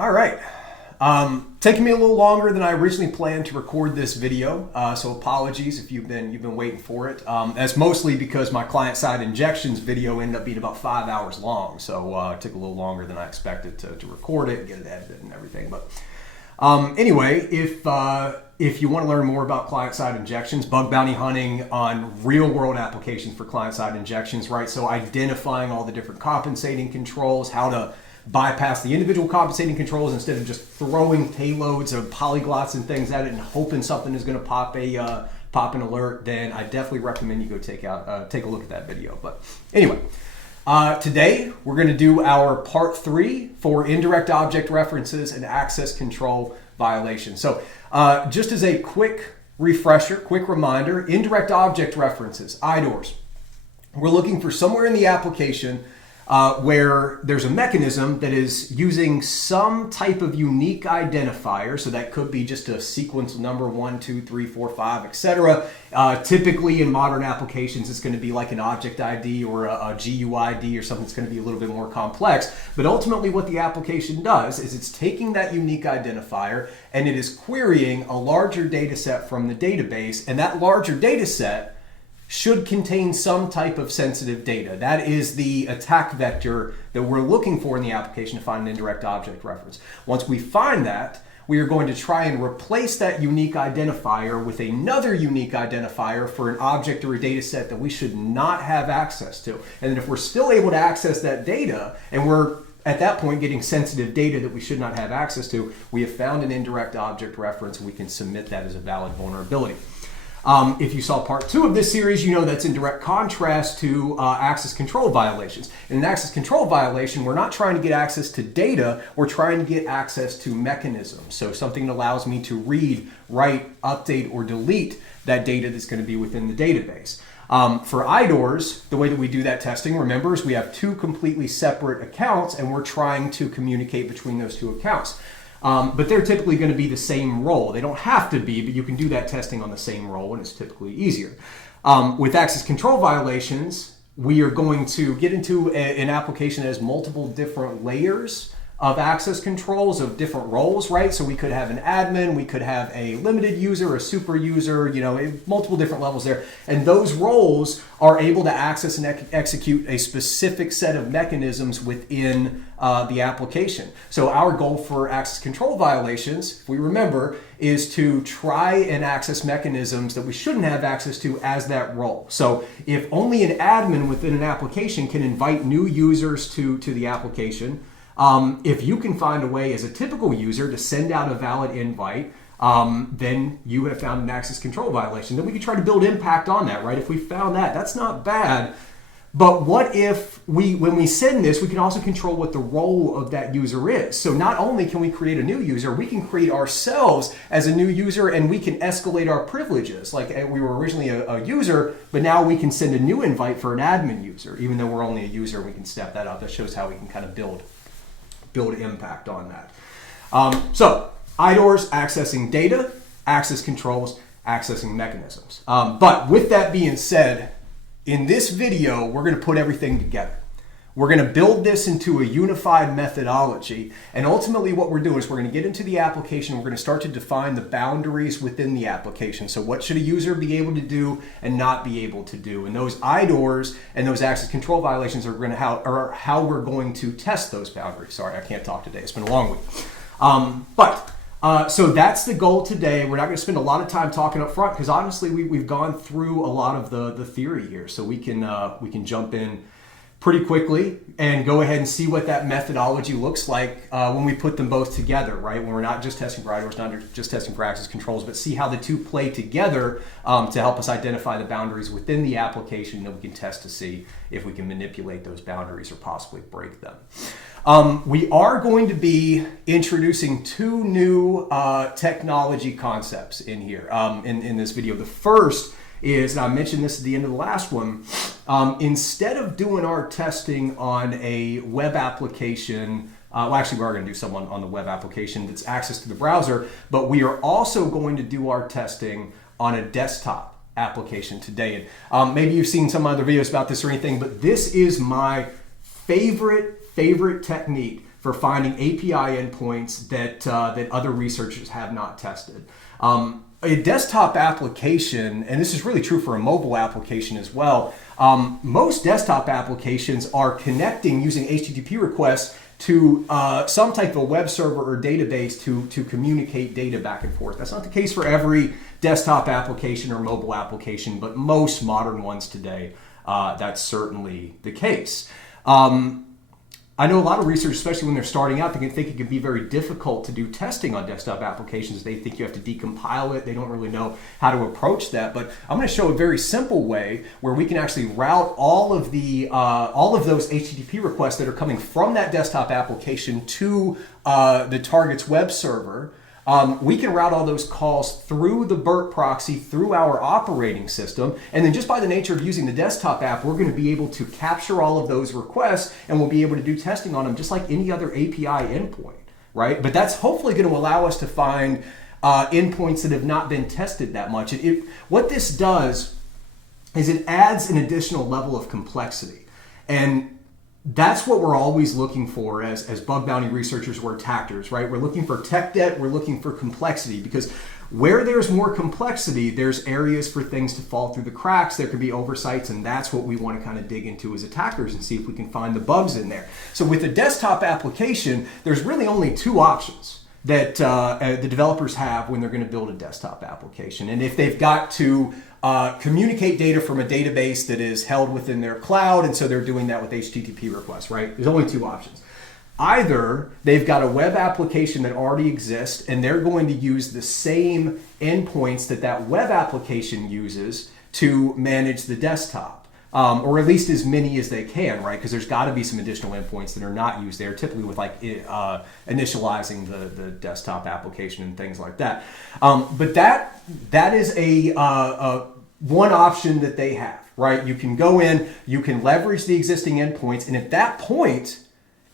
All right. Taking me a little longer than I originally planned to record this video, so apologies if you've been waiting for it. That's mostly because my client-side injections video ended up being about 5 hours long, so it took a little longer than I expected to record it, get it edited, and everything. But anyway, if you want to learn more about client-side injections, bug bounty hunting on real-world applications for client-side injections, right? So identifying all the different compensating controls, how to bypass the individual compensating controls instead of just throwing payloads of polyglots and things at it and hoping something is going to pop an alert, then I definitely recommend you go take a look at that video. But anyway, today we're going to do our part 3 for indirect object references and access control violations. So just as a quick refresher, quick reminder, indirect object references, IDORs. We're looking for somewhere in the application where there's a mechanism that is using some type of unique identifier. So that could be just a sequence number 1, 2, 3, 4, 5, etc. Typically in modern applications, it's going to be like an object ID or a GUID or something that's going to be a little bit more complex. But ultimately what the application does is it's taking that unique identifier and it is querying a larger data set from the database, and that larger data set should contain some type of sensitive data. That is the attack vector that we're looking for in the application to find an indirect object reference. Once we find that, we are going to try and replace that unique identifier with another unique identifier for an object or a data set that we should not have access to. And then if we're still able to access that data, and we're at that point getting sensitive data that we should not have access to, we have found an indirect object reference and we can submit that as a valid vulnerability. If you saw part 2 of this series, you know that's in direct contrast to access control violations. In an access control violation, we're not trying to get access to data, we're trying to get access to mechanisms. So something that allows me to read, write, update, or delete that data that's going to be within the database. For IDORs, the way that we do that testing, remember, is we have 2 completely separate accounts and we're trying to communicate between those 2 accounts. But they're typically going to be the same role. They don't have to be, but you can do that testing on the same role and it's typically easier. With access control violations, we are going to get into an application that has multiple different layers of access controls of different roles, right? So we could have an admin, we could have a limited user, a super user, multiple different levels there. And those roles are able to access and execute a specific set of mechanisms within the application. So our goal for access control violations, if we remember, is to try and access mechanisms that we shouldn't have access to as that role. So if only an admin within an application can invite new users to the application, if you can find a way as a typical user to send out a valid invite, then you have found an access control violation. Then we can try to build impact on that, right? If we found that, that's not bad. But what if when we send this, we can also control what the role of that user is. So not only can we create a new user, we can create ourselves as a new user and we can escalate our privileges. Like we were originally a user, but now we can send a new invite for an admin user. Even though we're only a user, we can step that up. That shows how we can kind of build impact on that. So IDORs, accessing data, access controls, accessing mechanisms. But with that being said, in this video, we're going to put everything together. We're going to build this into a unified methodology. And ultimately what we're doing is we're going to get into the application. We're going to start to define the boundaries within the application. So what should a user be able to do and not be able to do? And those IDORs and those access control violations are how we're going to test those boundaries. Sorry, I can't talk today. It's been a long week. So that's the goal today. We're not going to spend a lot of time talking up front because honestly, we've gone through a lot of the theory here. So we can jump in pretty quickly and go ahead and see what that methodology looks like when we put them both together, right? When we're not just testing for IDORs, not just testing for access controls, but see how the 2 play together to help us identify the boundaries within the application that we can test to see if we can manipulate those boundaries or possibly break them. We are going to be introducing 2 new technology concepts in here in this video. The first is, and I mentioned this at the end of the last one, instead of doing our testing on a web application, well, actually we are going to do some on the web application that's access to the browser, but we are also going to do our testing on a desktop application today. And maybe you've seen some other videos about this or anything, but this is my favorite technique for finding API endpoints that other researchers have not tested. A desktop application, and this is really true for a mobile application as well, most desktop applications are connecting using HTTP requests to some type of web server or database to communicate data back and forth. That's not the case for every desktop application or mobile application, but most modern ones today, that's certainly the case. I know a lot of researchers, especially when they're starting out, they can think it can be very difficult to do testing on desktop applications. They think you have to decompile it. They don't really know how to approach that. But I'm going to show a very simple way where we can actually route all of those HTTP requests that are coming from that desktop application to the target's web server. We can route all those calls through the Burp proxy, through our operating system, and then just by the nature of using the desktop app, we're going to be able to capture all of those requests, and we'll be able to do testing on them just like any other API endpoint, right? But that's hopefully going to allow us to find endpoints that have not been tested that much. What this does is it adds an additional level of complexity, and that's what we're always looking for as bug bounty researchers or attackers, right? We're looking for tech debt, we're looking for complexity, because where there's more complexity, there's areas for things to fall through the cracks, there could be oversights, and that's what we want to kind of dig into as attackers and see if we can find the bugs in there. So with a desktop application, there's really only two options that the developers have when they're going to build a desktop application. And if they've got to communicate data from a database that is held within their cloud, and so they're doing that with HTTP requests, right? There's only two options. Either they've got a web application that already exists, and they're going to use the same endpoints that web application uses to manage the desktop. Or at least as many as they can, right? Because there's got to be some additional endpoints that are not used there, typically with like initializing the desktop application and things like that. But that is one option that they have, right? You can go in, you can leverage the existing endpoints, and at that point,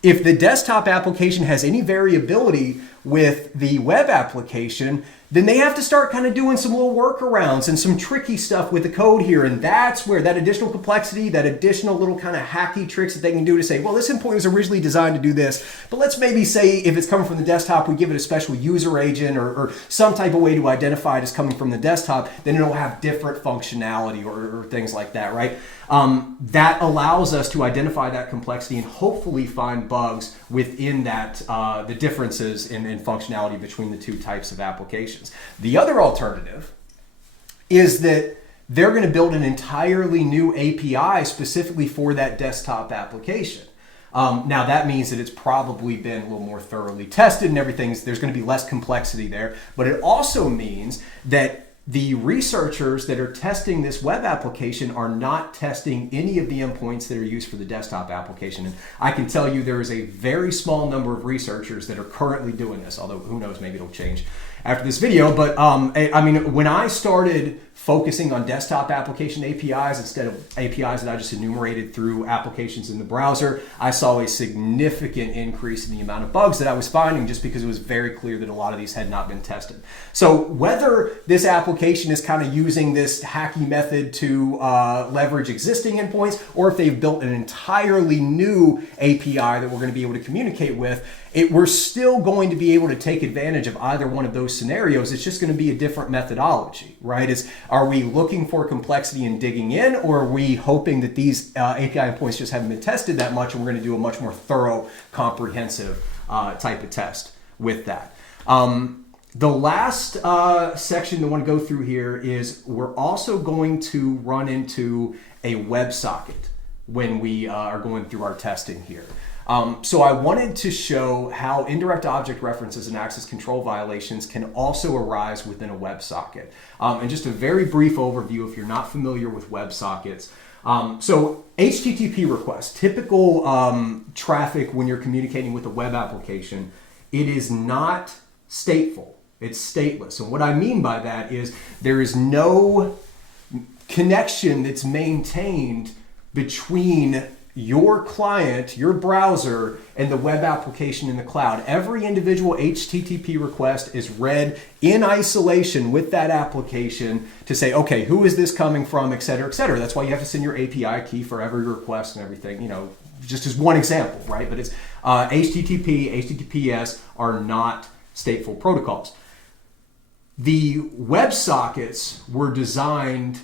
if the desktop application has any variability with the web application, then they have to start kind of doing some little workarounds and some tricky stuff with the code here. And that's where that additional complexity, that additional little kind of hacky tricks that they can do to say, well, this endpoint was originally designed to do this, but let's maybe say if it's coming from the desktop, we give it a special user agent or some type of way to identify it as coming from the desktop, then it'll have different functionality or things like that, right? That allows us to identify that complexity and hopefully find bugs within that, the differences in functionality between the two types of applications. The other alternative is that they're going to build an entirely new API specifically for that desktop application. Now that means that it's probably been a little more thoroughly tested and there's going to be less complexity there, but it also means that the researchers that are testing this web application are not testing any of the endpoints that are used for the desktop application. And I can tell you there is a very small number of researchers that are currently doing this, although who knows, maybe it'll change after this video. But I mean, when I started focusing on desktop application APIs instead of APIs that I just enumerated through applications in the browser, I saw a significant increase in the amount of bugs that I was finding just because it was very clear that a lot of these had not been tested. So whether this application is kind of using this hacky method to leverage existing endpoints, or if they've built an entirely new API that we're going to be able to communicate with, we're still going to be able to take advantage of either one of those scenarios. It's just going to be a different methodology, right? Are we looking for complexity and digging in, or are we hoping that these API endpoints just haven't been tested that much and we're going to do a much more thorough, comprehensive type of test with that? The last section that I want to go through here is we're also going to run into a WebSocket when we are going through our testing here. So I wanted to show how indirect object references and access control violations can also arise within a WebSocket. And just a very brief overview if you're not familiar with WebSockets. So HTTP requests, typical traffic when you're communicating with a web application, it is not stateful, it's stateless. And what I mean by that is there is no connection that's maintained between your client, your browser, and the web application in the cloud. Every individual HTTP request is read in isolation with that application to say, okay, who is this coming from, et cetera, et cetera. That's why you have to send your API key for every request and everything, just as one example, right? But it's HTTP, HTTPS are not stateful protocols. The WebSockets were designed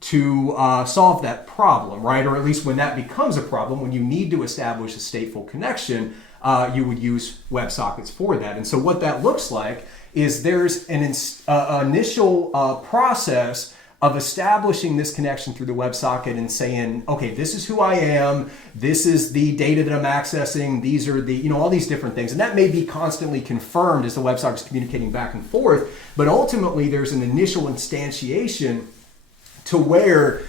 to solve that problem, right? Or at least when that becomes a problem, when you need to establish a stateful connection, you would use WebSockets for that. And so what that looks like is there's an initial process of establishing this connection through the WebSocket and saying, okay, this is who I am, this is the data that I'm accessing, these are the, all these different things. And that may be constantly confirmed as the WebSocket is communicating back and forth, but ultimately there's an initial instantiation to where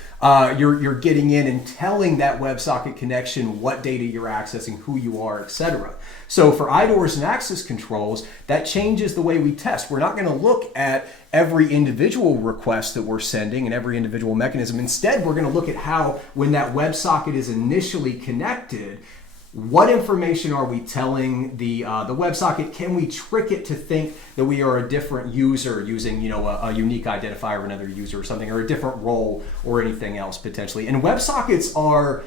you're getting in and telling that WebSocket connection what data you're accessing, who you are, etc. So for IDORs and access controls, that changes the way we test. We're not going to look at every individual request that we're sending and every individual mechanism. Instead, we're going to look at how, when that WebSocket is initially connected, what information are we telling the WebSocket? Can we trick it to think that we are a different user using a unique identifier of another user or something, or a different role or anything else potentially? And WebSockets are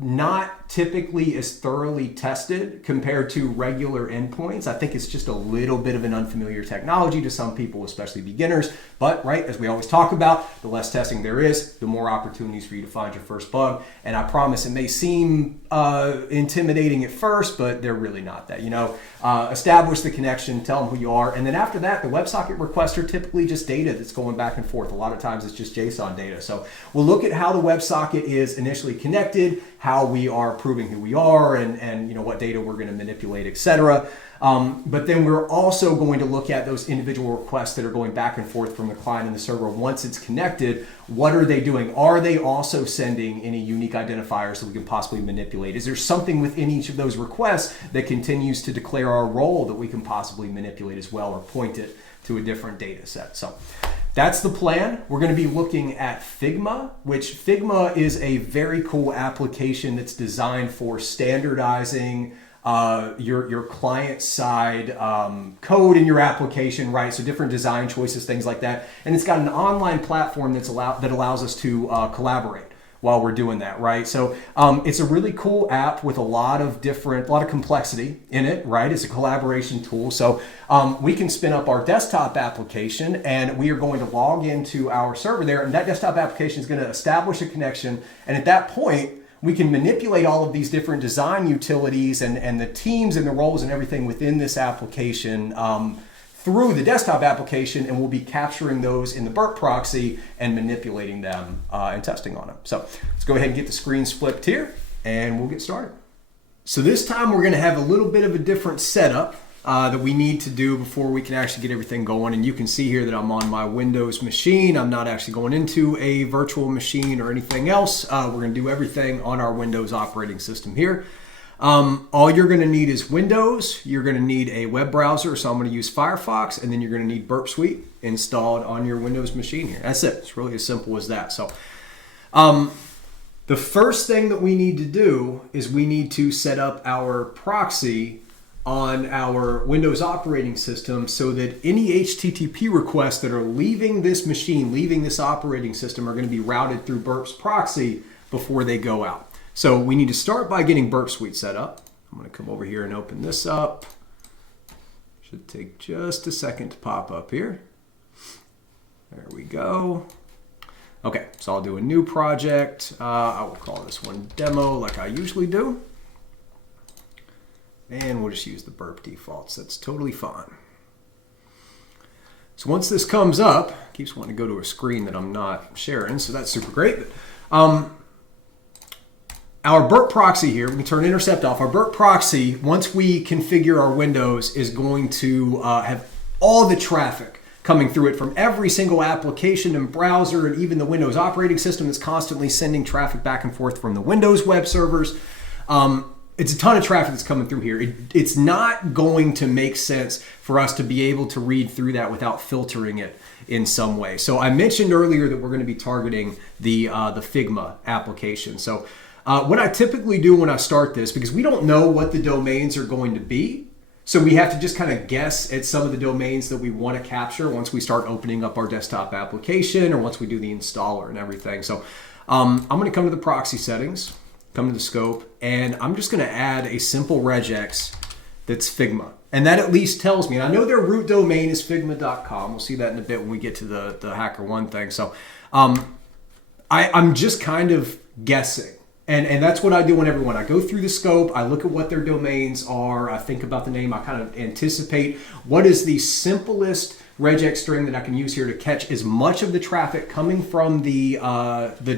not typically as thoroughly tested compared to regular endpoints. I think it's just a little bit of an unfamiliar technology to some people, especially beginners. But right, as we always talk about, the less testing there is, the more opportunities for you to find your first bug. And I promise it may seem intimidating at first, but they're really not that. Establish the connection, tell them who you are, and then after that, the WebSocket requests are typically just data that's going back and forth. A lot of times it's just JSON data. So we'll look at how the WebSocket is initially connected, how we are proving who we are, and what data we're going to manipulate, etc. But then we're also going to look at those individual requests that are going back and forth from the client and the server. Once it's connected, what are they doing? Are they also sending any unique identifiers that we can possibly manipulate? Is there something within each of those requests that continues to declare our role that we can possibly manipulate as well, or point it to a different data set? So that's the plan. We're going to be looking at Figma, which Figma is a very cool application that's designed for standardizing your client side code in your application, right? So different design choices, things like that. And it's got an online platform that allows us to collaborate while we're doing that, right? So it's a really cool app with a lot of complexity in it, right? It's a collaboration tool. So we can spin up our desktop application, and we are going to log into our server there, and that desktop application is going to establish a connection. And at that point, we can manipulate all of these different design utilities and the teams and the roles and everything within this application through the desktop application, and we'll be capturing those in the Burp proxy and manipulating them and testing on them. So let's go ahead and get the screens flipped here, and we'll get started. So this time we're going to have a little bit of a different setup that we need to do before we can actually get everything going. And you can see here that I'm on my Windows machine. I'm not actually going into a virtual machine or anything else. We're going to do everything on our Windows operating system here. All you're going to need is Windows. You're going to need a web browser, so I'm going to use Firefox, and then you're going to need Burpsuite installed on your Windows machine here. That's it. It's really as simple as that. So the first thing that we need to do is we need to set up our proxy on our Windows operating system so that any HTTP requests that are leaving this machine, leaving this operating system, are going to be routed through Burp's proxy before they go out. So we need to start by getting Burpsuite set up. I'm going to come over here and open this up. Should take just a second to pop up here. There we go. Okay, so I'll do a new project. I will call this one demo like I usually do. And we'll just use the Burp defaults. That's totally fine. So once this comes up, it keeps wanting to go to a screen that I'm not sharing, so that's super great. Our Burp proxy here, we can turn intercept off. Our Burp proxy, once we configure our Windows, is going to have all the traffic coming through it from every single application and browser, and even the Windows operating system that's constantly sending traffic back and forth from the Windows web servers. It's a ton of traffic that's coming through here. It's not going to make sense for us to be able to read through that without filtering it in some way. So I mentioned earlier that we're going to be targeting the Figma application. So what I typically do when I start this, because we don't know what the domains are going to be, so we have to just kind of guess at some of the domains that we want to capture once we start opening up our desktop application or once we do the installer and everything. So I'm going to come to the proxy settings, come to the scope, and I'm just going to add a simple regex that's Figma. And that at least tells me, and I know their root domain is figma.com. We'll see that in a bit when we get to the HackerOne thing. So I'm just kind of guessing. And that's what I do when I go through the scope, I look at what their domains are, I think about the name, I kind of anticipate what is the simplest regex string that I can use here to catch as much of the traffic coming from the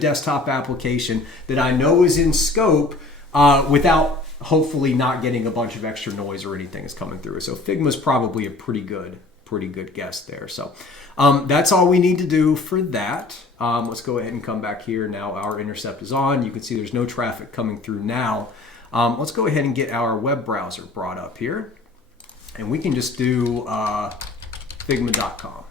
desktop application that I know is in scope without hopefully not getting a bunch of extra noise or anything is coming through. So Figma's probably a pretty good guess there. So that's all we need to do for that. Let's go ahead and come back here. Now our intercept is on. You can see there's no traffic coming through now. Let's go ahead and get our web browser brought up here. And we can just do figma.com.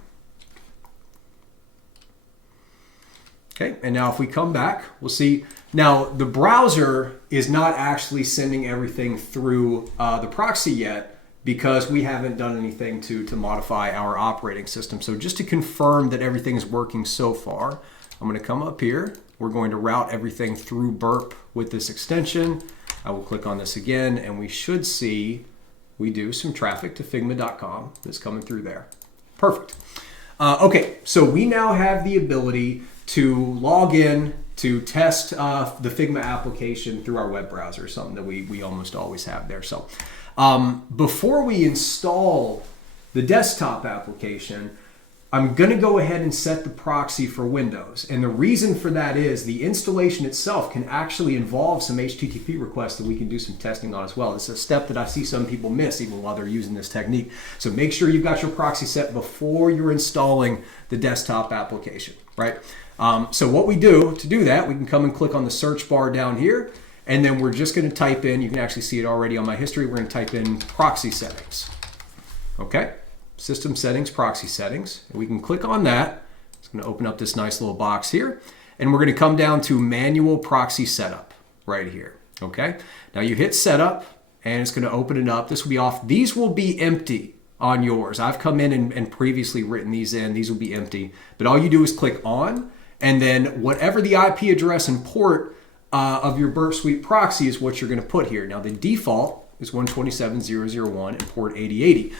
Okay, and now if we come back, we'll see now the browser is not actually sending everything through the proxy yet because we haven't done anything to modify our operating system. So just to confirm that everything is working so far, I'm going to come up here. We're going to route everything through Burp with this extension. I will click on this again, and we should see we do some traffic to figma.com that's coming through there. Perfect. Okay, so we now have the ability to log in to test the Figma application through our web browser, something that we almost always have there. So before we install the desktop application, I'm going to go ahead and set the proxy for Windows. And the reason for that is the installation itself can actually involve some HTTP requests that we can do some testing on as well. It's a step that I see some people miss even while they're using this technique. So make sure you've got your proxy set before you're installing the desktop application, right? So what we do to do that, we can come and click on the search bar down here, and then we're just going to type in, you can actually see it already on my history, we're going to type in proxy settings. Okay, system settings, proxy settings. And we can click on that. It's going to open up this nice little box here, and we're going to come down to manual proxy setup right here. Okay, now you hit setup, and it's going to open it up. This will be off. These will be empty on yours. I've come in and previously written these in. These will be empty, but all you do is click on, and then whatever the IP address and port of your Burp Suite proxy is what you're going to put here. Now the default is 127.0.0.1 and port 8080.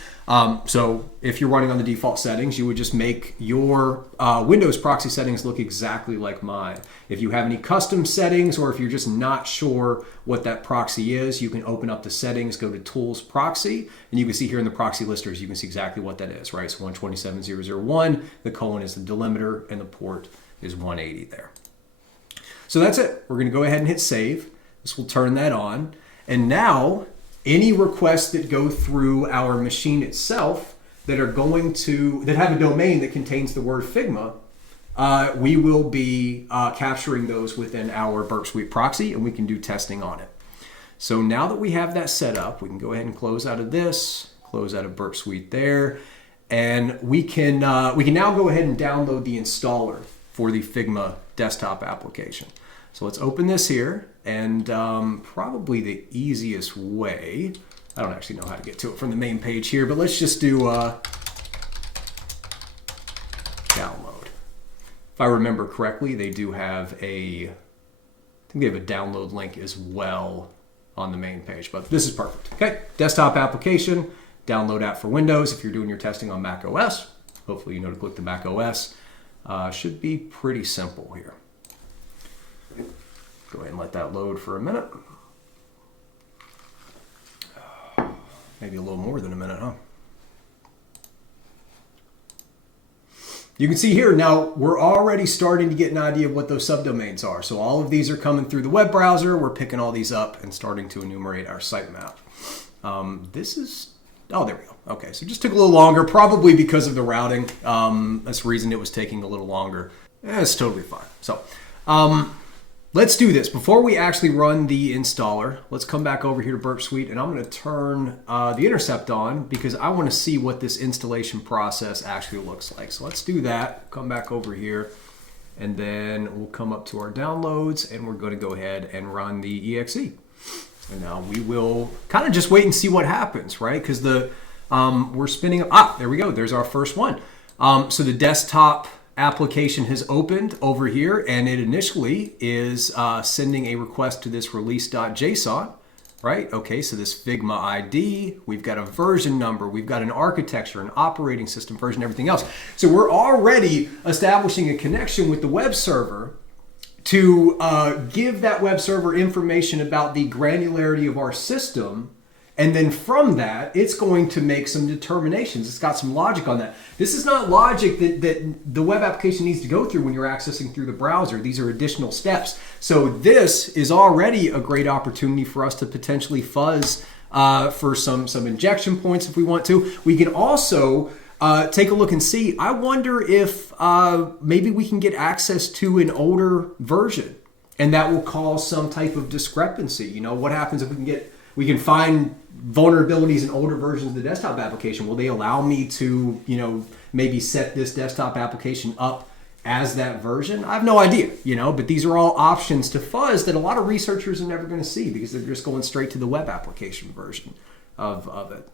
So if you're running on the default settings, you would just make your Windows proxy settings look exactly like mine. If you have any custom settings, or if you're just not sure what that proxy is, you can open up the settings, go to Tools Proxy, and you can see here in the proxy listers, you can see exactly what that is, right? So 127.0.0.1, the colon is the delimiter, and the port is 180 there. So that's it. We're going to go ahead and hit save. This will turn that on. And now any requests that go through our machine itself that are going to, that have a domain that contains the word Figma, we will be capturing those within our Burp Suite proxy, and we can do testing on it. So now that we have that set up, we can go ahead and close out of this, close out of Burp Suite there, and we can now go ahead and download the installer for the Figma desktop application. So let's open this here, and probably the easiest way, I don't actually know how to get to it from the main page here, but let's just do download. If I remember correctly, they do have I think they have a download link as well on the main page, but this is perfect. Okay, desktop application, download app for Windows. If you're doing your testing on Mac OS, hopefully you know to click the Mac OS. Should be pretty simple here. Go ahead and let that load for a minute. Maybe a little more than a minute, huh? You can see here now we're already starting to get an idea of what those subdomains are. So all of these are coming through the web browser. We're picking all these up and starting to enumerate our sitemap. This is, oh, there we go. Okay, so it just took a little longer, probably because of the routing. That's the reason it was taking a little longer. It's totally fine. So let's do this. Before we actually run the installer, let's come back over here to Burp Suite, and I'm going to turn the intercept on because I want to see what this installation process actually looks like. So let's do that. Come back over here, and then we'll come up to our downloads, and we're going to go ahead and run the exe. And now we will kind of just wait and see what happens, right? Because we're spinning up. There we go. There's our first one. So the desktop application has opened over here, and it initially is sending a request to this release.json, right? Okay, so this Figma ID, we've got a version number, we've got an architecture, an operating system version, everything else. So we're already establishing a connection with the web server to give that web server information about the granularity of our system. And then from that, it's going to make some determinations. It's got some logic on that. This is not logic that the web application needs to go through when you're accessing through the browser. These are additional steps. So this is already a great opportunity for us to potentially fuzz for some injection points if we want to. We can also take a look and see, I wonder if maybe we can get access to an older version, and that will cause some type of discrepancy. You know, what happens if we can find vulnerabilities in older versions of the desktop application? Will they allow me to, you know, maybe set this desktop application up as that version? I have no idea, you know, but these are all options to fuzz that a lot of researchers are never going to see because they're just going straight to the web application version of it.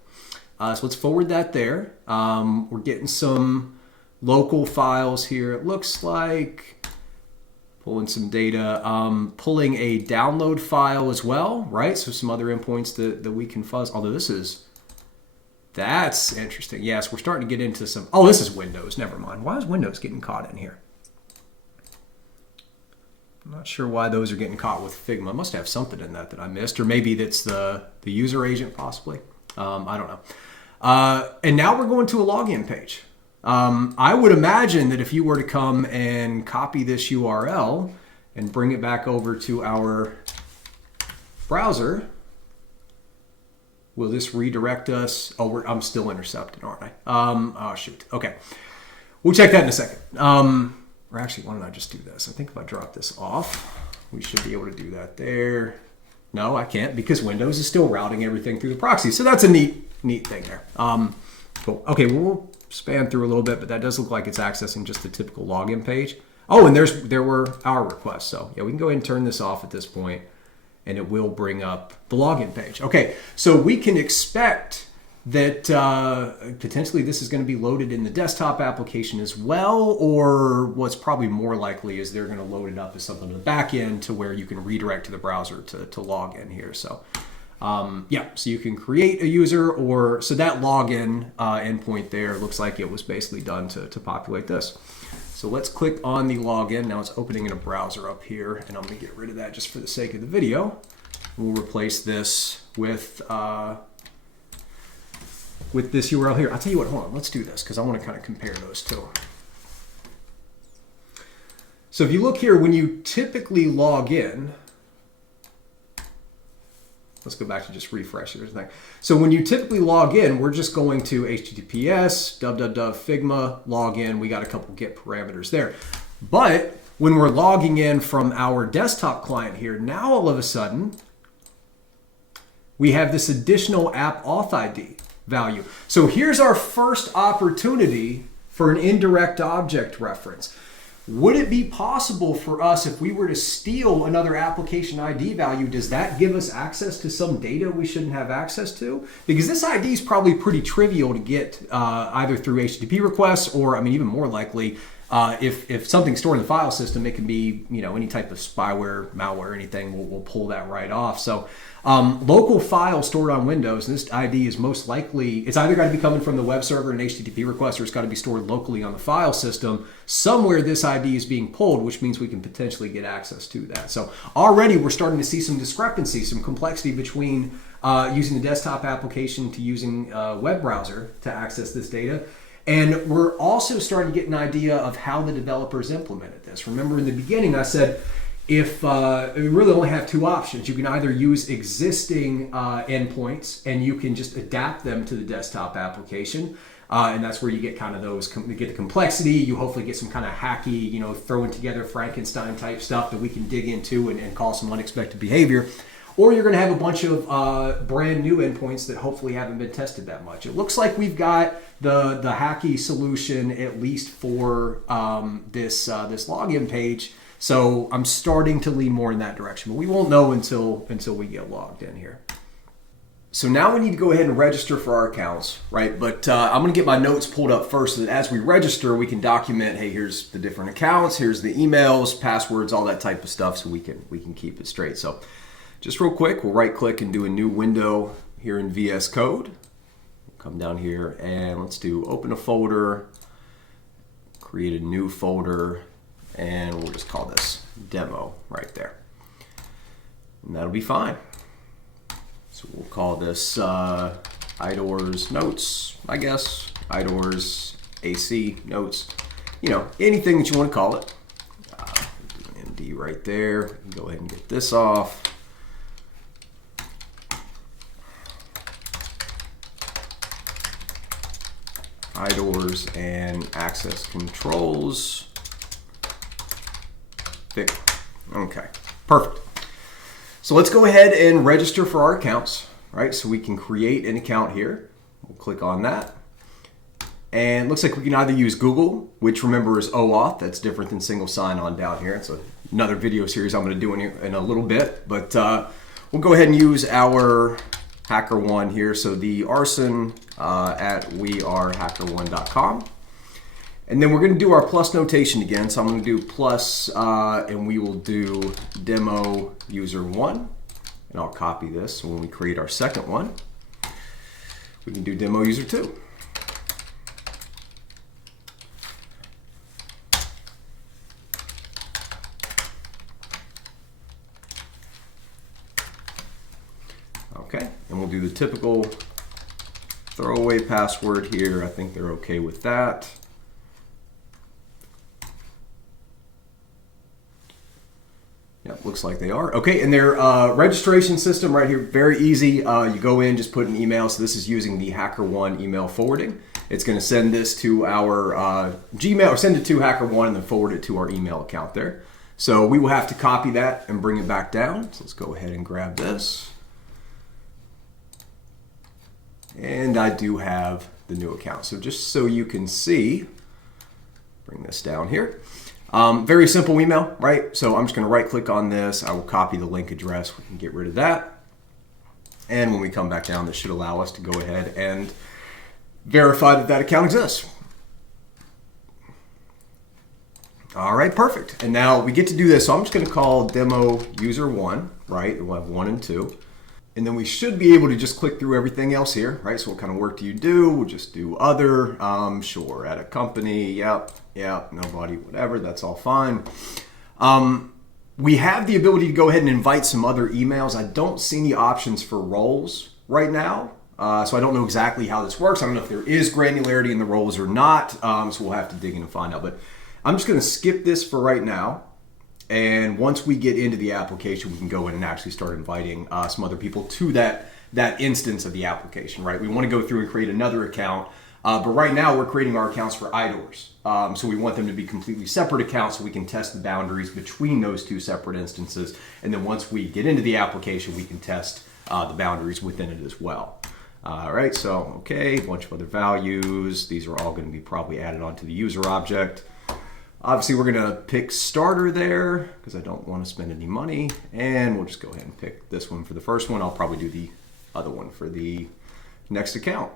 So let's forward that there. We're getting some local files here. It looks like pulling some data, pulling a download file as well, right? So some other endpoints that we can fuzz. Although that's interesting. Yes, we're starting to get into some, oh, this is Windows, never mind. Why is Windows getting caught in here? I'm not sure why those are getting caught with Figma. I must have something in that I missed, or maybe that's the user agent possibly. I don't know. And now we're going to a login page. I would imagine that if you were to come and copy this URL and bring it back over to our browser, will this redirect us? Oh, I'm still intercepted, aren't I? Oh, shoot. Okay. We'll check that in a second. Or actually, why don't I just do this? I think if I drop this off, we should be able to do that there. No, I can't because Windows is still routing everything through the proxy. So that's a neat thing there. Cool. Okay, we'll span through a little bit, but that does look like it's accessing just the typical login page. Oh, and there were our requests. So yeah, we can go ahead and turn this off at this point, and it will bring up the login page. Okay, so we can expect that potentially this is going to be loaded in the desktop application as well, or what's probably more likely is they're going to load it up as something in the back end to where you can redirect to the browser to log in here. So yeah, so you can create a user, or so that login endpoint there looks like it was basically done to populate this. So let's click on the login. Now it's opening in a browser up here, and I'm going to get rid of that just for the sake of the video. We'll replace this with this URL here. I'll tell you what, hold on, let's do this because I want to kind of compare those two. So if you look here, when you typically log in, let's go back to just refresh here. So when you typically log in, we're just going to HTTPS, Figma, login. We got a couple get parameters there. But when we're logging in from our desktop client here, now all of a sudden, we have this additional app auth ID value. So here's our first opportunity for an indirect object reference. Would it be possible for us, if we were to steal another application ID value, does that give us access to some data we shouldn't have access to? Because this ID is probably pretty trivial to get either through HTTP requests, or I mean, even more likely, if something's stored in the file system, it can be, you know, any type of spyware, malware, anything, we'll pull that right off. So local file stored on Windows, and this ID is most likely, it's either got to be coming from the web server and HTTP request, or it's got to be stored locally on the file system. Somewhere this ID is being pulled, which means we can potentially get access to that. So already we're starting to see some discrepancy, some complexity between using the desktop application to using a web browser to access this data. And we're also starting to get an idea of how the developers implemented this. Remember in the beginning I said, if we really only have two options. You can either use existing endpoints and you can just adapt them to the desktop application. And that's where you get kind of those, you get the complexity, you hopefully get some kind of hacky, you know, throwing together Frankenstein type stuff that we can dig into and cause some unexpected behavior. Or you're going to have a bunch of brand new endpoints that hopefully haven't been tested that much. It looks like we've got the hacky solution, at least for this login page. So I'm starting to lean more in that direction, but we won't know until we get logged in here. So now we need to go ahead and register for our accounts, right? But I'm gonna get my notes pulled up first so that as we register, we can document, hey, here's the different accounts, here's the emails, passwords, all that type of stuff, so we can keep it straight. So just real quick, we'll right click and do a new window here in VS Code. Come down here and let's do open a folder, create a new folder, and we'll just call this demo right there. And that'll be fine. So we'll call this IDORs notes, I guess. IDORs AC notes, you know, anything that you want to call it. Do an MD right there. Go ahead and get this off. IDORs and access controls. Figma. Okay, perfect. So let's go ahead and register for our accounts, right? So we can create an account here. We'll click on that. And it looks like we can either use Google, which remember is OAuth. That's different than single sign-on down here. It's another video series I'm going to do in a little bit. But we'll go ahead and use our HackerOne here. So the arson at wearehackerone.com. And then we're going to do our plus notation again. So I'm going to do plus, and we will do demo user 1. And I'll copy this. So when we create our second one, we can do demo user 2. Okay, and we'll do the typical throwaway password here. I think they're okay with that. Yeah, looks like they are. Okay, and their registration system right here, very easy. You go in, just put an email. So this is using the HackerOne email forwarding. It's going to send this to our Gmail, or send it to HackerOne and then forward it to our email account there. So we will have to copy that and bring it back down. So let's go ahead and grab this. And I do have the new account. So just so you can see, bring this down here. Very simple email, right? So I'm just going to right click on this. I will copy the link address. We can get rid of that. And when we come back down, this should allow us to go ahead and verify that that account exists. All right, perfect. And now we get to do this. So I'm just going to call demo user 1, right? We'll have 1 and 2. And then we should be able to just click through everything else here, right? So what kind of work do you do? We'll just do other, sure, at a company, yep, nobody, whatever, that's all fine. We have the ability to go ahead and invite some other emails. I don't see any options for roles right now. So I don't know exactly how this works. I don't know if there is granularity in the roles or not. So we'll have to dig in and find out. But I'm just gonna skip this for right now. And once we get into the application, we can go in and actually start inviting some other people to that instance of the application, right? We want to go through and create another account, but right now we're creating our accounts for IDORs. So we want them to be completely separate accounts so we can test the boundaries between those two separate instances. And then once we get into the application, we can test the boundaries within it as well. All right, so okay, a bunch of other values. These are all going to be probably added onto the user object. Obviously, we're going to pick starter there because I don't want to spend any money. And we'll just go ahead and pick this one for the first one. I'll probably do the other one for the next account.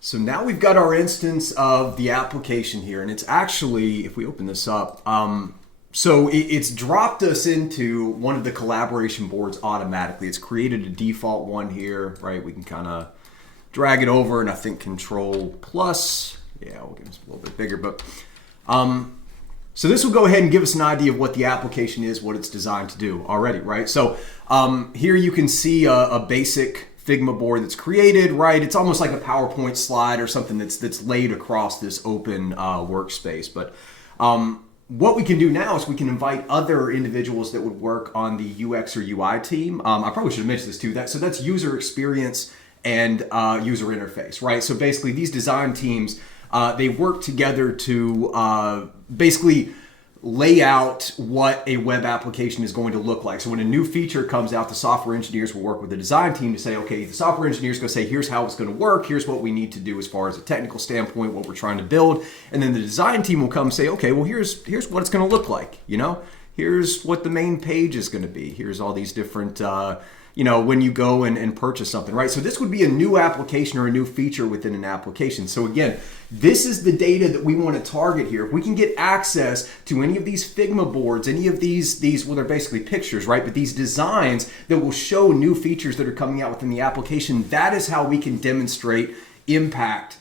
So now we've got our instance of the application here. And it's actually, if we open this up, so it's dropped us into one of the collaboration boards automatically. It's created a default one here, right? We can kind of drag it over and I think Control plus. Yeah, we'll give this a little bit bigger, but so this will go ahead and give us an idea of what the application is, what it's designed to do already, right? So here you can see a basic Figma board that's created, right? It's almost like a PowerPoint slide or something that's laid across this open workspace. But what we can do now is we can invite other individuals that would work on the UX or UI team. I probably should have mentioned this too. So that's user experience and user interface, right? So basically these design teams, they work together to basically lay out what a web application is going to look like. So when a new feature comes out, the software engineers will work with the design team to say, okay, the software engineers go say, here's how it's going to work. Here's what we need to do as far as a technical standpoint, what we're trying to build. And then the design team will come say, okay, well, here's what it's going to look like. You know, Here's what the main page is going to be. Here's all these different, when you go and purchase something, right? So this would be a new application or a new feature within an application. So again, this is the data that we want to target here. If we can get access to any of these Figma boards, any of these, well, they're basically pictures, right? But these designs that will show new features that are coming out within the application, that is how we can demonstrate impact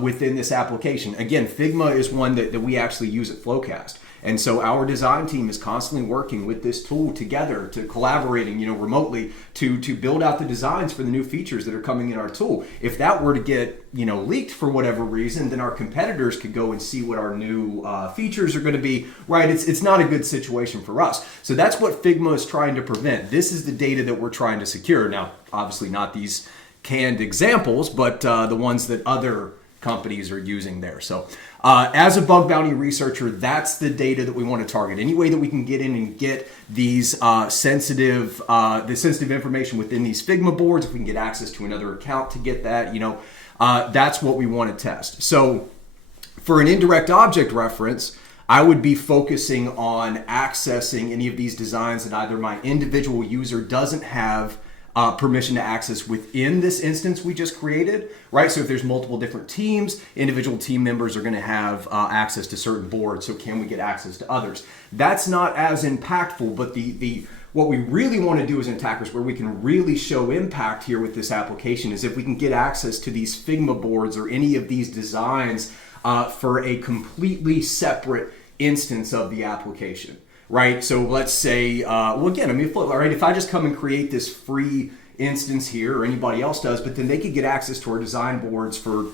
within this application. Again, Figma is one that we actually use at Flowcast. And so our design team is constantly working with this tool together, to collaborating, remotely to build out the designs for the new features that are coming in our tool. If that were to get, leaked for whatever reason, then our competitors could go and see what our new features are going to be, right? It's not a good situation for us. So that's what Figma is trying to prevent. This is the data that we're trying to secure. Now, obviously not these canned examples, but the ones that other companies are using there. So as a bug bounty researcher, that's the data that we want to target. Any way that we can get in and get these sensitive information within these Figma boards, if we can get access to another account to get that, that's what we want to test. So for an indirect object reference, I would be focusing on accessing any of these designs that either my individual user doesn't have permission to access within this instance we just created, right? So if there's multiple different teams, individual team members are going to have access to certain boards. So can we get access to others? That's not as impactful, but what we really want to do as attackers, where we can really show impact here with this application, is if we can get access to these Figma boards or any of these designs for a completely separate instance of the application. Right, so let's say, if I just come and create this free instance here, or anybody else does, but then they could get access to our design boards for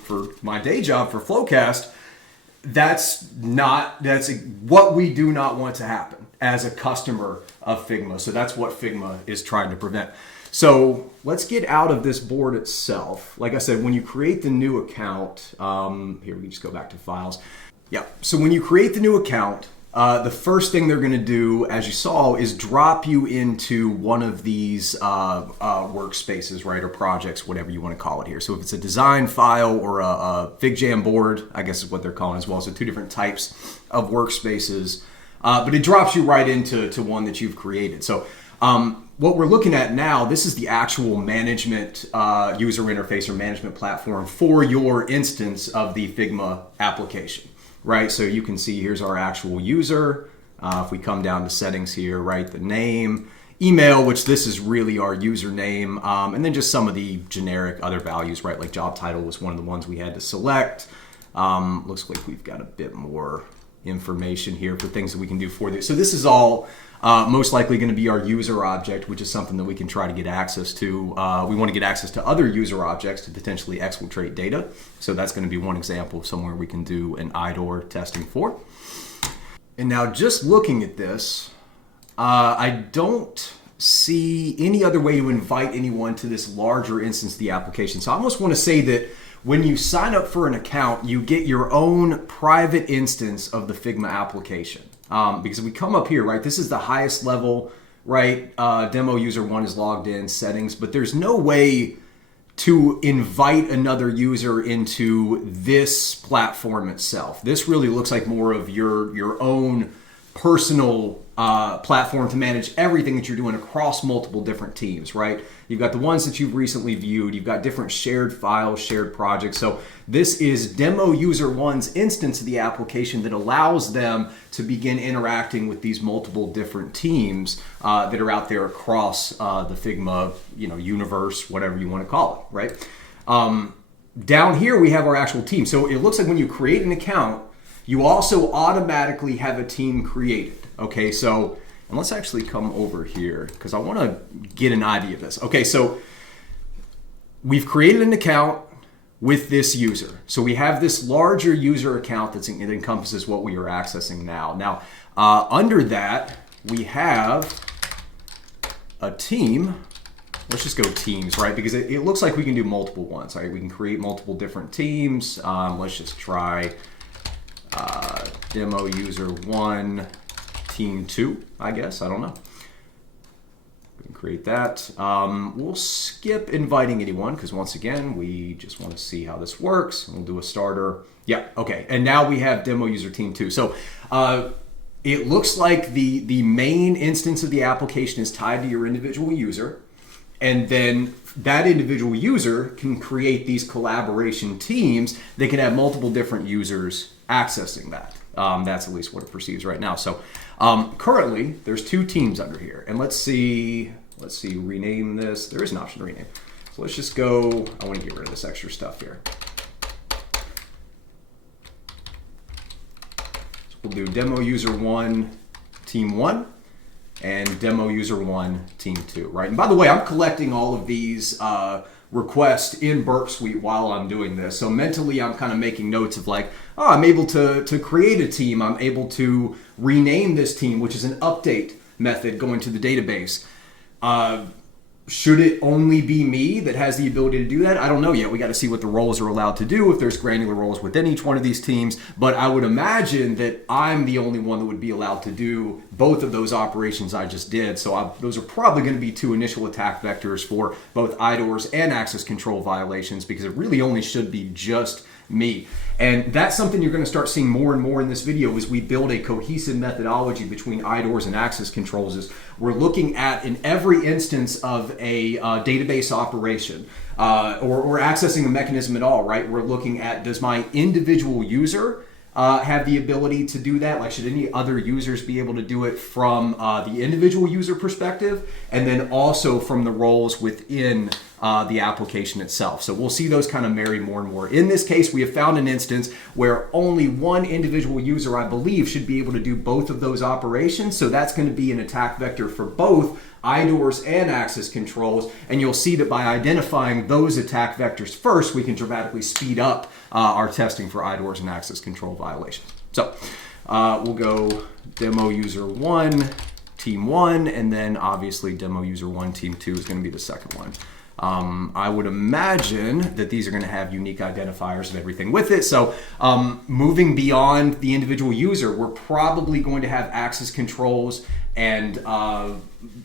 my day job for Flowcast, that's what we do not want to happen as a customer of Figma. So that's what Figma is trying to prevent. So let's get out of this board itself. Like I said, when you create the new account, here we can just go back to files. Yeah, so when you create the new account, the first thing they're going to do, as you saw, is drop you into one of these workspaces, right, or projects, whatever you want to call it here. So if it's a design file or a FigJam board, I guess is what they're calling as well. So two different types of workspaces, but it drops you right into one that you've created. So what we're looking at now, this is the actual management user interface or management platform for your instance of the Figma application. Right, so you can see here's our actual user. If we come down to settings here, right, the name, email, which this is really our username, and then just some of the generic other values, right, like job title was one of the ones we had to select. Looks like we've got a bit more information here for things that we can do for this. So this is all most likely going to be our user object, which is something that we can try to get access to. We want to get access to other user objects to potentially exfiltrate data. So that's going to be one example of somewhere we can do an IDOR testing for. And now just looking at this, I don't see any other way to invite anyone to this larger instance of the application. So I almost want to say that when you sign up for an account, you get your own private instance of the Figma application. Because if we come up here, right, this is the highest level, right, demo user 1 is logged in, settings, but there's no way to invite another user into this platform itself. This really looks like more of your own personal platform to manage everything that you're doing across multiple different teams, right? You've got the ones that you've recently viewed, you've got different shared files, shared projects. So this is demo user 1's instance of the application that allows them to begin interacting with these multiple different teams that are out there across the Figma, universe, whatever you want to call it, right? Down here we have our actual team. So it looks like when you create an account, you also automatically have a team created. Okay, so, and let's actually come over here because I want to get an idea of this. Okay, so we've created an account with this user. So we have this larger user account that encompasses what we are accessing now. Now, under that, we have a team. Let's just go teams, right? Because it looks like we can do multiple ones, right? We can create multiple different teams. Let's just try demo user 1, team 2, I guess. I don't know. We can create that. We'll skip inviting anyone because once again, we just want to see how this works. We'll do a starter. Yeah, okay. And now we have demo user team 2. So it looks like the main instance of the application is tied to your individual user. And then that individual user can create these collaboration teams. They can have multiple different users accessing that. That's at least what it perceives right now. So currently, there's 2 teams under here. And let's see, rename this. There is an option to rename. So let's just go, I want to get rid of this extra stuff here. So we'll do demo user 1, team 1. And demo user 1, team 2, right? And by the way, I'm collecting all of these requests in Burpsuite while I'm doing this. So mentally, I'm kind of making notes of like, oh, I'm able to create a team. I'm able to rename this team, which is an update method going to the database. Should it only be me that has the ability to do that? I don't know yet. We got to see what the roles are allowed to do, if there's granular roles within each one of these teams. But I would imagine that I'm the only one that would be allowed to do both of those operations I just did. So those are probably going to be 2 initial attack vectors for both IDORs and access control violations, because it really only should be just me. And that's something you're going to start seeing more and more in this video as we build a cohesive methodology between IDORs and access controls. Is we're looking at, in every instance of a database operation or accessing a mechanism at all, right? We're looking at, does my individual user have the ability to do that? Like, should any other users be able to do it from the individual user perspective, and then also from the roles within the application itself? So we'll see those kind of marry more and more. In this case, we have found an instance where only one individual user, I believe, should be able to do both of those operations. So that's going to be an attack vector for both IDORs and access controls, and you'll see that by identifying those attack vectors first, we can dramatically speed up our testing for IDORs and access control violations. So we'll go demo user 1, team 1, and then obviously demo user 1, team 2 is going to be the second one. I would imagine that these are going to have unique identifiers and everything with it. So moving beyond the individual user, we're probably going to have access controls and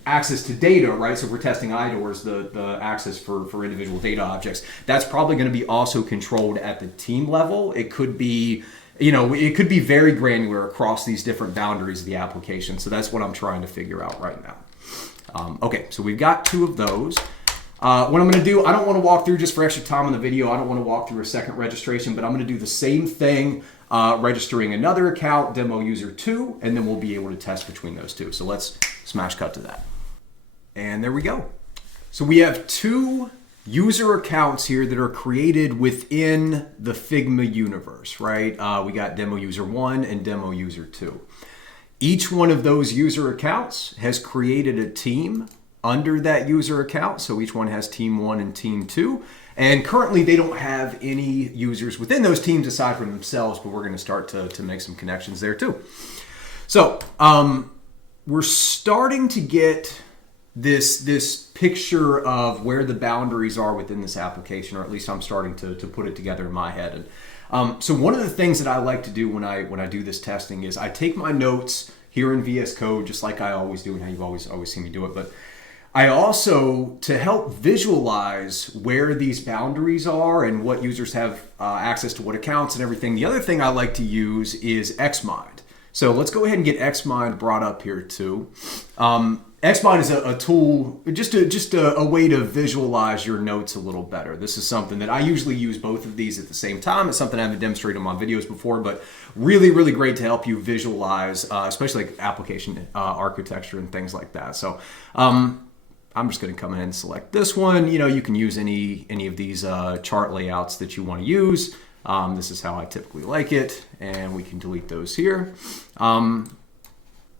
access to data, right? So if we're testing IDORs, the access for individual data objects, that's probably going to be also controlled at the team level. It could be, it could be very granular across these different boundaries of the application. So that's what I'm trying to figure out right now. Okay, so we've got 2 of those. What I'm going to do, I don't want to walk through, just for extra time on the video, I don't want to walk through a second registration, but I'm going to do the same thing, registering another account, demo user 2, and then we'll be able to test between those 2. So let's smash cut to that. And there we go. So we have 2 user accounts here that are created within the Figma universe, right? We got demo user 1 and demo user 2. Each one of those user accounts has created a team under that user account. So each one has team 1 and team 2. And currently they don't have any users within those teams aside from themselves, but we're going to start to make some connections there too. So we're starting to get this picture of where the boundaries are within this application, or at least I'm starting to put it together in my head. And so one of the things that I like to do when I do this testing is I take my notes here in VS Code, just like I always do, and how you've always seen me do it. But I also, to help visualize where these boundaries are and what users have access to what accounts and everything, the other thing I like to use is XMind. So let's go ahead and get XMind brought up here too. XMind is a tool, just a way to visualize your notes a little better. This is something that I usually use both of these at the same time. It's something I haven't demonstrated on my videos before, but really, really great to help you visualize, especially like application architecture and things like that. So I'm just going to come in and select this one. You can use any of these chart layouts that you want to use. This is how I typically like it, and we can delete those here.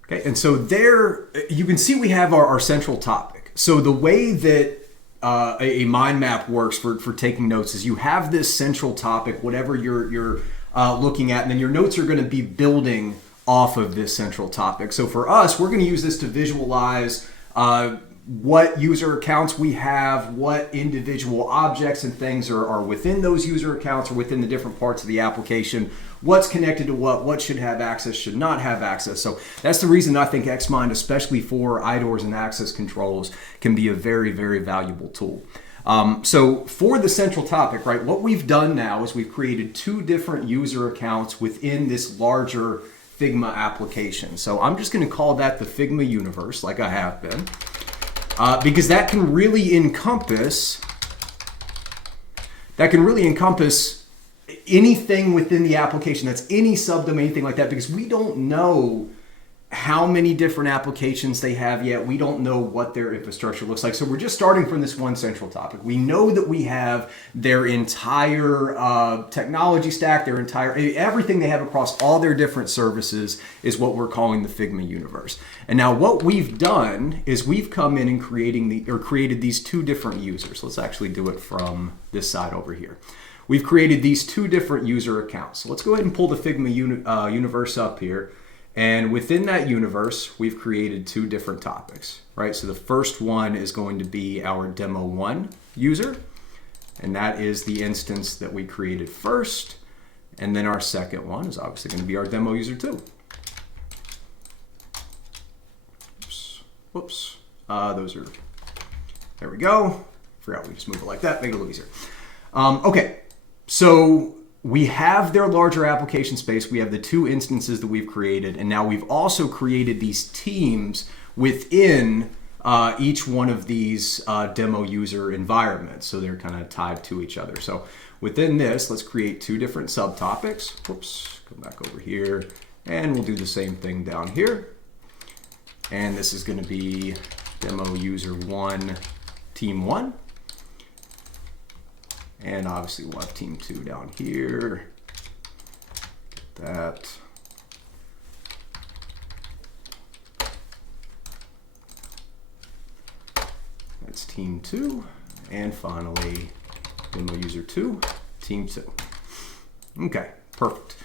Okay, and so there you can see we have our central topic. So the way that a mind map works for taking notes is you have this central topic, whatever you're looking at, and then your notes are going to be building off of this central topic. So for us, we're going to use this to visualize what user accounts we have, what individual objects and things are within those user accounts or within the different parts of the application, what's connected to what should have access, should not have access. So that's the reason I think XMind, especially for IDORs and access controls, can be a very, very valuable tool. So for the central topic, right, what we've done now is we've created 2 different user accounts within this larger Figma application. So I'm just going to call that the Figma universe, like I have been, because that can really encompass anything within the application. That's any subdomain, anything like that, because we don't know how many different applications they have yet. We don't know what their infrastructure looks like. So we're just starting from this one central topic. We know that we have their entire technology stack, everything they have across all their different services is what we're calling the Figma universe. And now what we've done is we've come in and created these two different users. Let's actually do it from this side over here. We've created these two different user accounts. So let's go ahead and pull the Figma universe up here. And within that universe, we've created two different topics, right? So the first one is going to be our demo 1 user, and that is the instance that we created first. And then our second one is obviously going to be our demo user 2. Whoops. There we go. Forgot we just move it like that, make it a little easier. Okay, so we have their larger application space. We have the two instances that we've created, and now we've also created these teams within each one of these demo user environments. So they're kind of tied to each other. So within this, let's create two different subtopics. Whoops, go back over here, and we'll do the same thing down here. And this is going to be demo user 1, team 1. And obviously we'll have team 2 down here. Get that. That's team 2. And finally, demo user 2, team 2. Okay, perfect.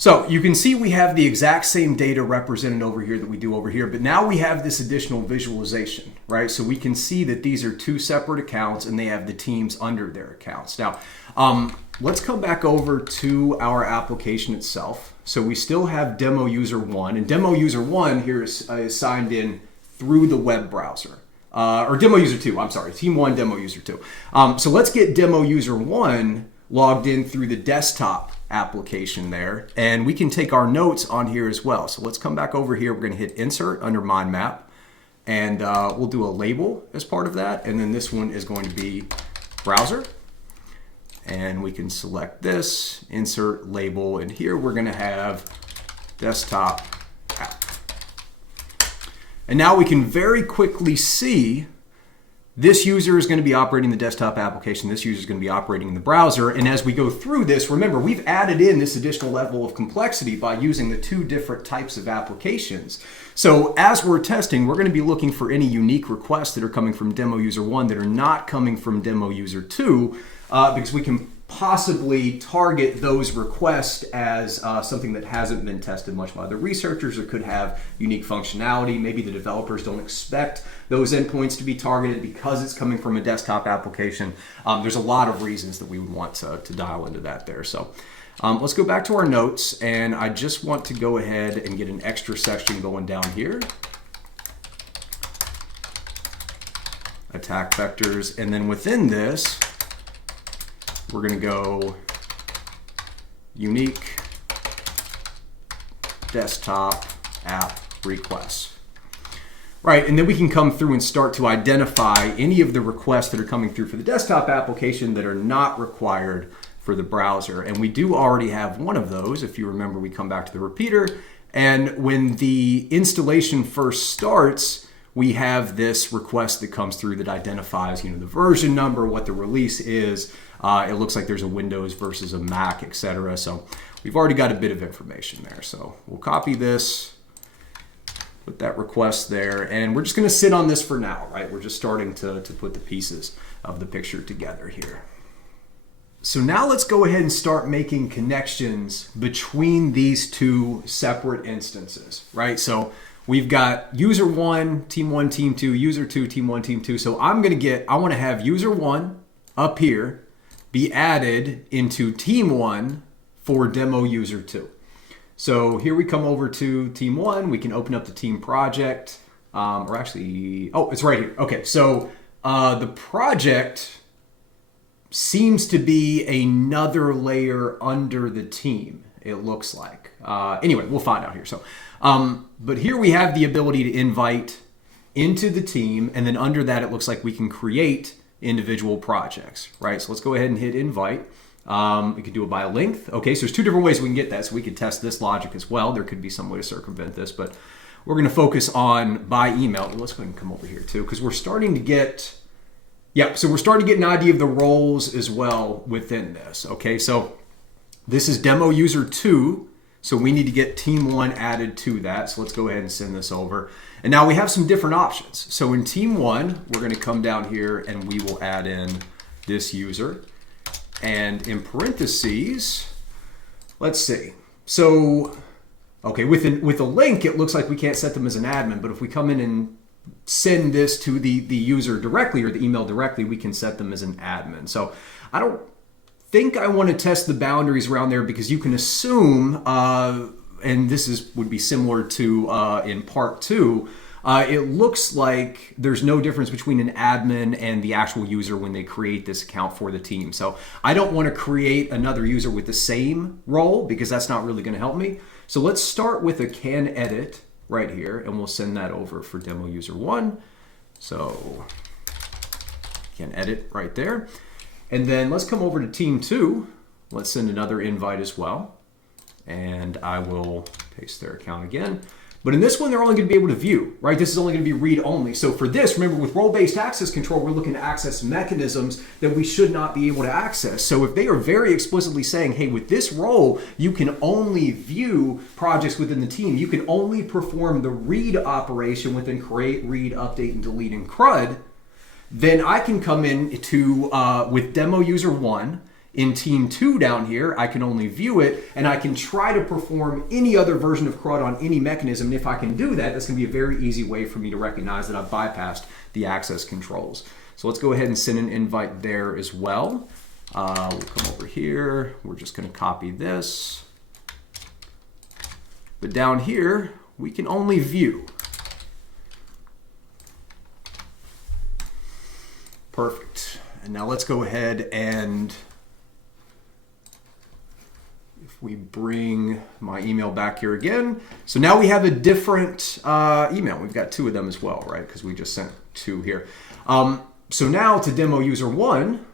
So you can see we have the exact same data represented over here that we do over here, but now we have this additional visualization, right? So we can see that these are two separate accounts and they have the teams under their accounts. Now, let's come back over to our application itself. So we still have demo user 1, and demo user 1 here is signed in through the web browser. Or demo user 2, I'm sorry, team 1, demo user 2. So let's get demo user 1 logged in through the desktop application there, and we can take our notes on here as well. So let's come back over here. We're going to hit insert under mind map, and we'll do a label as part of that, and then this one is going to be browser, and we can select this, insert label, and here we're going to have desktop app. And now we can very quickly see this user is going to be operating the desktop application. This user is going to be operating in the browser. And as we go through this, remember, we've added in this additional level of complexity by using the two different types of applications. So as we're testing, we're going to be looking for any unique requests that are coming from demo user 1 that are not coming from demo user 2, because we can possibly target those requests as something that hasn't been tested much by other researchers or could have unique functionality. Maybe the developers don't expect those endpoints to be targeted because it's coming from a desktop application. There's a lot of reasons that we would want to dial into that there. So let's go back to our notes, and I just want to go ahead and get an extra section going down here. Attack vectors, and then within this, we're going to go unique desktop app requests. Right, and then we can come through and start to identify any of the requests that are coming through for the desktop application that are not required for the browser. And we do already have one of those. If you remember, we come back to the repeater, and when the installation first starts, we have this request that comes through that identifies, the version number, what the release is. It looks like there's a Windows versus a Mac, etc. So we've already got a bit of information there. So we'll copy this, put that request there, and we're just going to sit on this for now, right? We're just starting to put the pieces of the picture together here. So now let's go ahead and start making connections between these two separate instances, right? So we've got user 1, team 1, team 2, user 2, team 1, team 2. So I want to have user 1 up here be added into team 1 for demo user 2. So here we come over to team 1. We can open up the team project, or actually, oh, it's right here. Okay, so the project seems to be another layer under the team. it looks like. Anyway, we'll find out here. So, but here we have the ability to invite into the team, and then under that, it looks like we can create individual projects, right? So let's go ahead and hit invite. We could do it by a length. Okay, so there's two different ways we can get that. So we could test this logic as well. There could be some way to circumvent this, but we're going to focus on by email. Let's go ahead and come over here too, because we're starting to get, so we're starting to get an idea of the roles as well within this. Okay, so this is demo user 2. So we need to get team 1 added to that. So let's go ahead and send this over. And now we have some different options. So in team 1, we're going to come down here and we will add in this user. And in parentheses, let's see. So, okay, with a link, it looks like we can't set them as an admin. But if we come in and send this to the user directly or the email directly, we can set them as an admin. So I don't think I want to test the boundaries around there, because you can assume, and this would be similar to in part 2, it looks like there's no difference between an admin and the actual user when they create this account for the team. So I don't want to create another user with the same role, because that's not really going to help me. So let's start with a can edit right here, and we'll send that over for demo user 1. So can edit right there. And then let's come over to team 2. Let's send another invite as well. And I will paste their account again. But in this one, they're only going to be able to view, right? This is only going to be read only. So for this, remember, with role-based access control, we're looking to access mechanisms that we should not be able to access. So if they are very explicitly saying, hey, with this role, you can only view projects within the team, you can only perform the read operation within create, read, update, and delete in CRUD, then I can come in to, with demo user 1, in team 2 down here, I can only view it, and I can try to perform any other version of CRUD on any mechanism. And if I can do that, that's going to be a very easy way for me to recognize that I've bypassed the access controls. So let's go ahead and send an invite there as well. We'll come over here. We're just going to copy this. But down here, we can only view. Perfect. And now let's go ahead and we bring my email back here again. So now we have a different email. We've got 2 of them as well, right? Because we just sent 2 here. So now to demo user 1.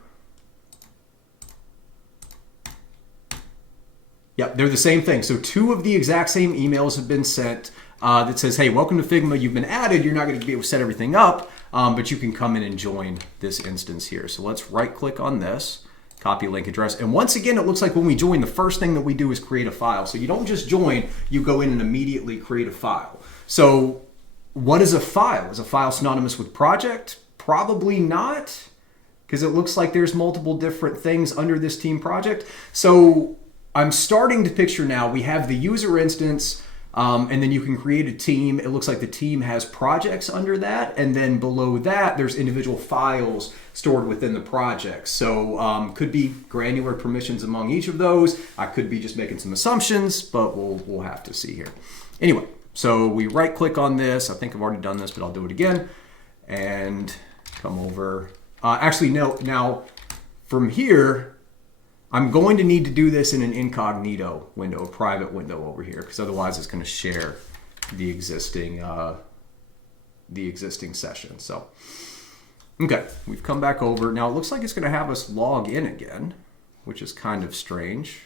Yep, they're the same thing. So 2 of the exact same emails have been sent that says, hey, welcome to Figma. You've been added. You're not going to be able to set everything up, but you can come in and join this instance here. So let's right click on this. Copy link address. And once again, it looks like when we join, the first thing that we do is create a file. So you don't just join, you go in and immediately create a file. So what is a file? Is a file synonymous with project? Probably not, because it looks like there's multiple different things under this team project. So I'm starting to picture now, we have the user instance, and then you can create a team. It looks like the team has projects under that, and then below that there's individual files stored within the project. So could be granular permissions among each of those. I could be just making some assumptions, but we'll have to see here. Anyway, so we right click on this. I think I've already done this, but I'll do it again. And come over. Actually, no, now from here, I'm going to need to do this in an incognito window, a private window over here, because otherwise it's going to share the existing session. So, okay, we've come back over. Now it looks like it's going to have us log in again, which is kind of strange.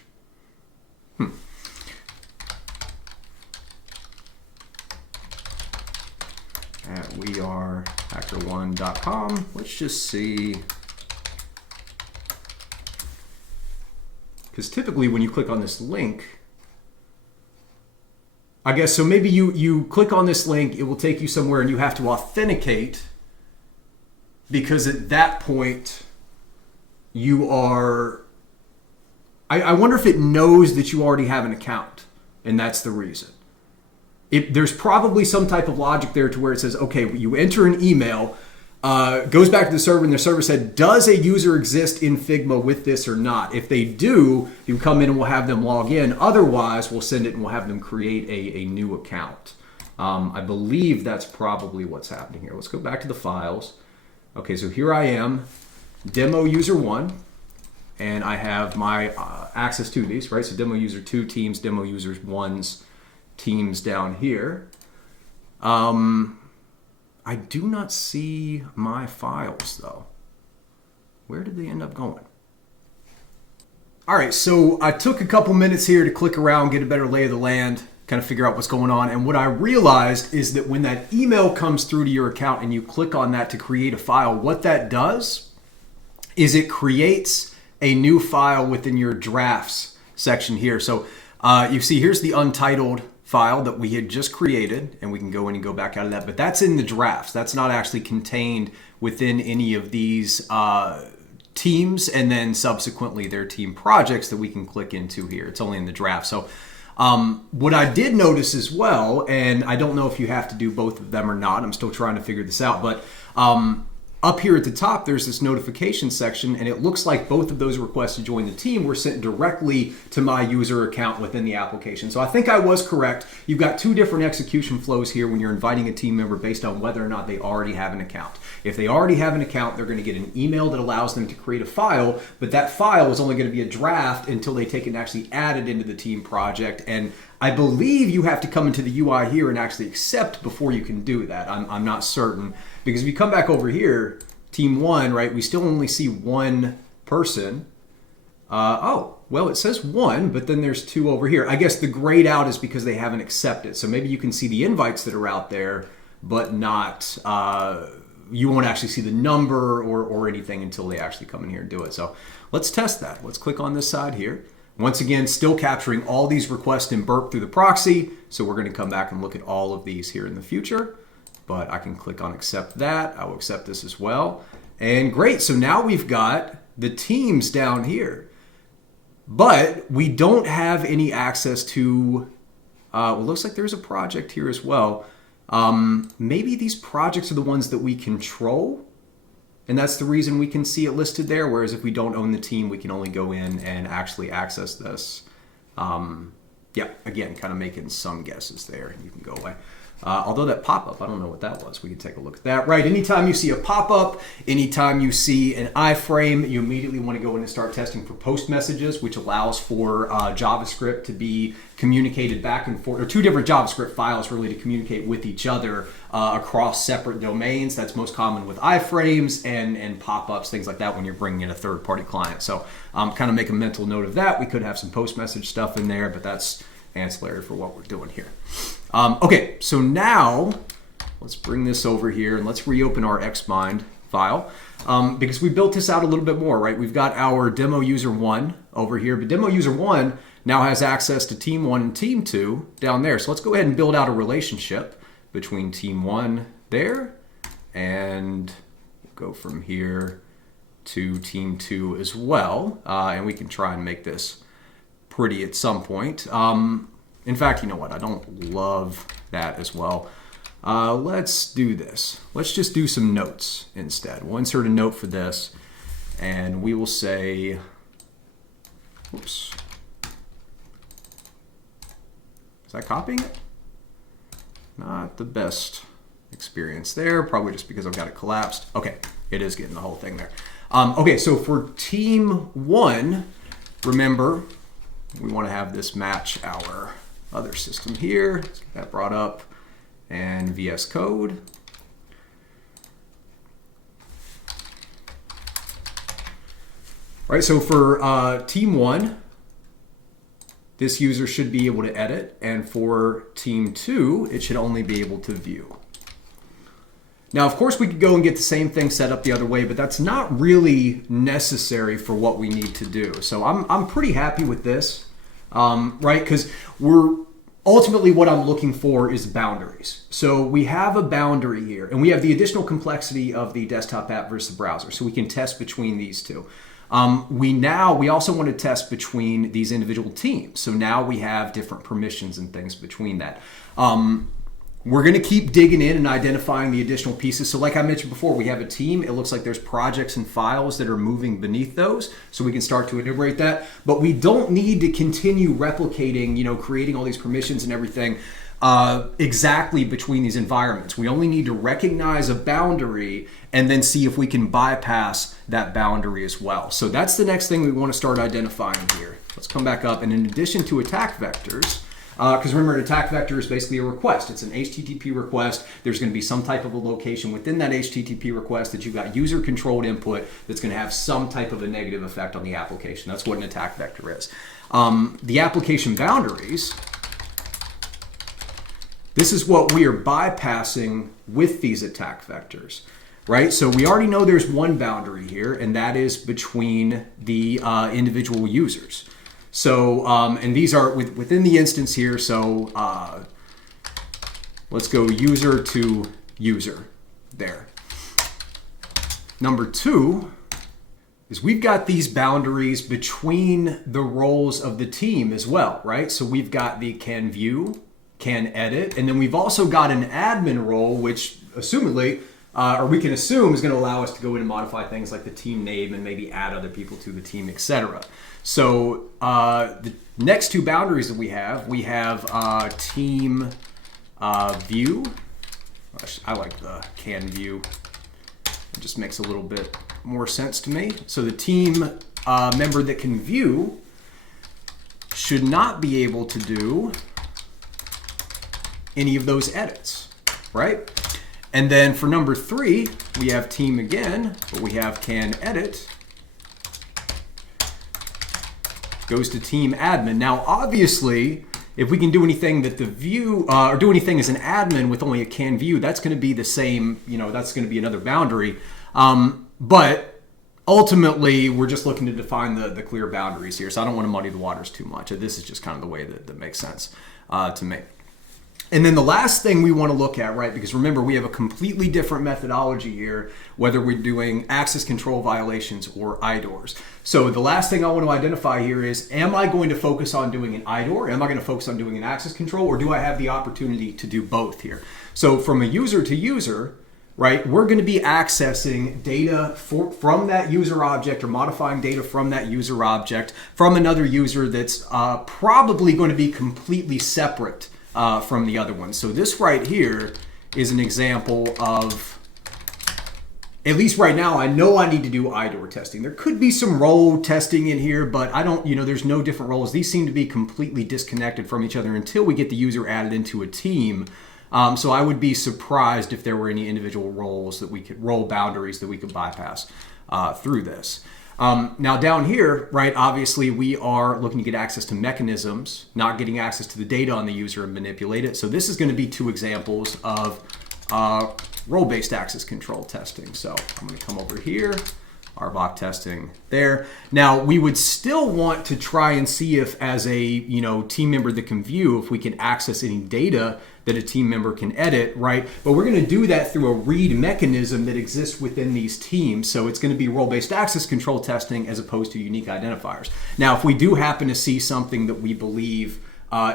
At wearehackerone.com. Let's just see. Because typically when you click on this link, I guess, so maybe you click on this link, it will take you somewhere and you have to authenticate, because at that point you are, I wonder if it knows that you already have an account, and that's the reason. There's probably some type of logic there to where it says, okay, you enter an email, goes back to the server, and the server said, does a user exist in Figma with this or not? If they do, you come in and we'll have them log in. Otherwise, we'll send it and we'll have them create a new account. I believe that's probably what's happening here. Let's go back to the files. Okay, so here I am, demo user 1, and I have my access to these, right? So demo user 2 teams, demo user 1's teams down here. I do not see my files though. Where did they end up going? All right, so I took a couple minutes here to click around, get a better lay of the land, kind of figure out what's going on. And what I realized is that when that email comes through to your account and you click on that to create a file, what that does is it creates a new file within your drafts section here. So you see here's the untitled file that we had just created, and we can go in and go back out of that, but that's in the drafts. That's not actually contained within any of these teams and then subsequently their team projects that we can click into here. It's only in the draft. So what I did notice as well, and I don't know if you have to do both of them or not, I'm still trying to figure this out, but up here at the top, there's this notification section, and it looks like both of those requests to join the team were sent directly to my user account within the application. So I think I was correct. You've got two different execution flows here when you're inviting a team member based on whether or not they already have an account. If they already have an account, they're going to get an email that allows them to create a file, but that file is only going to be a draft until they take it and actually add it into the team project. And I believe you have to come into the UI here and actually accept before you can do that. I'm not certain, because if you come back over here, team 1, right, we still only see one person. Oh, well, it says 1, but then there's 2 over here. I guess the grayed out is because they haven't accepted. So maybe you can see the invites that are out there, but not, you won't actually see the number or anything until they actually come in here and do it. So let's test that. Let's click on this side here. Once again, still capturing all these requests in Burp through the proxy. So we're going to come back and look at all of these here in the future. But I can click on accept that. I will accept this as well. And great. So now we've got the teams down here. But we don't have any access to, well, it looks like there's a project here as well. Maybe these projects are the ones that we control. And that's the reason we can see it listed there. Whereas if we don't own the team, we can only go in and actually access this. Yeah, again, kind of making some guesses there. You can go away. Although that pop-up, I don't know what that was. We can take a look at that. Right, anytime you see a pop-up, anytime you see an iframe, you immediately want to go in and start testing for Postmessages, which allows for JavaScript to be communicated back and forth, or 2 different JavaScript files really to communicate with each other across separate domains. That's most common with iframes and pop-ups, things like that when you're bringing in a third-party client. So kind of make a mental note of that. We could have some post-message stuff in there, but that's ancillary for what we're doing here. Okay, so now let's bring this over here and let's reopen our XMind file because we built this out a little bit more, right? We've got our demo user 1 over here, but demo user 1 now has access to team 1 and team 2 down there. So let's go ahead and build out a relationship between team 1 there and go from here to team 2 as well. And we can try and make this pretty at some point. In fact, you know what? I don't love that as well. Let's do this. Let's just do some notes instead. We'll insert a note for this, and we will say, oops. Is that copying it? Not the best experience there, probably just because I've got it collapsed. Okay, it is getting the whole thing there. Okay, so for team 1, remember, we want to have this match our other system here. Let's get that brought up, and VS Code. All right, so for team 1, this user should be able to edit, and for team 2, it should only be able to view. Now, of course, we could go and get the same thing set up the other way, but that's not really necessary for what we need to do. So I'm pretty happy with this. Right? Because ultimately what I'm looking for is boundaries. So we have a boundary here, and we have the additional complexity of the desktop app versus the browser. So we can test between these two. We also want to test between these individual teams. So now we have different permissions and things between that. We're going to keep digging in and identifying the additional pieces. So like I mentioned before, we have a team. It looks like there's projects and files that are moving beneath those. So we can start to integrate that. But we don't need to continue replicating, creating all these permissions and everything. exactly between these environments. We only need to recognize a boundary and then see if we can bypass that boundary as well. So that's the next thing we want to start identifying here. Let's come back up, and in addition to attack vectors, because remember, an attack vector is basically a request. It's an HTTP request. There's going to be some type of a location within that HTTP request that you've got user-controlled input that's going to have some type of a negative effect on the application. That's what an attack vector is. The application boundaries, this is what we are bypassing with these attack vectors, right? So we already know there's one boundary here, and that is between the individual users. So, and these are within the instance here. So let's go user to user there. Number two is we've got these boundaries between the roles of the team as well, right? So we've got the can view, can edit, and then we've also got an admin role, which assumedly, or we can assume is going to allow us to go in and modify things like the team name and maybe add other people to the team, etc. So the next two boundaries that we have team view. I like the can view. It just makes a little bit more sense to me. So the team member that can view should not be able to do any of those edits, right? And then for number three, we have team again, but we have can edit. Goes to team admin. Now, obviously, if we can do anything that the view, or do anything as an admin with only a can view, that's going to be the same, that's going to be another boundary. But ultimately, we're just looking to define the clear boundaries here. So I don't want to muddy the waters too much. This is just kind of the way that makes sense to me. And then the last thing we want to look at, right, because remember, we have a completely different methodology here, whether we're doing access control violations or IDORs. So the last thing I want to identify here is, am I going to focus on doing an IDOR? Am I going to focus on doing an access control? Or do I have the opportunity to do both here? So from a user to user, right, we're going to be accessing data from that user object, or modifying data from that user object from another user that's probably going to be completely separate from the other one. So this right here is an example of, at least right now, I know I need to do IDOR testing. There could be some role testing in here, but I don't, there's no different roles. These seem to be completely disconnected from each other until we get the user added into a team. So I would be surprised if there were any individual roles that we could, role boundaries that we could bypass through this. Now down here, right, obviously we are looking to get access to mechanisms, not getting access to the data on the user and manipulate it. So this is going to be two examples of role-based access control testing. So I'm going to come over here, RBAC testing there. Now we would still want to try and see if, as a team member that can view, if we can access any data that a team member can edit, right? But we're going to do that through a read mechanism that exists within these teams. So it's going to be role-based access control testing as opposed to unique identifiers. Now, if we do happen to see something that we believe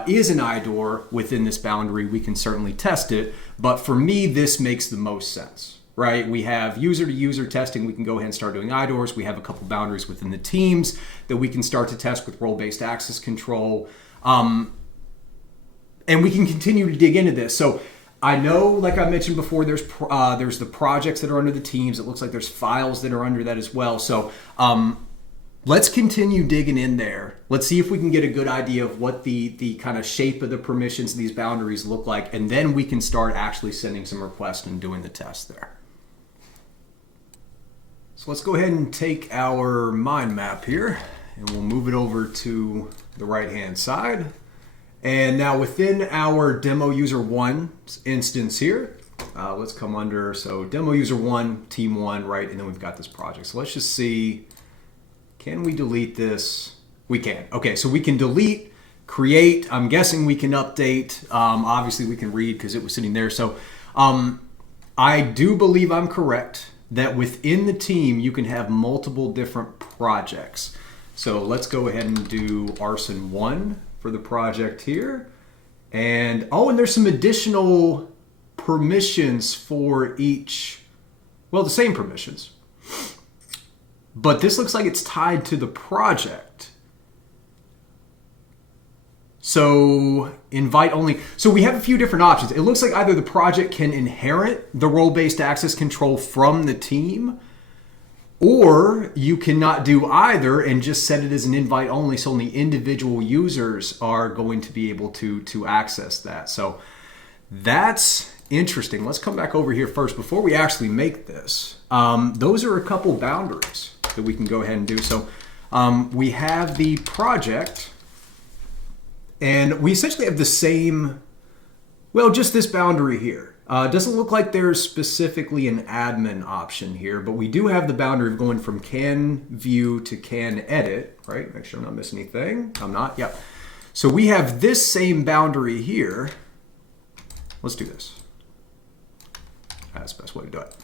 is an IDOR within this boundary, we can certainly test it. But for me, this makes the most sense, right? We have user-to-user testing. We can go ahead and start doing IDORs. We have a couple boundaries within the teams that we can start to test with role-based access control. And we can continue to dig into this. So I know, like I mentioned before, there's the projects that are under the teams. It looks like there's files that are under that as well. So let's continue digging in there. Let's see if we can get a good idea of what the kind of shape of the permissions of these boundaries look like. And then we can start actually sending some requests and doing the test there. So let's go ahead and take our mind map here, and we'll move it over to the right-hand side. And now within our demo user 1 instance here, let's come under, so demo user 1, team 1, right? And then we've got this project. So let's just see, can we delete this? We can. Okay, so we can delete, create. I'm guessing we can update. Obviously we can read because it was sitting there. So I do believe I'm correct that within the team, you can have multiple different projects. So let's go ahead and do arson 1 for the project here. And there's some additional permissions for each, well, the same permissions. But this looks like it's tied to the project. So invite only. So we have a few different options. It looks like either the project can inherit the role-based access control from the team, or you cannot do either and just set it as an invite only, so only individual users are going to be able to access that. So that's interesting. Let's come back over here first before we actually make this. Those are a couple boundaries that we can go ahead and do. So we have the project, and we essentially have the same, well, just this boundary here. Doesn't look like there's specifically an admin option here, but we do have the boundary of going from can view to can edit, right? Make sure I'm not missing anything. I'm not, yep. So we have this same boundary here. Let's do this. That's the best way to do it.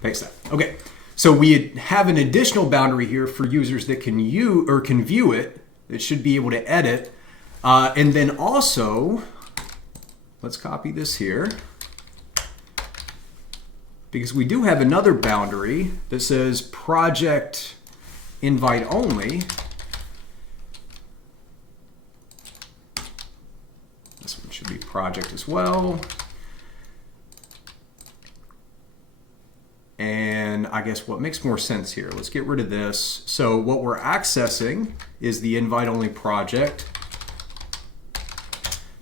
Paste that. Okay. So we have an additional boundary here for users that can view it, that should be able to edit. And then also, let's copy this here, because we do have another boundary that says project invite only. This one should be project as well. And I guess what makes more sense here, let's get rid of this. So what we're accessing is the invite only project,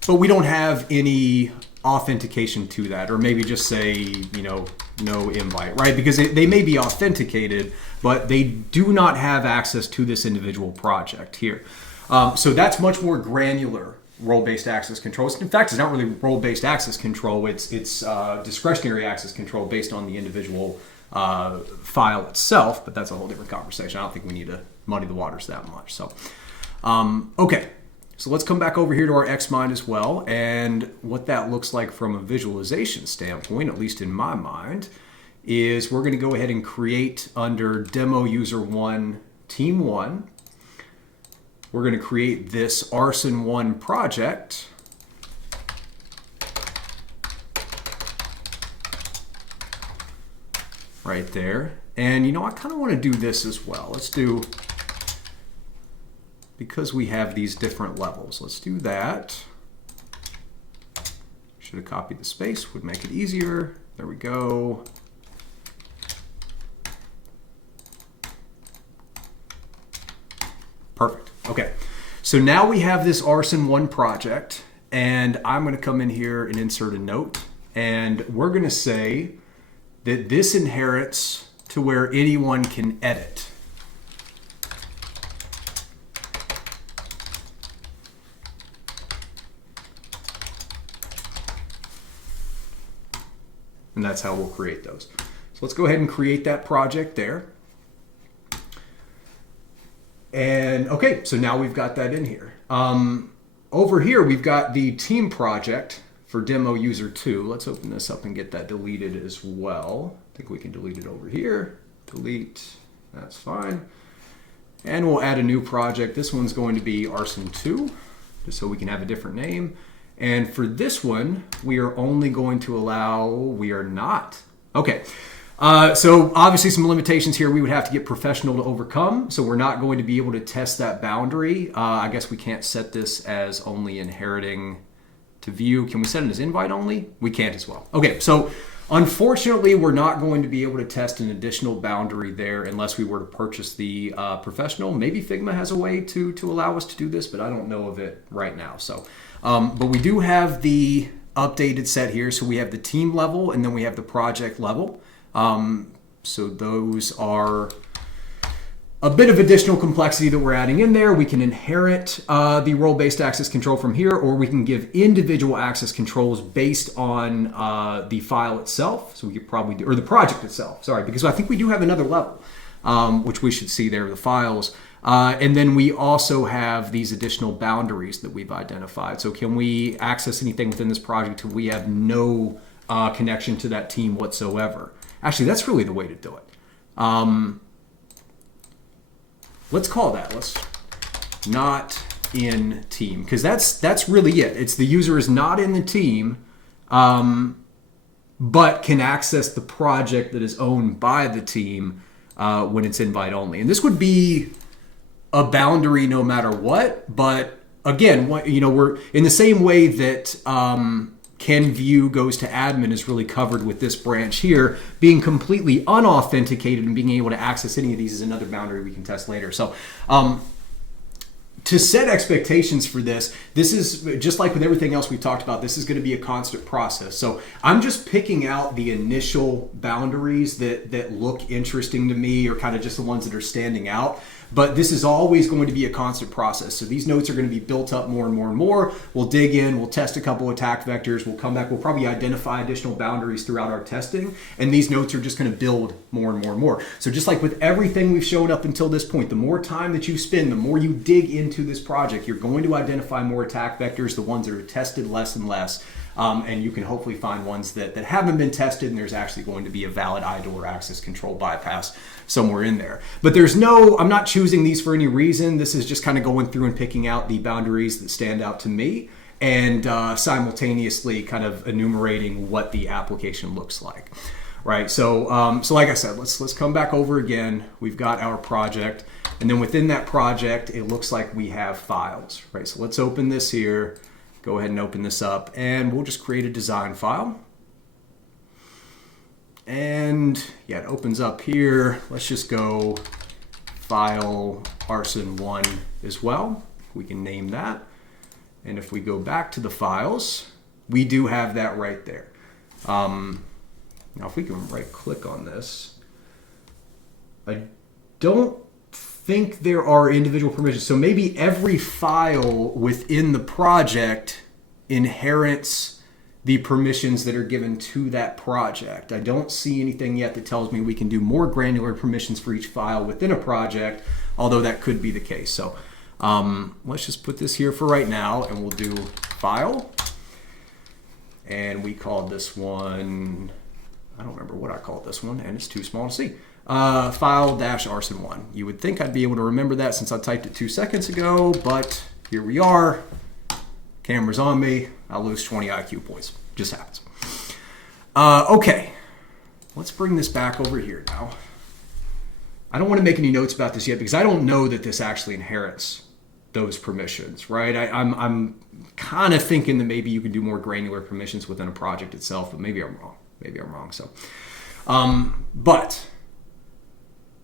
but we don't have any authentication to that, or maybe just say, you know, no invite, right? Because they may be authenticated, but they do not have access to this individual project here. So that's much more granular role-based access control. In fact, it's not really role-based access control. It's discretionary access control based on the individual file itself, but that's a whole different conversation. I don't think we need to muddy the waters that much. So, okay. So let's come back over here to our XMind as well, and what that looks like from a visualization standpoint, at least in my mind, is we're going to go ahead and create under demo user 1, team 1. We're going to create this arson1 project. Right there. And you know, I kind of want to do this as well. Let's do, because we have these different levels, let's do that. Should have copied the space, would make it easier. There we go. Perfect. Okay. So now we have this arson1 project, and I'm going to come in here and insert a note, and we're going to say that this inherits to where anyone can edit. And that's how we'll create those. So let's go ahead and create that project there. And okay, so now we've got that in here. Over here, we've got the team project for demo user 2. Let's open this up and get that deleted as well. I think we can delete it over here. Delete, that's fine. And we'll add a new project. This one's going to be arson2, just so we can have a different name. And for this one, we are only going to allow, we are not. Okay, so obviously some limitations here we would have to get professional to overcome. So we're not going to be able to test that boundary. I guess we can't set this as only inheriting to view. Can we set it as invite only? We can't as well. Okay, so unfortunately, we're not going to be able to test an additional boundary there unless we were to purchase the professional. Maybe Figma has a way to allow us to do this, but I don't know of it right now. So, but we do have the updated set here. So we have the team level, and then we have the project level. So those are a bit of additional complexity that we're adding in there. We can inherit the role-based access control from here, or we can give individual access controls based on the file itself. So we could probably do, or the project itself, sorry, because I think we do have another level, which we should see there, the files. And then we also have these additional boundaries that we've identified. So can we access anything within this project till we have no connection to that team whatsoever? Actually, that's really the way to do it. Let's call that, let's not in team, because that's really it. It's the user is not in the team, but can access the project that is owned by the team when it's invite only. And this would be a boundary no matter what, but again, we're in the same way that can view goes to admin is really covered with this branch here. Being completely unauthenticated and being able to access any of these is another boundary we can test later. So to set expectations for this is just like with everything else we talked about, this is going to be a constant process. So I'm just picking out the initial boundaries that look interesting to me, or kind of just the ones that are standing out. But this is always going to be a constant process. So these notes are going to be built up more and more and more. We'll dig in, we'll test a couple attack vectors, we'll come back, we'll probably identify additional boundaries throughout our testing, and these notes are just going to build more and more and more. So just like with everything we've shown up until this point, the more time that you spend, the more you dig into this project, you're going to identify more attack vectors, the ones that are tested less and less. And you can hopefully find ones that haven't been tested, and there's actually going to be a valid IDOR access control bypass somewhere in there. But I'm not choosing these for any reason. This is just kind of going through and picking out the boundaries that stand out to me, and simultaneously kind of enumerating what the application looks like. Right, so like I said, let's come back over again. We've got our project, and then within that project, it looks like we have files. Right, so let's open this here. Go ahead and open this up, and we'll just create a design file. And yeah, it opens up here. Let's just go file arson1 as well. We can name that. And if we go back to the files, we do have that right there. Now, if we can right click on this, I don't think there are individual permissions. So maybe every file within the project inherits the permissions that are given to that project. I don't see anything yet that tells me we can do more granular permissions for each file within a project, although that could be the case. So let's just put this here for right now, and we'll do file. And we called this one, I don't remember what I called this one, and it's too small to see. File-arson1. You would think I'd be able to remember that since I typed it 2 seconds ago, but here we are. Camera's on me. I'll lose 20 IQ points. Just happens. Okay, let's bring this back over here now. I don't want to make any notes about this yet because I don't know that this actually inherits those permissions, right? I'm kind of thinking that maybe you can do more granular permissions within a project itself, but maybe I'm wrong. Maybe I'm wrong. So, but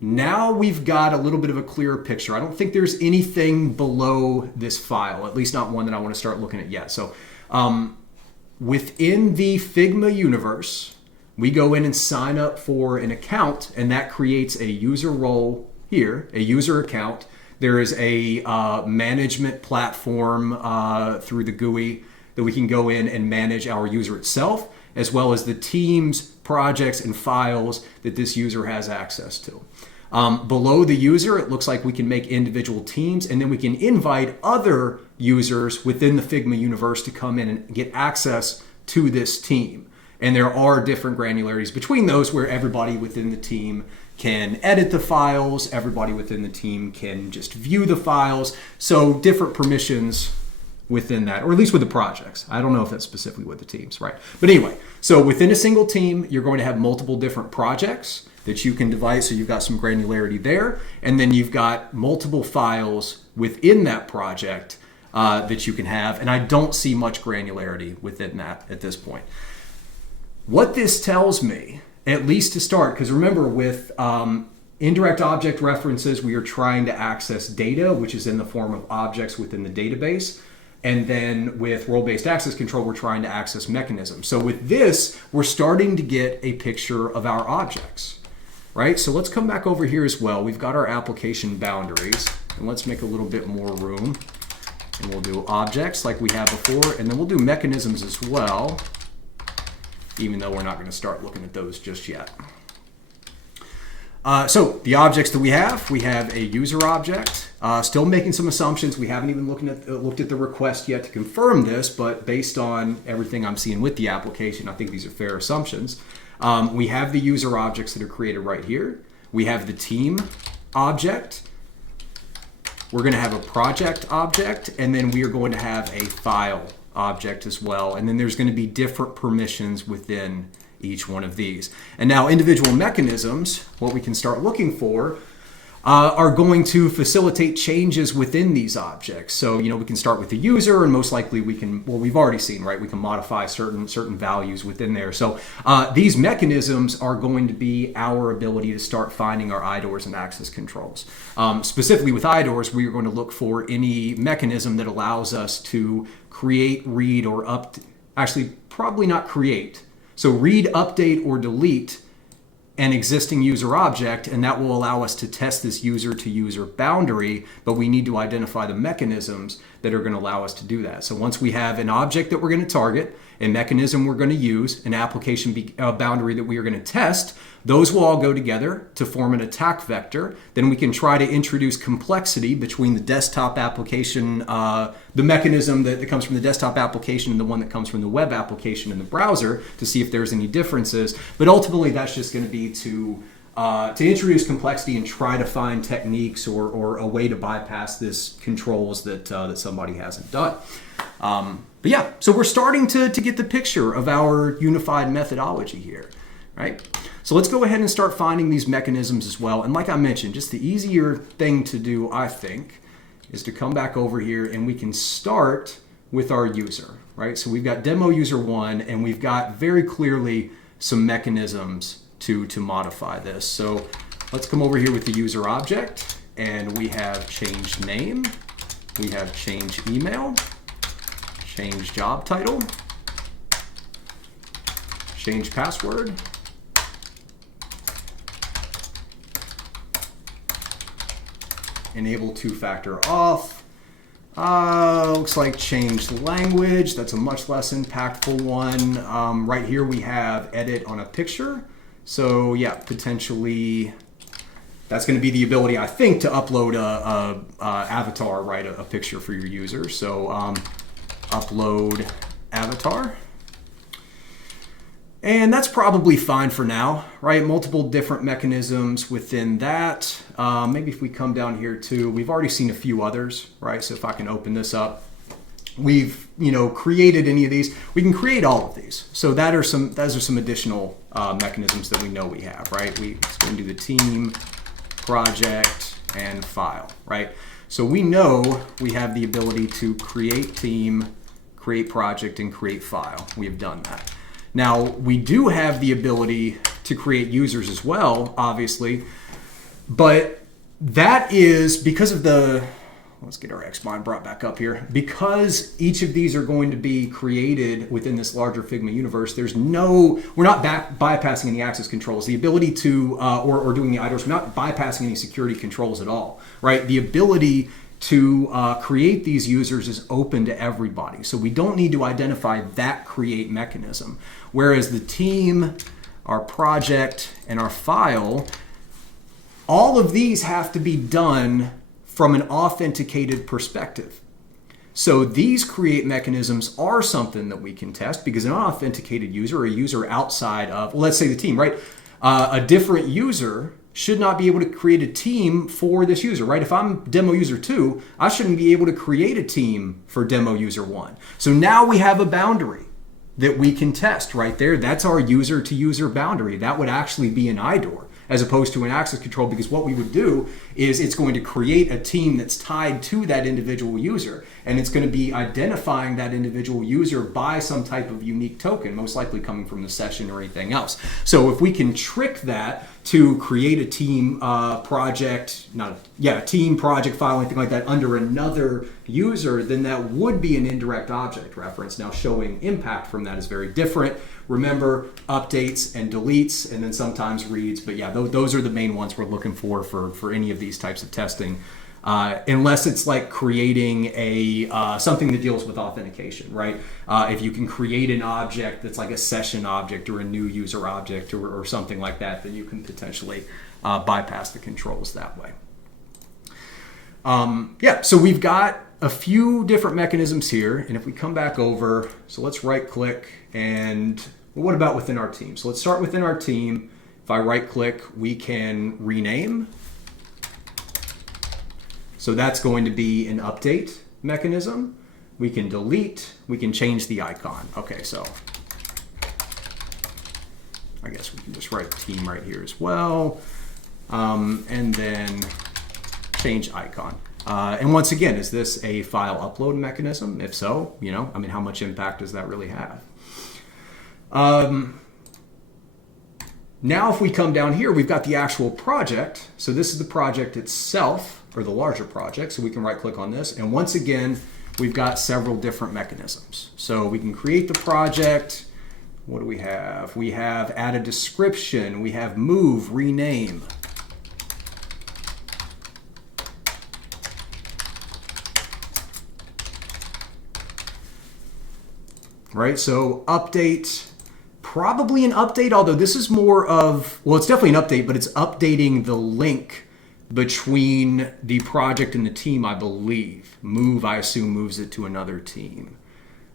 now we've got a little bit of a clearer picture. I don't think there's anything below this file, at least not one that I want to start looking at yet. So within the Figma universe, we go in and sign up for an account, and that creates a user role here, a user account. There is a management platform through the GUI that we can go in and manage our user itself, as well as the teams, projects, and files that this user has access to. Below the user, it looks like we can make individual teams, and then we can invite other users within the Figma universe to come in and get access to this team. And there are different granularities between those where everybody within the team can edit the files, everybody within the team can just view the files. So different permissions within that, or at least with the projects. I don't know if that's specifically with the teams, right? But anyway, so within a single team, you're going to have multiple different projects that you can devise, so you've got some granularity there, and then you've got multiple files within that project that you can have, and I don't see much granularity within that at this point. What this tells me, at least to start, because remember with indirect object references, we are trying to access data, which is in the form of objects within the database. And then with role-based access control, we're trying to access mechanisms. So with this, we're starting to get a picture of our objects, right? So let's come back over here as well. We've got our application boundaries, and let's make a little bit more room. And we'll do objects like we had before, and then we'll do mechanisms as well, even though we're not going to start looking at those just yet. So the objects that we have a user object. Still making some assumptions. We haven't even looked at the request yet to confirm this, but based on everything I'm seeing with the application, I think these are fair assumptions. We have the user objects that are created right here. We have the team object. We're going to have a project object, and then we are going to have a file object as well. And then there's going to be different permissions within each one of these. And now individual mechanisms, what we can start looking for are going to facilitate changes within these objects. So, we can start with the user, and most likely we can, well, we've already seen, right? We can modify certain values within there. So these mechanisms are going to be our ability to start finding our IDORs and access controls. Specifically with IDORs, we are going to look for any mechanism that allows us to create, read, or actually probably not create. So read, update, or delete an existing user object, and that will allow us to test this user-to-user boundary, but we need to identify the mechanisms that are going to allow us to do that. So once we have an object that we're going to target, a mechanism we're going to use, an application boundary that we are going to test, those will all go together to form an attack vector. Then we can try to introduce complexity between the desktop application, the mechanism that comes from the desktop application and the one that comes from the web application in the browser to see if there's any differences. But ultimately, that's just going to be to introduce complexity and try to find techniques or a way to bypass this controls that somebody hasn't done. But yeah, so we're starting to get the picture of our unified methodology here, right? So let's go ahead and start finding these mechanisms as well. And like I mentioned, just the easier thing to do, I think, is to come back over here and we can start with our user, right? So we've got demo user 1, and we've got very clearly some mechanisms to modify this. So let's come over here with the user object, and we have change name, we have change email, change job title, change password, enable two-factor auth. Looks like change language. That's a much less impactful one. Right here we have edit on a picture. So yeah, potentially that's going to be the ability, I think, to upload a avatar, right? A picture for your user. So upload avatar. And that's probably fine for now, right? Multiple different mechanisms within that. Maybe if we come down here too, we've already seen a few others, right? So if I can open this up, we've created any of these. We can create all of these. So those are some additional mechanisms that we know we have, right? Let's go and do the team, project, and file, right? So we know we have the ability to create team, create project, and create file. We have done that. Now, we do have the ability to create users as well, obviously, but that is because of let's get our XMind brought back up here. Because each of these are going to be created within this larger Figma universe, we're not bypassing any access controls. The ability to, or doing the IDORs, we're not bypassing any security controls at all, right? The ability to create these users is open to everybody. So we don't need to identify that create mechanism. Whereas the team, our project, and our file, all of these have to be done from an authenticated perspective. So these create mechanisms are something that we can test because an unauthenticated user, or a user outside of, well, let's say the team, right? A different user should not be able to create a team for this user, right? If I'm demo user 2, I shouldn't be able to create a team for demo user 1. So now we have a boundary that we can test right there. That's our user to user boundary. That would actually be an IDOR as opposed to an access control, because what we would do is it's going to create a team that's tied to that individual user, and it's going to be identifying that individual user by some type of unique token, most likely coming from the session or anything else. So if we can trick that to create a team team project file, anything like that under another user, then that would be an indirect object reference. Now showing impact from that is very different. Remember, updates and deletes, and then sometimes reads. But yeah, those are the main ones we're looking for any of these types of testing. Unless it's like creating something that deals with authentication, right? If you can create an object that's like a session object or a new user object or something like that, then you can potentially bypass the controls that way. So we've got a few different mechanisms here, and if we come back over, so let's right click, and what about within our team? So let's start within our team. If I right click, we can rename. So that's going to be an update mechanism. We can delete, we can change the icon. Okay, so I guess we can just write team right here as well. And then change icon. And once again, is this a file upload mechanism? If so, I mean, how much impact does that really have? Now if we come down here, we've got the actual project. So this is the project itself, or the larger project. So we can right click on this. And once again, we've got several different mechanisms. So we can create the project. What do we have? We have add a description. We have move, rename. Right, so update, probably an update, although this is more of, well, it's definitely an update, but it's updating the link between the project and the team, I believe. Move, I assume, moves it to another team.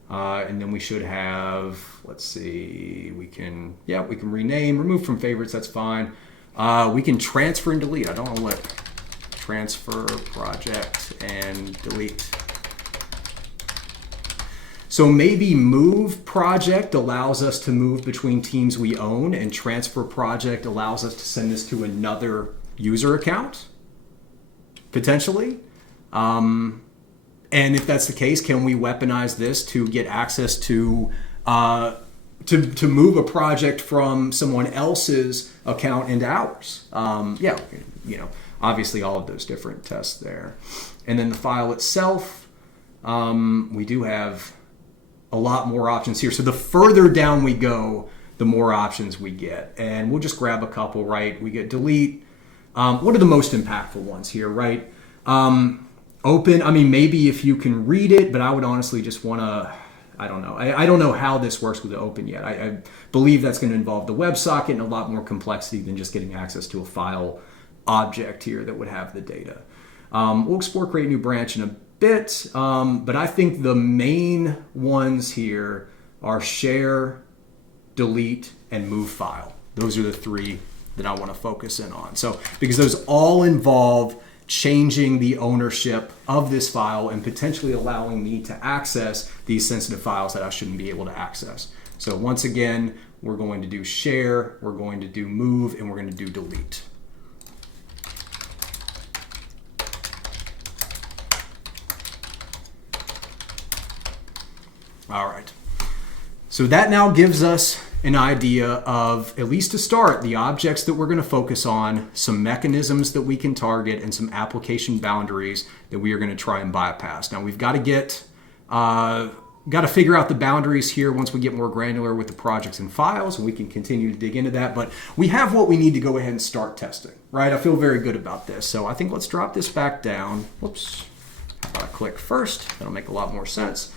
And then we should have, let's see, we can rename, remove from favorites, that's fine. We can transfer and delete. I don't know what, transfer, project, and delete. So maybe move project allows us to move between teams we own, and transfer project allows us to send this to another user account, potentially. And if that's the case, can we weaponize this to get access to move a project from someone else's account into ours? Yeah, obviously all of those different tests there. And then the file itself, we do have a lot more options here. So the further down we go, the more options we get. And we'll just grab a couple, right? We get delete. What are the most impactful ones here, right? Open, I mean, maybe if you can read it, but I would honestly just want to, I don't know. I don't know how this works with the open yet. I believe that's going to involve the WebSocket and a lot more complexity than just getting access to a file object here that would have the data. We'll explore create new branch in a bit, but I think the main ones here are share, delete, and move file. Those are the three that I want to focus in on. So because those all involve changing the ownership of this file and potentially allowing me to access these sensitive files that I shouldn't be able to access. So once again, we're going to do share, we're going to do move, and we're going to do delete. All right, so that now gives us an idea of, at least to start, the objects that we're going to focus on, some mechanisms that we can target, and some application boundaries that we are going to try and bypass. Now we've got to figure out the boundaries here once we get more granular with the projects and files, and we can continue to dig into that. But we have what we need to go ahead and start testing, right? I feel very good about this. So I think let's drop this back down. Whoops, how about I click first? That'll make a lot more sense.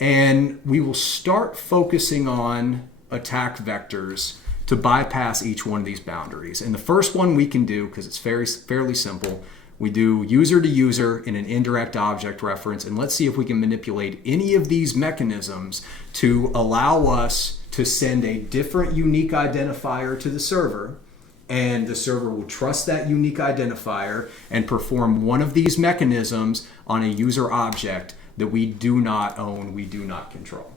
And we will start focusing on attack vectors to bypass each one of these boundaries. And the first one we can do, because it's fairly simple, we do user to user in an indirect object reference, and let's see if we can manipulate any of these mechanisms to allow us to send a different unique identifier to the server, and the server will trust that unique identifier and perform one of these mechanisms on a user object that we do not own, we do not control.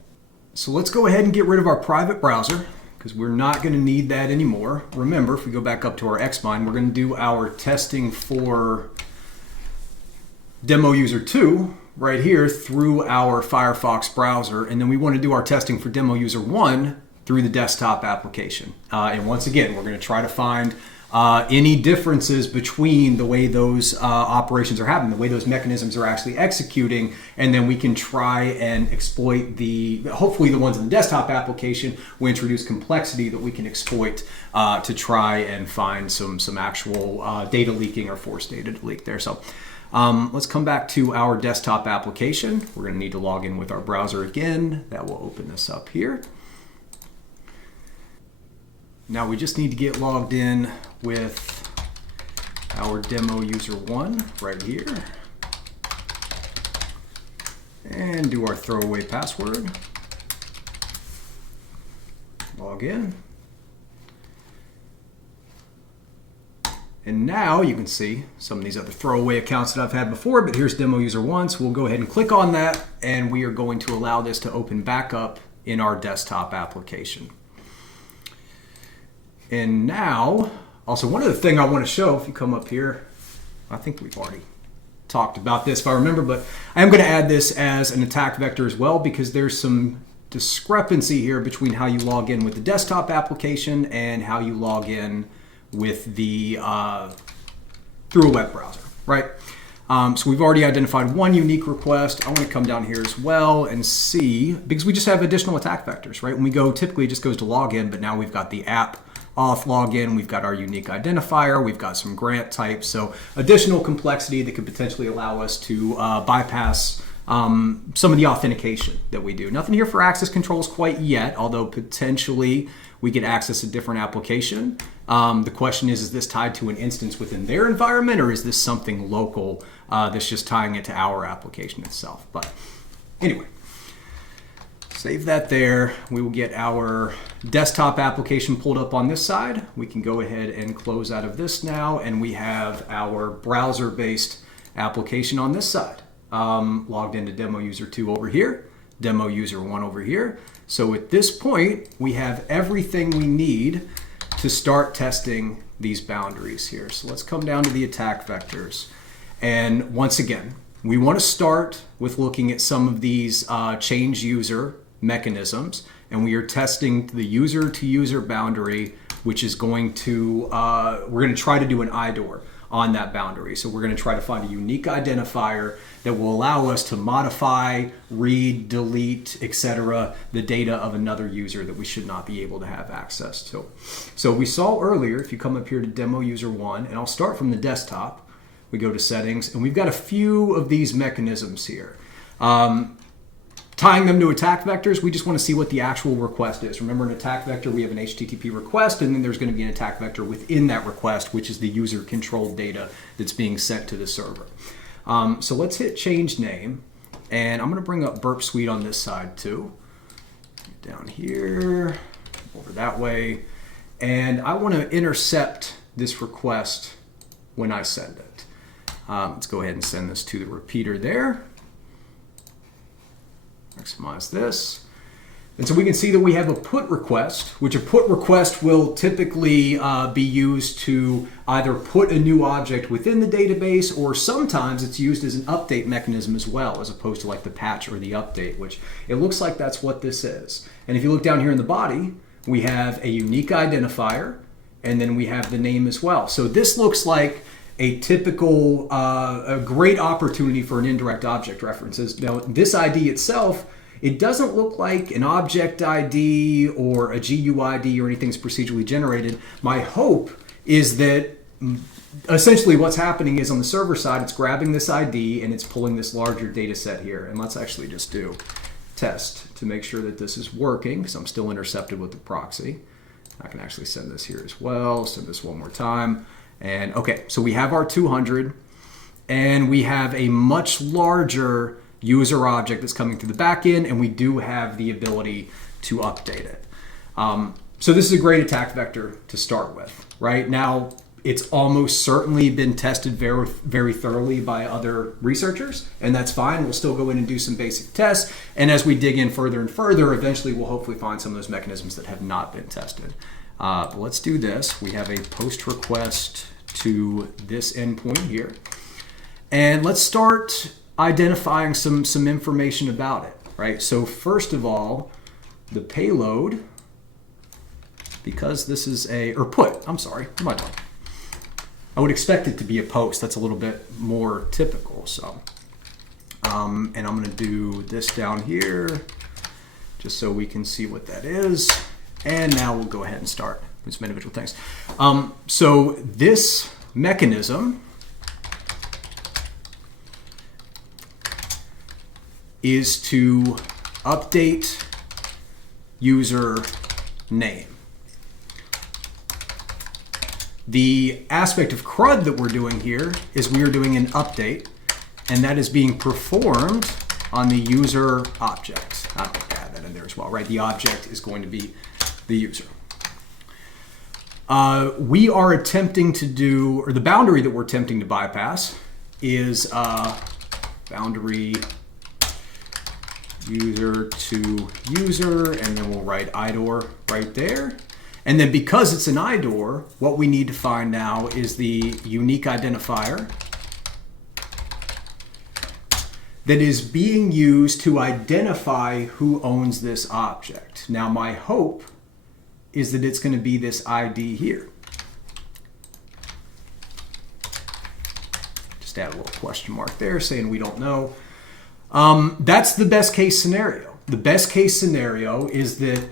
So let's go ahead and get rid of our private browser, because we're not going to need that anymore. Remember, if we go back up to our XMind, we're going to do our testing for demo user 2 right here through our Firefox browser, and then we want to do our testing for demo user 1 through the desktop application. And once again, we're going to try to find any differences between the way those operations are happening, the way those mechanisms are actually executing, and then we can try and exploit hopefully the ones in the desktop application. We introduce complexity that we can exploit to try and find some actual data leaking or forced data to leak there. So let's come back to our desktop application. We're going to need to log in with our browser again. That will open this up here. Now we just need to get logged in with our demo user 1 right here and do our throwaway password. Log in. And now you can see some of these other throwaway accounts that I've had before, but here's demo user 1, so we'll go ahead and click on that, and we are going to allow this to open back up in our desktop application. And now, also one other thing I want to show, if you come up here, I think we've already talked about this if I remember, but I am going to add this as an attack vector as well because there's some discrepancy here between how you log in with the desktop application and how you log in with the through a web browser, right? So we've already identified one unique request. I want to come down here as well and see, because we just have additional attack vectors, right? When we go, typically it just goes to login, but now we've got the app auth login, we've got our unique identifier, we've got some grant types, so additional complexity that could potentially allow us to bypass some of the authentication that we do. Nothing here for access controls quite yet, although potentially we could access a different application. The question is this tied to an instance within their environment, or is this something local that's just tying it to our application itself? But anyway, save that there. We will get our desktop application pulled up on this side. We can go ahead and close out of this now, and we have our browser-based application on this side. Logged into demo user 2 over here, demo user 1 over here. So at this point, we have everything we need to start testing these boundaries here. So let's come down to the attack vectors. And once again, we want to start with looking at some of these change user mechanisms, and we are testing the user to user boundary, which is going to, we're going to try to do an IDOR on that boundary. So we're going to try to find a unique identifier that will allow us to modify, read, delete, etc., the data of another user that we should not be able to have access to. So we saw earlier, if you come up here to demo user 1, and I'll start from the desktop, we go to settings, and we've got a few of these mechanisms here. Tying them to attack vectors, we just want to see what the actual request is. Remember, an attack vector, we have an HTTP request, and then there's going to be an attack vector within that request, which is the user-controlled data that's being sent to the server. So let's hit change name, and I'm going to bring up BurpSuite on this side too. Down here, over that way, and I want to intercept this request when I send it. Let's go ahead and send this to the repeater there. Maximize this. And so we can see that we have a put request, which a put request will typically be used to either put a new object within the database, or sometimes it's used as an update mechanism as well, as opposed to like the patch or the update, which it looks like that's what this is. And if you look down here in the body, we have a unique identifier, and then we have the name as well. So this looks like a typical, a great opportunity for an indirect object references. Now, this ID itself, it doesn't look like an object ID or a GUID or anything that's procedurally generated. My hope is that essentially what's happening is on the server side, it's grabbing this ID and it's pulling this larger data set here. And let's actually just do test to make sure that this is working, because I'm still intercepted with the proxy. I can actually send this here as well. Send this one more time. And okay, so we have our 200, and we have a much larger user object that's coming through the back end, and we do have the ability to update it. So this is a great attack vector to start with. Right now, it's almost certainly been tested very, very thoroughly by other researchers, and that's fine. We'll still go in and do some basic tests, and as we dig in further and further, eventually we'll hopefully find some of those mechanisms that have not been tested. But let's do this. We have a post request to this endpoint here, and let's start identifying some information about it, right? So first of all, the payload, because this is a, or put, I'm sorry, what am I talking? I would expect it to be a post. That's a little bit more typical. So, and I'm going to do this down here just so we can see what that is. And now we'll go ahead and start with some individual things. So this mechanism is to update user name. The aspect of CRUD that we're doing here is we are doing an update, and that is being performed on the user object. I don't think I have that in there as well, right? The object is going to be the user. We are attempting to do, or the boundary that we're attempting to bypass is boundary user to user, and then we'll write IDOR right there. And then because it's an IDOR, what we need to find now is the unique identifier that is being used to identify who owns this object. Now, my hope is that it's going to be this ID here. Just add a little question mark there saying we don't know. That's the best case scenario. The best case scenario is that,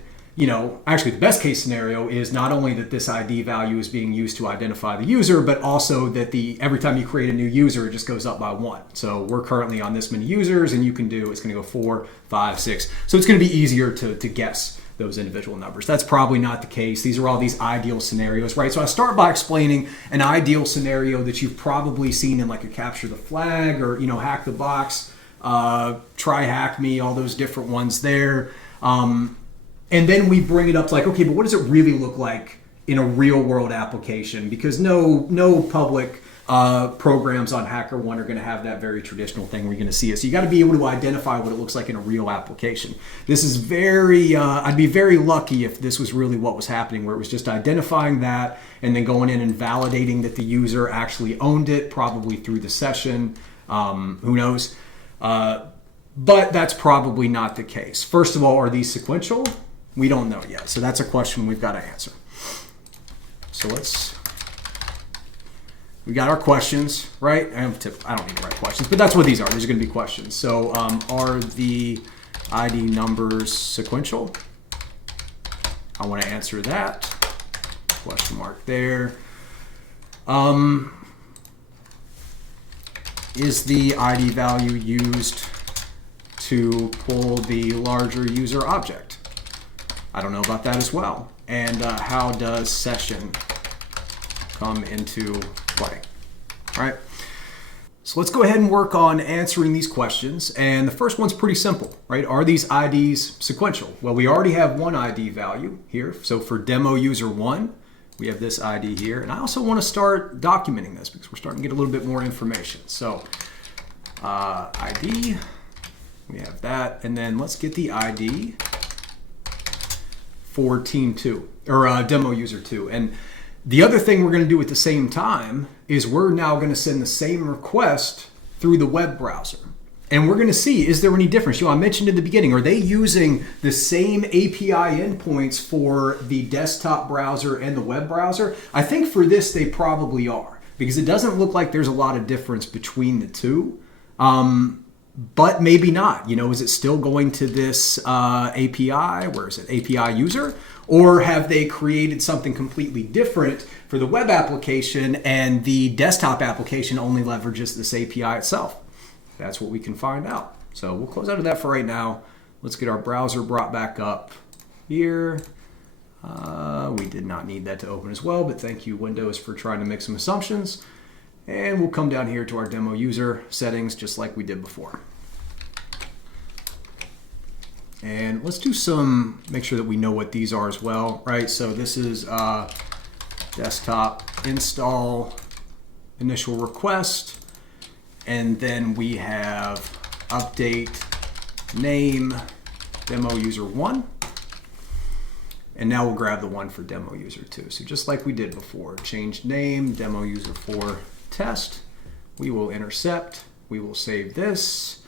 actually the best case scenario is not only that this ID value is being used to identify the user, but also that every time you create a new user, it just goes up by 1. So we're currently on this many users, and it's going to go 4, 5, 6. So it's going to be easier to guess those individual numbers. That's probably not the case. These are all these ideal scenarios, right? So I start by explaining an ideal scenario that you've probably seen in like a capture the flag or, hack the box, try hack me, all those different ones there. And then we bring it up to like, okay, but what does it really look like in a real world application? Because no public programs on HackerOne are going to have that very traditional thing where you're going to see it. So you got to be able to identify what it looks like in a real application. This is I'd be very lucky if this was really what was happening, where it was just identifying that and then going in and validating that the user actually owned it, probably through the session. Who knows? But that's probably not the case. First of all, are these sequential? We don't know yet. So that's a question we've got to answer. So we got our questions, right? I don't need to write questions, but that's what these are. These are going to be questions. So are the ID numbers sequential? I want to answer that. Question mark there. Is the ID value used to pull the larger user object? I don't know about that as well. And how does session come into play? All right. So let's go ahead and work on answering these questions. And the first one's pretty simple, right? Are these IDs sequential? Well, we already have one ID value here. So for demo user 1, we have this ID here. And I also want to start documenting this because we're starting to get a little bit more information. So ID, we have that. And then let's get the ID for team 2 or demo user 2. And the other thing we're going to do at the same time is we're now going to send the same request through the web browser. And we're going to see, is there any difference? I mentioned in the beginning, are they using the same API endpoints for the desktop browser and the web browser? I think for this, they probably are, because it doesn't look like there's a lot of difference between the two. But maybe not. Is it still going to this API? Where is it? API user? Or have they created something completely different for the web application and the desktop application only leverages this API itself? That's what we can find out. So we'll close out of that for right now. Let's get our browser brought back up here. We did not need that to open as well, but thank you, Windows, for trying to make some assumptions. And we'll come down here to our demo user settings just like we did before. And let's do make sure that we know what these are as well, right? So this is desktop install initial request. And then we have update name demo user 1. And now we'll grab the one for demo user 2. So just like we did before, change name demo user 4 test. We will intercept. We will save this.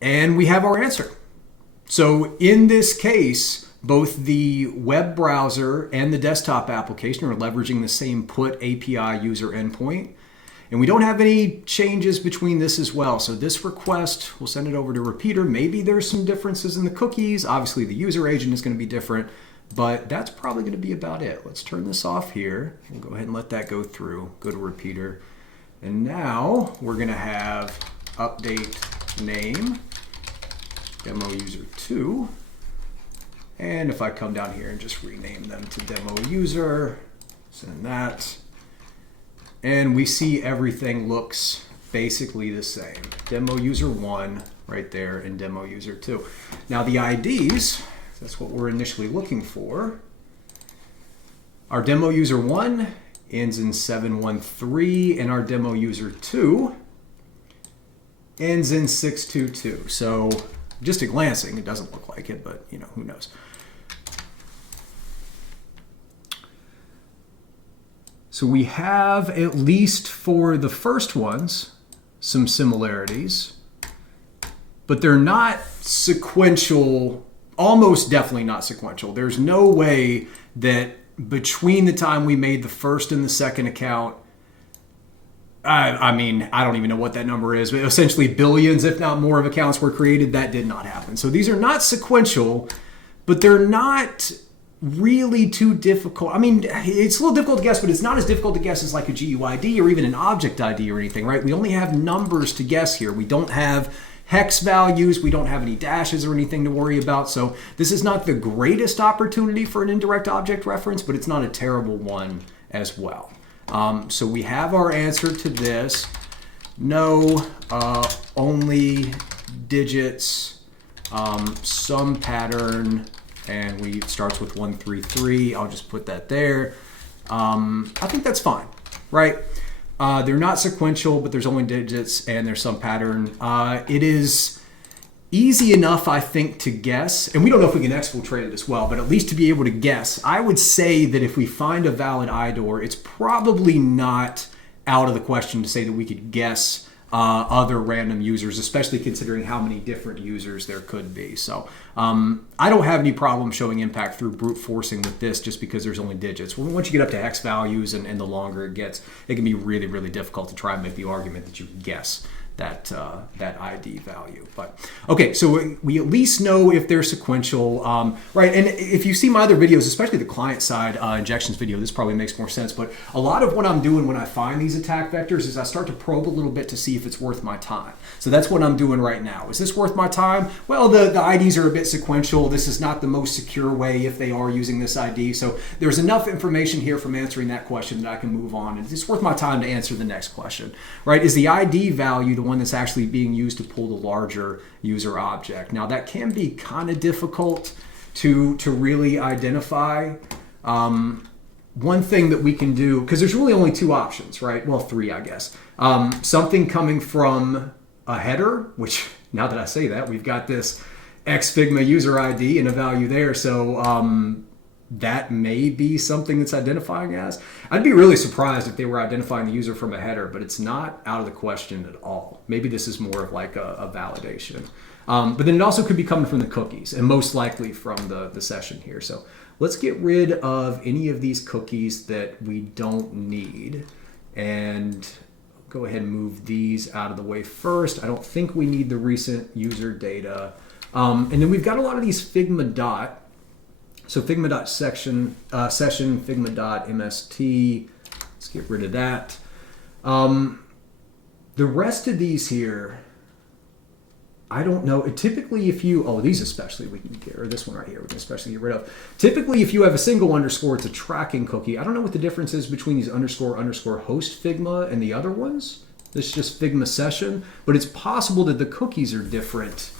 And we have our answer. So in this case, both the web browser and the desktop application are leveraging the same put API user endpoint. And we don't have any changes between this as well. So this request, we'll send it over to repeater. Maybe there's some differences in the cookies. Obviously, the user agent is going to be different, but that's probably going to be about it. Let's turn this off here. We'll go ahead and let that go through. Go to repeater. And now we're going to have update name demo user 2. And if I come down here and just rename them to demo user, send that. And we see everything looks basically the same. Demo user 1 right there and demo user 2. Now the IDs, that's what we're initially looking for. Our demo user 1 ends in 713 and our demo user 2 ends in 622. So just at glancing, it doesn't look like it, but who knows. So we have, at least for the first ones, some similarities. but they're not sequential, almost definitely not sequential. There's no way that between the time we made the first and the second account, I mean, I don't even know what that number is, but essentially billions, if not more, of accounts were created. That did not happen. So these are not sequential, but they're not really too difficult. I mean, it's a little difficult to guess, but it's not as difficult to guess as like a GUID or even an object ID or anything, right? We only have numbers to guess here. We don't have hex values. We don't have any dashes or anything to worry about. So this is not the greatest opportunity for an indirect object reference, but it's not a terrible one as well. So we have our answer to this. No, only digits, some pattern, and it starts with 133. I'll just put that there. I think that's fine, right? They're not sequential, but there's only digits and there's some pattern. It is easy enough, I think, to guess, and we don't know if we can exfiltrate it as well, but at least to be able to guess. I would say that if we find a valid IDOR, it's probably not out of the question to say that we could guess other random users, especially considering how many different users there could be. So I don't have any problem showing impact through brute forcing with this just because there's only digits. Once you get up to hex values and the longer it gets, it can be really, really difficult to try and make the argument that you can guess that ID value. But okay, so we at least know if they're sequential, right? And if you see my other videos, especially the client side injections video, this probably makes more sense. But a lot of what I'm doing when I find these attack vectors is I start to probe a little bit to see if it's worth my time. So that's what I'm doing right now. Is this worth my time? Well, the IDs are a bit sequential. This is not the most secure way if they are using this ID. So there's enough information here from answering that question that I can move on. And it's worth my time to answer the next question, right? Is the ID value the one that's actually being used to pull the larger user object? Now that can be kind of difficult to really identify. One thing that we can do, because there's really only two options, right? Well, three, I guess. Something coming from a header, which now that I say that, we've got this Figma user ID and a value there. So that may be something that's identifying as. I'd be really surprised if they were identifying the user from a header, but it's not out of the question at all. Maybe this is more of like a validation. But then it also could be coming from the cookies and most likely from the session here. So let's get rid of any of these cookies that we don't need and go ahead and move these out of the way first. I don't think we need the recent user data. And then we've got a lot of these Figma dot. So Figma.session, Figma.mst, let's get rid of that. The rest of these here, I don't know. Typically if you, these especially we can get, or this one right here, we can especially get rid of. Typically if you have a single underscore, it's a tracking cookie. I don't know what the difference is between these underscore host Figma and the other ones. This is just Figma session, but it's possible that the cookies are different.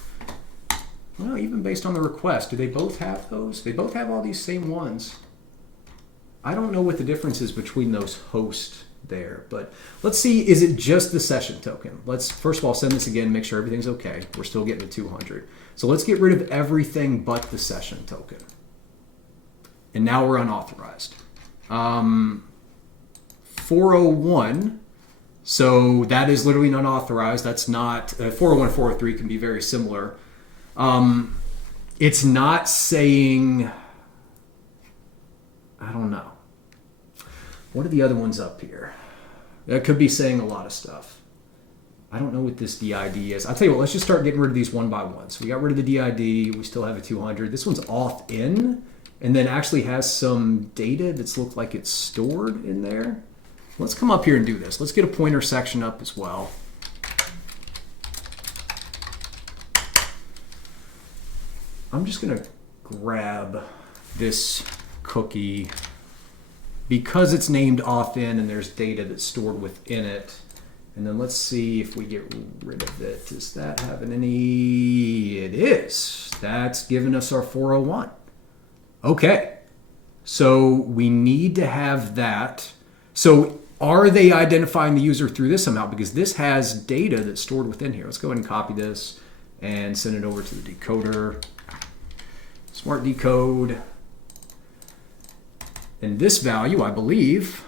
Well, even based on the request, do they both have those? They both have all these same ones. I don't know what the difference is between those hosts there, but let's see, is it just the session token? Let's first of all send this again, make sure everything's okay. We're still getting to 200. So let's get rid of everything but the session token. And now we're unauthorized. 401, so that is literally an unauthorized. That's not, 401 and 403 can be very similar. It's not saying, I don't know. What are the other ones up here? That could be saying a lot of stuff. I don't know what this DID is. I'll tell you what, let's just start getting rid of these one by one. So we got rid of the DID. We still have a 200. This one's auth in and then actually has some data that's looked like it's stored in there. Let's come up here and do this. Let's get a pointer section up as well. I'm just going to grab this cookie because it's named auth in and there's data that's stored within it. And then let's see if we get rid of it. Is that having any? It is. That's giving us our 401. Okay. So we need to have that. So are they identifying the user through this somehow? Because this has data that's stored within here. Let's go ahead and copy this and send it over to the decoder. Smart decode. And this value, I believe,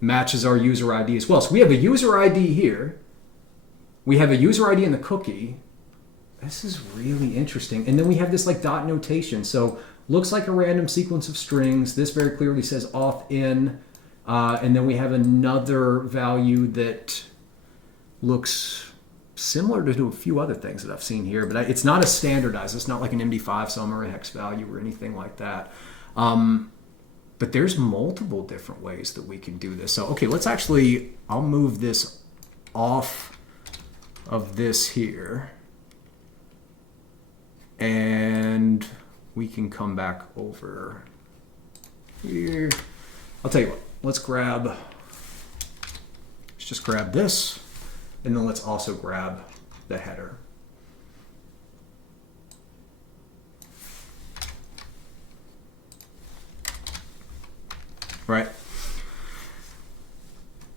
matches our user ID as well. So we have a user ID here. We have a user ID in the cookie. This is really interesting. And then we have this like dot notation. So looks like a random sequence of strings. This very clearly says auth in. And then we have another value that looks similar to a few other things that I've seen here, but it's not a standardized. It's not like an MD5 sum or a hex value or anything like that. But there's multiple different ways that we can do this. So, okay, I'll move this off of this here. And we can come back over here. I'll tell you what, let's just grab this, and then let's also grab the header. Right.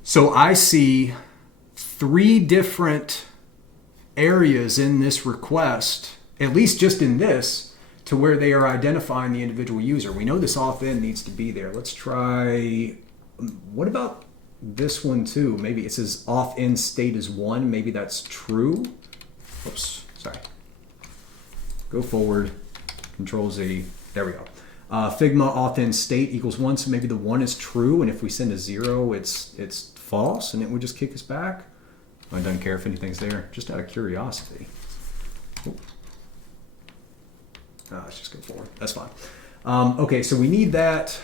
So I see 3 different areas in this request, at least just in this, to where they are identifying the individual user. We know this auth in needs to be there. Let's try, what about this one too? Maybe it says auth in state is 1. Maybe that's true. Oops, sorry. Go forward, Control Z, there we go. Figma auth in state equals 1, so maybe the 1 is true, and if we send a 0, it's false, and it would just kick us back. I don't care if anything's there, just out of curiosity. Let's just go forward. That's fine. Okay, so we need that.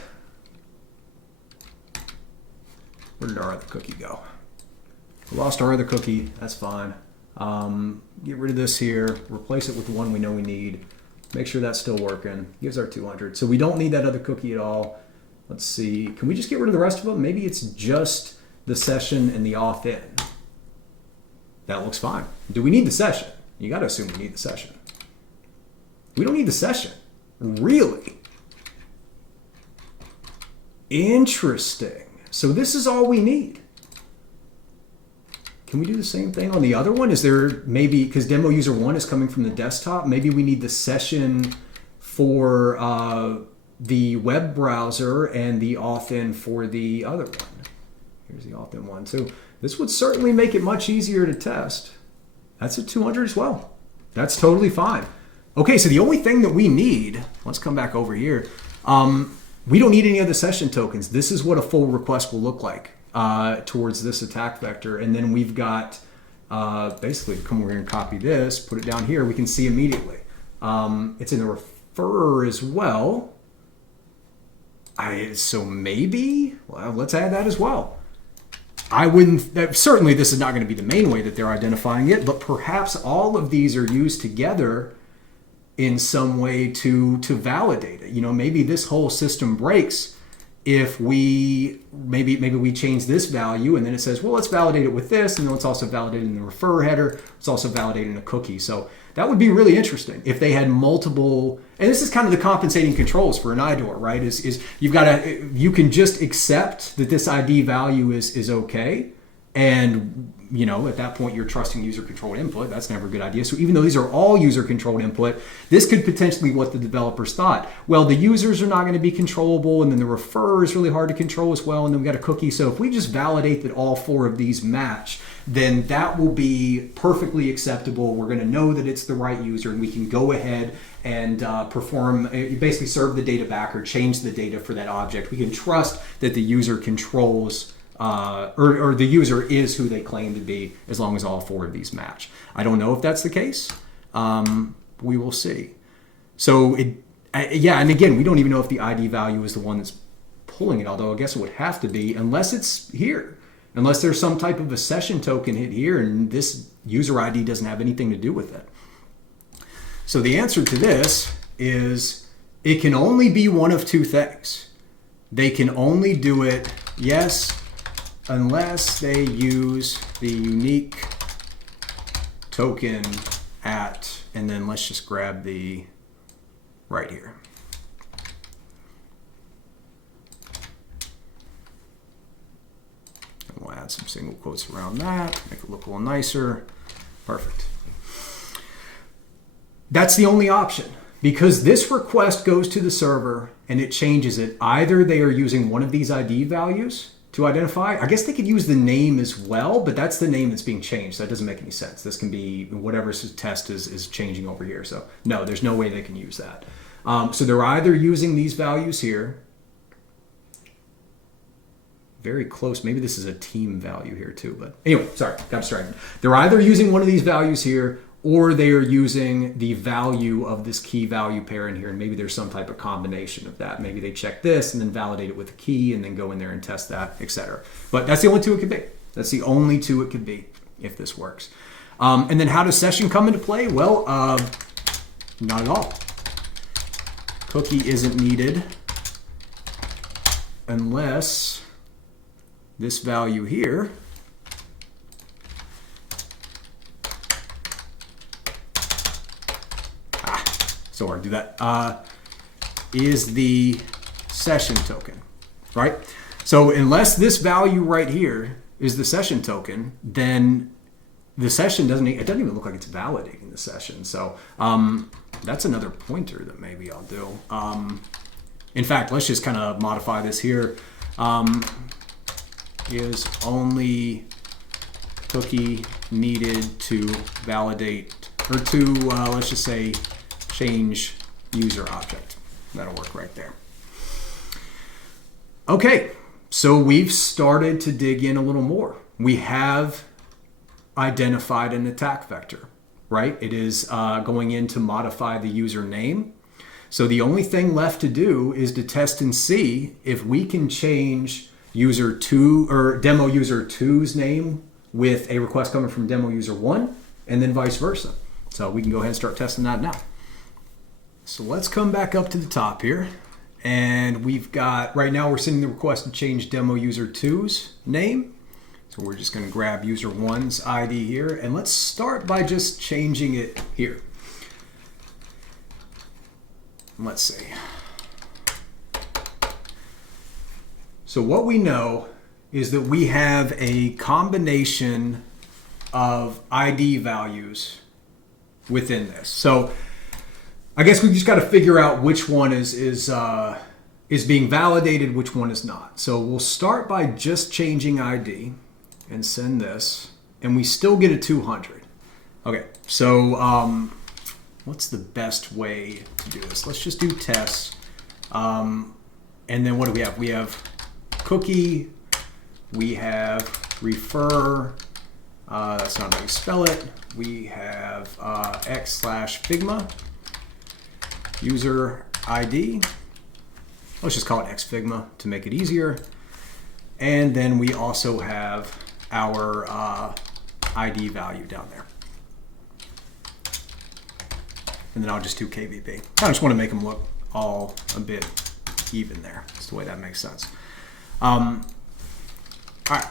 Where did our other cookie go? We lost our other cookie. That's fine. Get rid of this here. Replace it with the one we know we need. Make sure that's still working. Gives our 200. So we don't need that other cookie at all. Let's see. Can we just get rid of the rest of them? Maybe it's just the session and the auth in. That looks fine. Do we need the session? You got to assume we need the session. We don't need the session. Really? Interesting. So this is all we need. Can we do the same thing on the other one? Is there maybe, because demo user 1 is coming from the desktop, maybe we need the session for the web browser and the auth in for the other one. Here's the auth in one too. This would certainly make it much easier to test. That's a 200 as well. That's totally fine. Okay, so the only thing that we need, let's come back over here. We don't need any other session tokens. This is what a full request will look like towards this attack vector. And then we've got, basically, come over here and copy this, put it down here, we can see immediately. It's in the refer as well. So maybe, well, let's add that as well. I wouldn't, certainly this is not going to be the main way that they're identifying it, but perhaps all of these are used together in some way to validate it. You know, maybe this whole system breaks if we, maybe we change this value and then it says, well, let's validate it with this, and then let's also validate it in the refer header. It's also validating a cookie. So that would be really interesting if they had multiple, and this is kind of the compensating controls for an IDOR, right? Is you've got to, you can just accept that this ID value is okay. And, you know, at that point, you're trusting user-controlled input. That's never a good idea. So even though these are all user-controlled input, this could potentially be what the developers thought. Well, the users are not going to be controllable, and then the refer is really hard to control as well, and then we've got a cookie. So if we just validate that all 4 of these match, then that will be perfectly acceptable. We're going to know that it's the right user, and we can go ahead and perform, basically serve the data back or change the data for that object. We can trust that the user controls or the user is who they claim to be, as long as all 4 of these match. I don't know if that's the case. We will see. So yeah, and again, we don't even know if the ID value is the one that's pulling it, although I guess it would have to be, unless it's here, unless there's some type of a session token hit here and this user ID doesn't have anything to do with it. So the answer to this is it can only be one of 2 things. They can only do it, yes, unless they use the unique token at, and then let's just grab the right here. And we'll add some single quotes around that, make it look a little nicer. Perfect. That's the only option, because this request goes to the server and it changes it. Either they are using one of these ID values to identify. I guess they could use the name as well, but that's the name that's being changed. So that doesn't make any sense. This can be whatever test is changing over here. So no, there's no way they can use that. So they're either using these values here. Very close. Maybe this is a team value here too. But anyway, sorry, got distracted. They're either using one of these values here, or they are using the value of this key value pair in here, and maybe there's some type of combination of that. Maybe they check this and then validate it with a key and then go in there and test that, etc. But that's the only two it could be. That's the only two it could be if this works. And then how does session come into play? Well, not at all. Cookie isn't needed unless this value here so hard to do that, is the session token, right? So unless this value right here is the session token, then the session doesn't even look like it's validating the session. So that's another pointer that maybe I'll do. In fact, let's just kind of modify this here. Is only cookie needed to validate, or to, let's just say, change user object. That'll work right there. Okay, so we've started to dig in a little more. We have identified an attack vector, right? It is going in to modify the user name. So the only thing left to do is to test and see if we can change user 2 or demo user 2's name with a request coming from demo user 1, and then vice versa. So we can go ahead and start testing that now. So let's come back up to the top here, and we've got, right now we're sending the request to change demo user 2's name. So we're just going to grab user 1's ID here, and let's start by just changing it here. Let's see. So what we know is that we have a combination of ID values within this. So I guess we just got to figure out which one is being validated, which one is not. So we'll start by just changing ID and send this, and we still get a 200. Okay, so what's the best way to do this? Let's just do tests. And then what do we have? We have cookie, we have refer, that's not how you spell it. We have x/Figma. User ID, let's just call it xFigma to make it easier. And then we also have our ID value down there. And then I'll just do KVP. I just want to make them look all a bit even there. That's the way that makes sense. All right.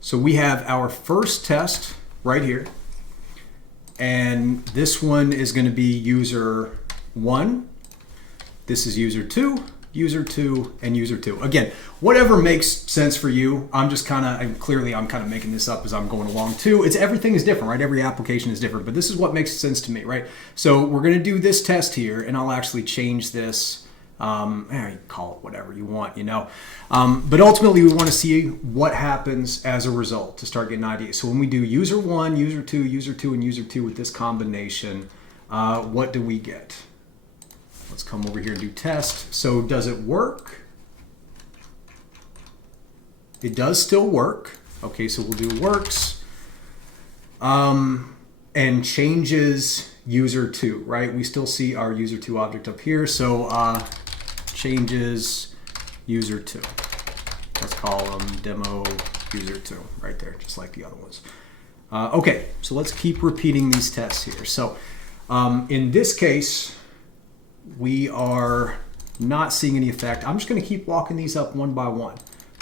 So we have our first test right here. And this one is going to be user 1. This is user 2, and user 2. Again, whatever makes sense for you. I'm just kind of, clearly I'm kind of making this up as I'm going along too. Everything is different, right? Every application is different, but this is what makes sense to me, right? So we're going to do this test here, and I'll actually change this. You can call it whatever you want, you know. But ultimately, we want to see what happens as a result to start getting ideas. So when we do user 1, user 2, and user 2 with this combination, what do we get? Let's come over here and do test. So does it work? It does still work. Okay, so we'll do works. And changes user 2, right? We still see our user 2 object up here. So changes user 2. Let's call them demo user 2 right there, just like the other ones. Okay, so let's keep repeating these tests here. So in this case, we are not seeing any effect. I'm just going to keep walking these up one by one.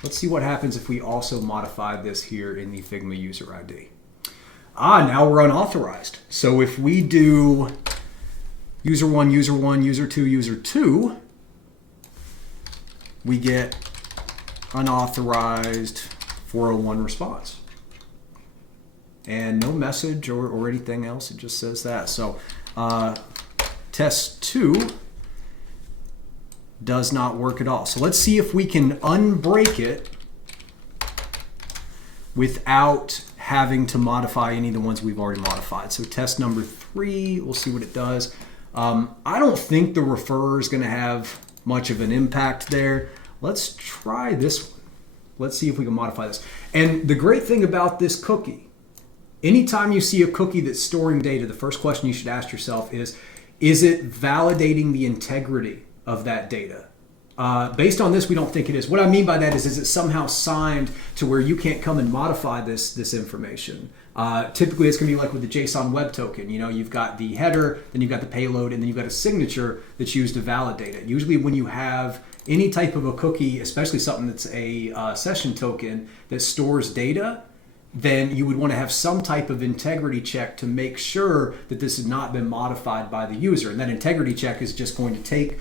Let's see what happens if we also modify this here in the Figma user ID. Now we're unauthorized. So if we do user 1, user 1, user 2, user 2, we get unauthorized 401 response. And no message or anything else, it just says that. So test 2 does not work at all. So let's see if we can unbreak it without having to modify any of the ones we've already modified. So test number 3, we'll see what it does. I don't think the referrer is going to have much of an impact there. Let's try this one. Let's see if we can modify this. And the great thing about this cookie, anytime you see a cookie that's storing data, the first question you should ask yourself is it validating the integrity of that data? Based on this, we don't think it is. What I mean by that is it somehow signed to where you can't come and modify this information? Typically, it's going to be like with the JSON web token. You know, you've got the header, then you've got the payload, and then you've got a signature that's used to validate it. Usually when you have any type of a cookie, especially something that's a session token that stores data, then you would want to have some type of integrity check to make sure that this has not been modified by the user. And that integrity check is just going to take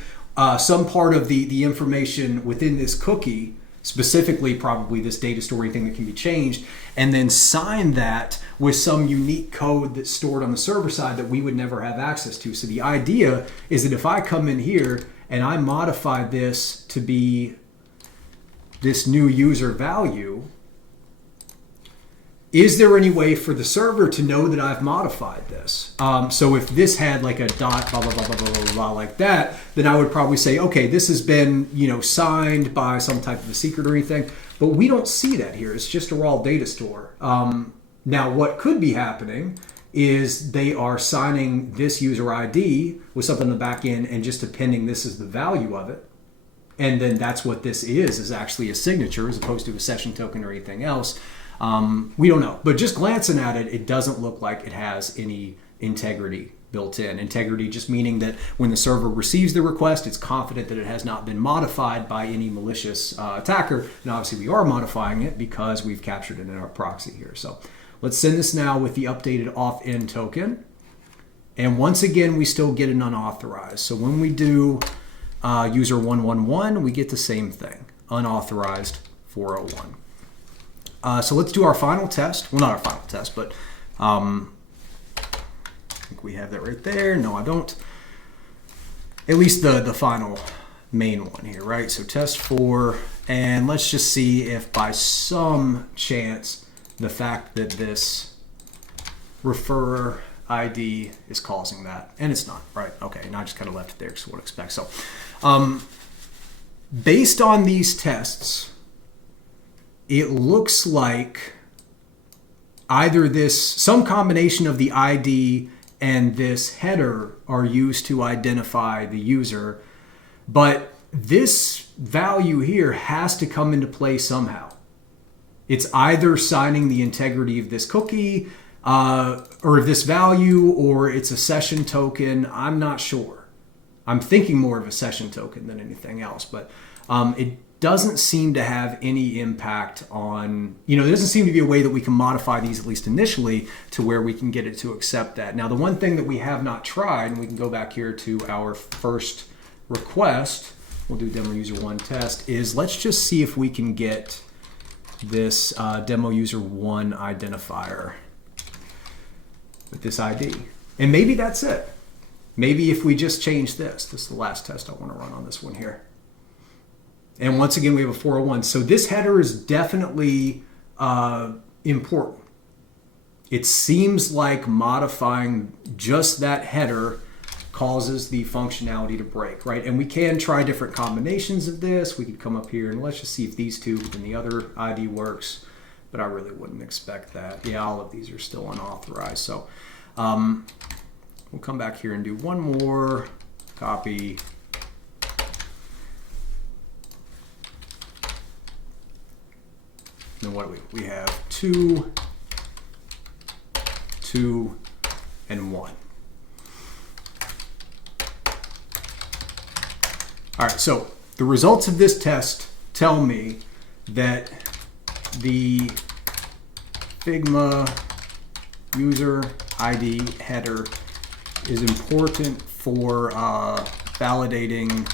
some part of the information within this cookie, specifically probably this data storing thing that can be changed, and then sign that with some unique code that's stored on the server side that we would never have access to. So the idea is that if I come in here and I modify this to be this new user value, is there any way for the server to know that I've modified this? So if this had like a dot, blah, blah, blah, blah, blah, blah, blah, like that, then I would probably say, okay, this has been, you know, signed by some type of a secret or anything. But we don't see that here. It's just a raw data store. Now, what could be happening is they are signing this user ID with something in the back end and just appending this as the value of it. And then that's what this is actually a signature as opposed to a session token or anything else. We don't know, but just glancing at it, it doesn't look like it has any integrity built in. Integrity just meaning that when the server receives the request, it's confident that it has not been modified by any malicious attacker. And obviously we are modifying it because we've captured it in our proxy here. So let's send this now with the updated auth-in token. And once again, we still get an unauthorized. So when we do user 111, we get the same thing, unauthorized 401. So let's do our final test. Well, not our final test, but I think we have that right there. No, I don't. At least the final main one here, right? So test 4, and let's just see if by some chance the fact that this referrer ID is causing that. And it's not, right? Okay, and I just kind of left it there because I would expect. So based on these tests, it looks like either some combination of the ID and this header are used to identify the user, but this value here has to come into play somehow. It's either signing the integrity of this cookie or of this value, or it's a session token. I'm not sure. I'm thinking more of a session token than anything else, but it doesn't seem to have any impact on, there doesn't seem to be a way that we can modify these, at least initially, to where we can get it to accept that. Now, the one thing that we have not tried, and we can go back here to our first request, we'll do demo user 1 test, is let's just see if we can get this demo user 1 identifier with this ID. And maybe that's it. Maybe if we just change this is the last test I want to run on this one here. And once again, we have a 401. So this header is definitely important. It seems like modifying just that header causes the functionality to break, right? And we can try different combinations of this. We could come up here and let's just see if these two and the other ID works, but I really wouldn't expect that. Yeah, all of these are still unauthorized. So we'll come back here and do one more copy. Then what do we have? 2, 2, and 1. All right, so the results of this test tell me that the Figma user ID header is important for validating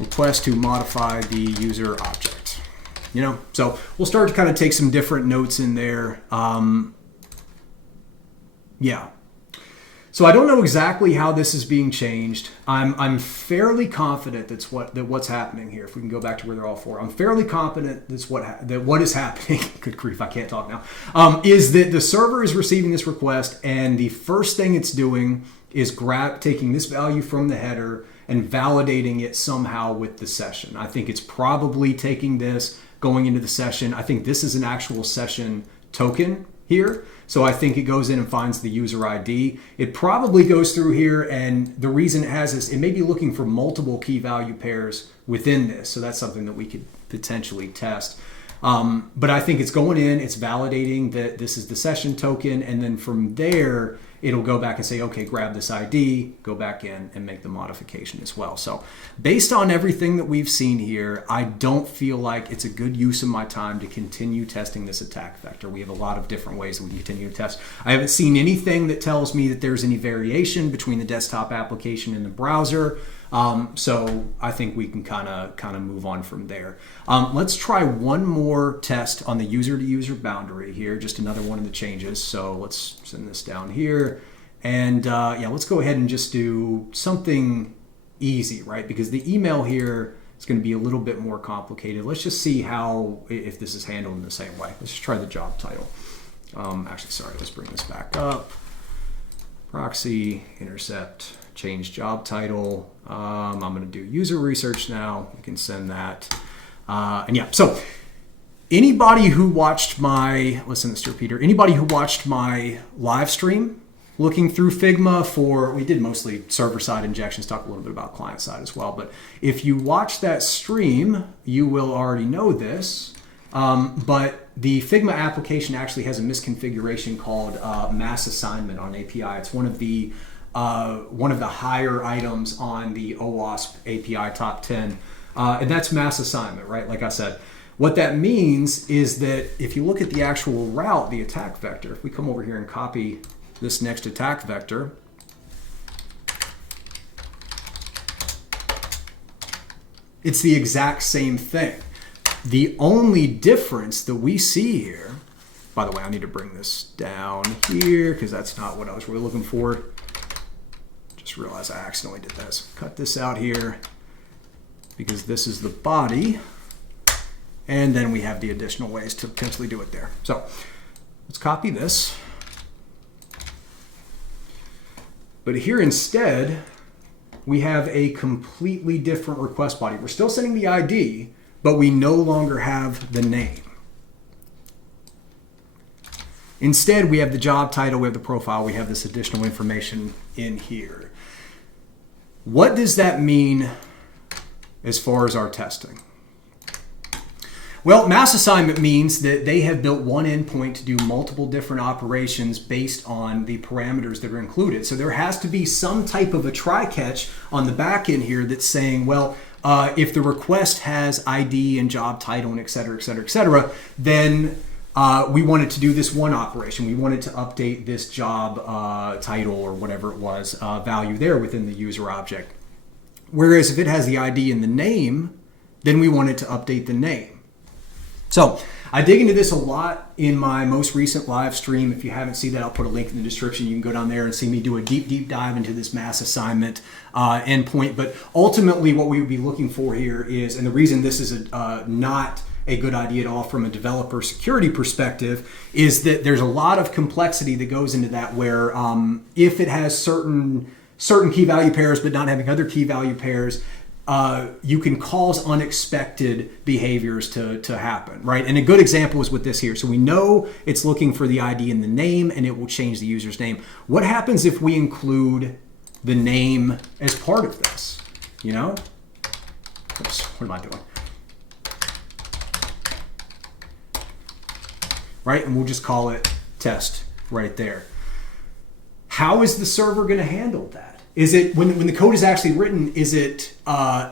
requests to modify the user object. So we'll start to kind of take some different notes in there. So So I don't know exactly how this is being changed. I'm fairly confident that what's happening here. If we can go back to where they're all for, I'm fairly confident that what is happening. Good grief, I can't talk now. Is that the server is receiving this request, and the first thing it's doing is taking this value from the header and validating it somehow with the session. I think it's probably taking this, going into the session. I think this is an actual session token here. So I think it goes in and finds the user ID. It probably goes through here, and the reason it has this, it may be looking for multiple key value pairs within this. So that's something that we could potentially test. But I think it's going in, it's validating that this is the session token, and then from there, it'll go back and say, okay, grab this ID, go back in and make the modification as well. So based on everything that we've seen here, I don't feel like it's a good use of my time to continue testing this attack vector. We have a lot of different ways that we can continue to test. I haven't seen anything that tells me that there's any variation between the desktop application and the browser. So I think we can kind of move on from there. Let's try one more test on the user-to-user boundary here, just another one of the changes. So let's send this down here. And yeah, let's go ahead and just do something easy, right? Because the email here is going to be a little bit more complicated. Let's just see if this is handled in the same way. Let's just try the job title. Actually, sorry, let's bring this back up. Proxy, intercept, change job title. I'm going to do user research now. You can send that. And yeah, so anybody who watched listen, Mr. Peter, anybody who watched my live stream looking through Figma we did mostly server-side injections, talk a little bit about client-side as well. But if you watch that stream, you will already know this. But the Figma application actually has a misconfiguration called mass assignment on API. It's one of the higher items on the OWASP API top 10, and that's mass assignment, right? Like I said, what that means is that if you look at the actual route, the attack vector, if we come over here and copy this next attack vector, it's the exact same thing. The only difference that we see here, by the way, I need to bring this down here because that's not what I was really looking for. Just realized I accidentally did this. Cut this out here because this is the body, and then we have the additional ways to potentially do it there. So let's copy this. But here instead, we have a completely different request body. We're still sending the ID, but we no longer have the name. Instead, we have the job title, we have the profile, we have this additional information in here. What does that mean as far as our testing? Well, mass assignment means that they have built one endpoint to do multiple different operations based on the parameters that are included. So there has to be some type of a try-catch on the back end here that's saying, well, if the request has ID and job title and et cetera, then we wanted to do this one operation. We wanted to update this job title or whatever it was value there within the user object. Whereas if it has the ID and the name, then we wanted to update the name. So I dig into this a lot in my most recent live stream. If you haven't seen that, I'll put a link in the description. You can go down there and see me do a deep dive into this mass assignment endpoint. But ultimately what we would be looking for here is, and the reason this is not a good idea at all from a developer security perspective, is that there's a lot of complexity that goes into that where if it has certain key value pairs but not having other key value pairs, you can cause unexpected behaviors to happen, right? And a good example is with this here. So we know it's looking for the ID and the name, and it will change the user's name. What happens if we include the name as part of this? You know? Oops, what am I doing? Right? And we'll just call it test right there. How is the server going to handle that? Is it, when the code is actually written, is it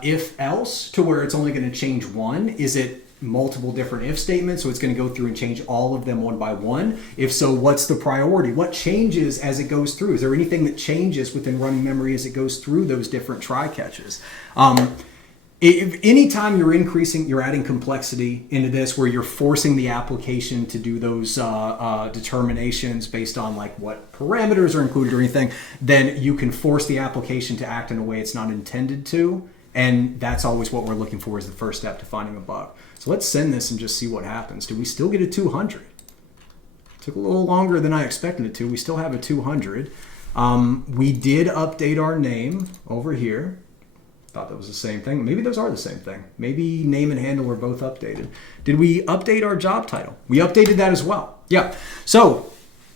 if else to where it's only going to change one? Is it multiple different if statements, so it's going to go through and change all of them one by one? If so, what's the priority? What changes as it goes through? Is there anything that changes within running memory as it goes through those different try catches? Anytime you're adding complexity into this, where you're forcing the application to do those determinations based on like what parameters are included or anything, then you can force the application to act in a way it's not intended to. And that's always what we're looking for, is the first step to finding a bug. So let's send this and just see what happens. Do we still get a 200? Took a little longer than I expected it to. We still have a 200. We did update our name over here. Thought that was the same thing. Maybe those are the same thing. Maybe name and handle are both updated. Did we update our job title? We updated that as well. Yeah. So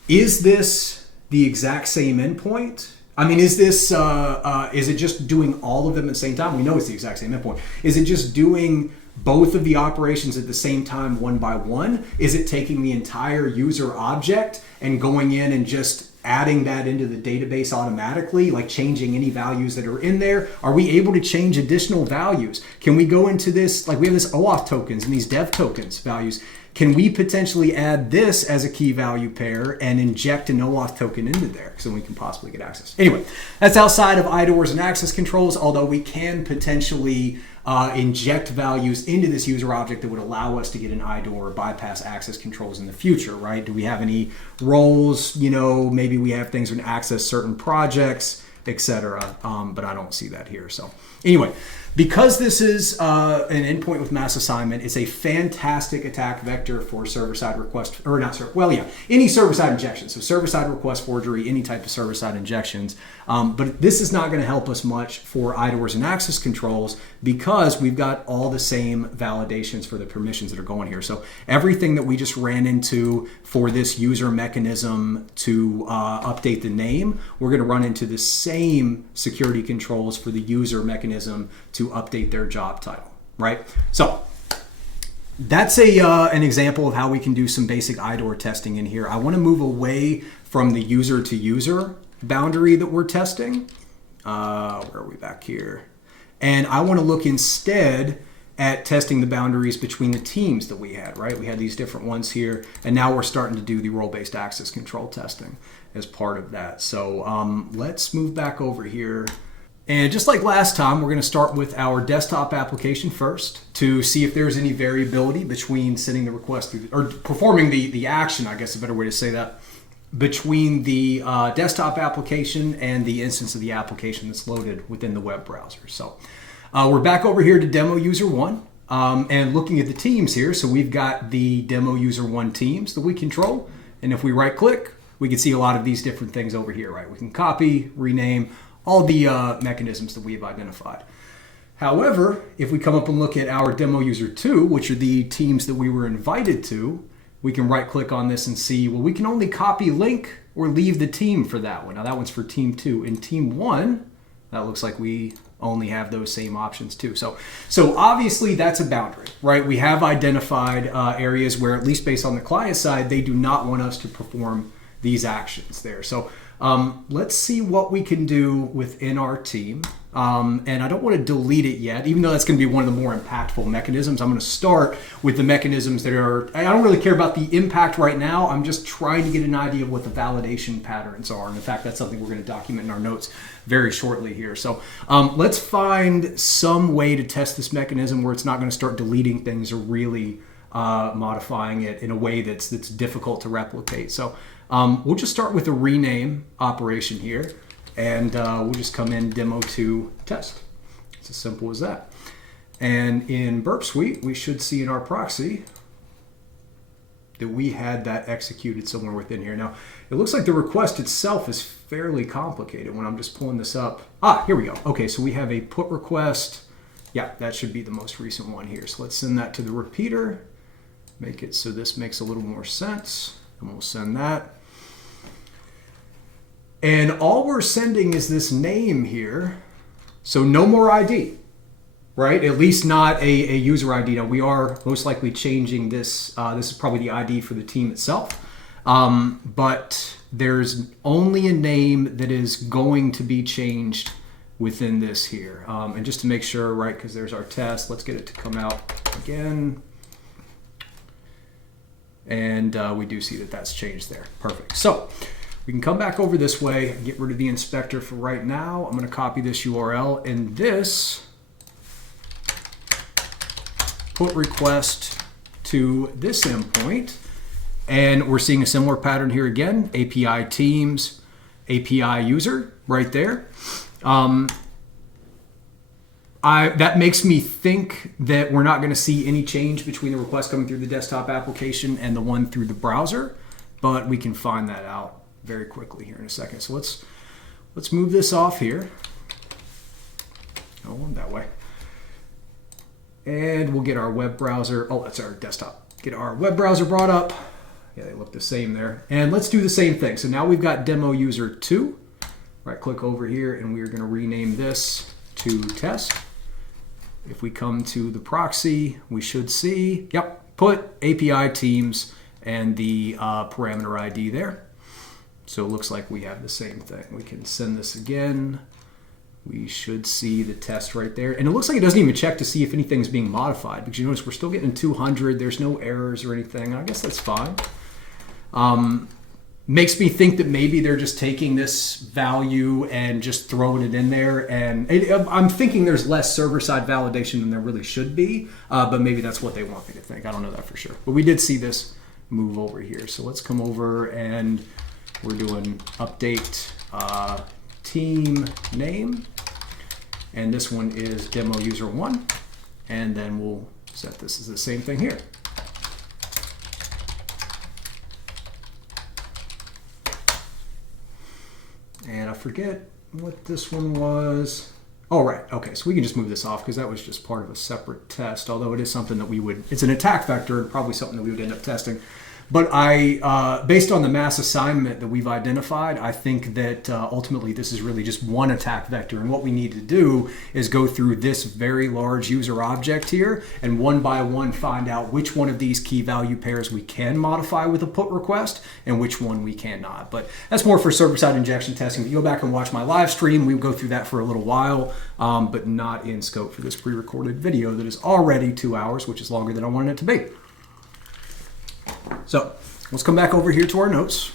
is this the exact same endpoint? I mean, is this, is it just doing all of them at the same time? We know it's the exact same endpoint. Is it just doing both of the operations at the same time, one by one? Is it taking the entire user object and going in and just adding that into the database automatically, like changing any values that are in there? Are we able to change additional values? Can we go into this, like we have this OAuth tokens and these dev tokens values. Can we potentially add this as a key value pair and inject an OAuth token into there so we can possibly get access? Anyway, that's outside of IDORs and access controls, although we can potentially inject values into this user object that would allow us to get an IDOR or bypass access controls in the future, right? Do we have any roles? You know, maybe we have things that can access certain projects, etc. But I don't see that here. So anyway, because this is an endpoint with mass assignment, it's a fantastic attack vector for server-side request, or not server, well, yeah, any server-side injection. So server-side request forgery, any type of server-side injections. But this is not going to help us much for IDORs and access controls because we've got all the same validations for the permissions that are going here. So everything that we just ran into for this user mechanism to update the name, we're going to run into the same security controls for the user mechanism to update their job title, right? So that's an example of how we can do some basic IDOR testing in here. I want to move away from the user to user boundary that we're testing. Where are we back here? And I want to look instead at testing the boundaries between the teams that we had, right? We had these different ones here, and now we're starting to do the role-based access control testing as part of that. So let's move back over here. And just like last time, we're going to start with our desktop application first to see if there's any variability between sending the request through, or performing the action, I guess a better way to say that, between the desktop application and the instance of the application that's loaded within the web browser. So we're back over here to demo user 1 and looking at the teams here. So we've got the demo user 1 teams that we control. And if we right click, we can see a lot of these different things over here, right? We can copy, rename, all the mechanisms that we've identified. However, if we come up and look at our demo user 2, which are the teams that we were invited to, we can right click on this and see, well, we can only copy link or leave the team for that one. Now that one's for team 2. In team 1, that looks like we only have those same options too. So obviously that's a boundary, right? We have identified areas where, at least based on the client side, they do not want us to perform these actions there. So let's see what we can do within our team. And I don't want to delete it yet, even though that's going to be one of the more impactful mechanisms. I'm going to start with the mechanisms that are, I don't really care about the impact right now. I'm just trying to get an idea of what the validation patterns are. And in fact, that's something we're going to document in our notes very shortly here. So let's find some way to test this mechanism where it's not going to start deleting things or really modifying it in a way that's difficult to replicate. So we'll just start with a rename operation here, and we'll just come in demo to test. It's as simple as that. And in Burpsuite, we should see in our proxy that we had that executed somewhere within here. Now, it looks like the request itself is fairly complicated when I'm just pulling this up. Here we go. Okay, so we have a put request. Yeah, that should be the most recent one here. So let's send that to the repeater. Make it so this makes a little more sense. And we'll send that. And all we're sending is this name here. So no more ID, right? At least not a user ID. Now we are most likely changing this. This is probably the ID for the team itself. But there's only a name that is going to be changed within this here. And just to make sure, right, because there's our test, let's get it to come out again. And we do see that that's changed there. Perfect. So we can come back over this way and get rid of the inspector for right now. I'm going to copy this URL, and this put request to this endpoint, and we're seeing a similar pattern here again, API teams, API user right there. That makes me think that we're not going to see any change between the request coming through the desktop application and the one through the browser, but we can find that out very quickly here in a second. So let's move this off here. Oh, that way. And we'll get our web browser. Oh, that's our desktop. Get our web browser brought up. Yeah, they look the same there. And let's do the same thing. So now we've got demo user 2. Right click over here and we are going to rename this to test. If we come to the proxy, we should see, yep, put API teams and the parameter ID there. So it looks like we have the same thing. We can send this again. We should see the test right there. And it looks like it doesn't even check to see if anything's being modified, because you notice we're still getting 200. There's no errors or anything. I guess that's fine. Makes me think that maybe they're just taking this value and just throwing it in there. And I'm thinking there's less server-side validation than there really should be, but maybe that's what they want me to think. I don't know that for sure. But we did see this move over here. So let's come over and we're doing update team name. And this one is demo user 1. And then we'll set this as the same thing here. And I forget what this one was. Oh, right. Okay, so we can just move this off because that was just part of a separate test, although it is something that we would, it's an attack vector and probably something that we would end up testing. But based on the mass assignment that we've identified, I think that ultimately this is really just one attack vector. And what we need to do is go through this very large user object here and one by one find out which one of these key value pairs we can modify with a put request and which one we cannot. But that's more for server-side injection testing. If you go back and watch my live stream, we go through that for a little while, but not in scope for this pre-recorded video that is already 2 hours, which is longer than I wanted it to be. So let's come back over here to our notes.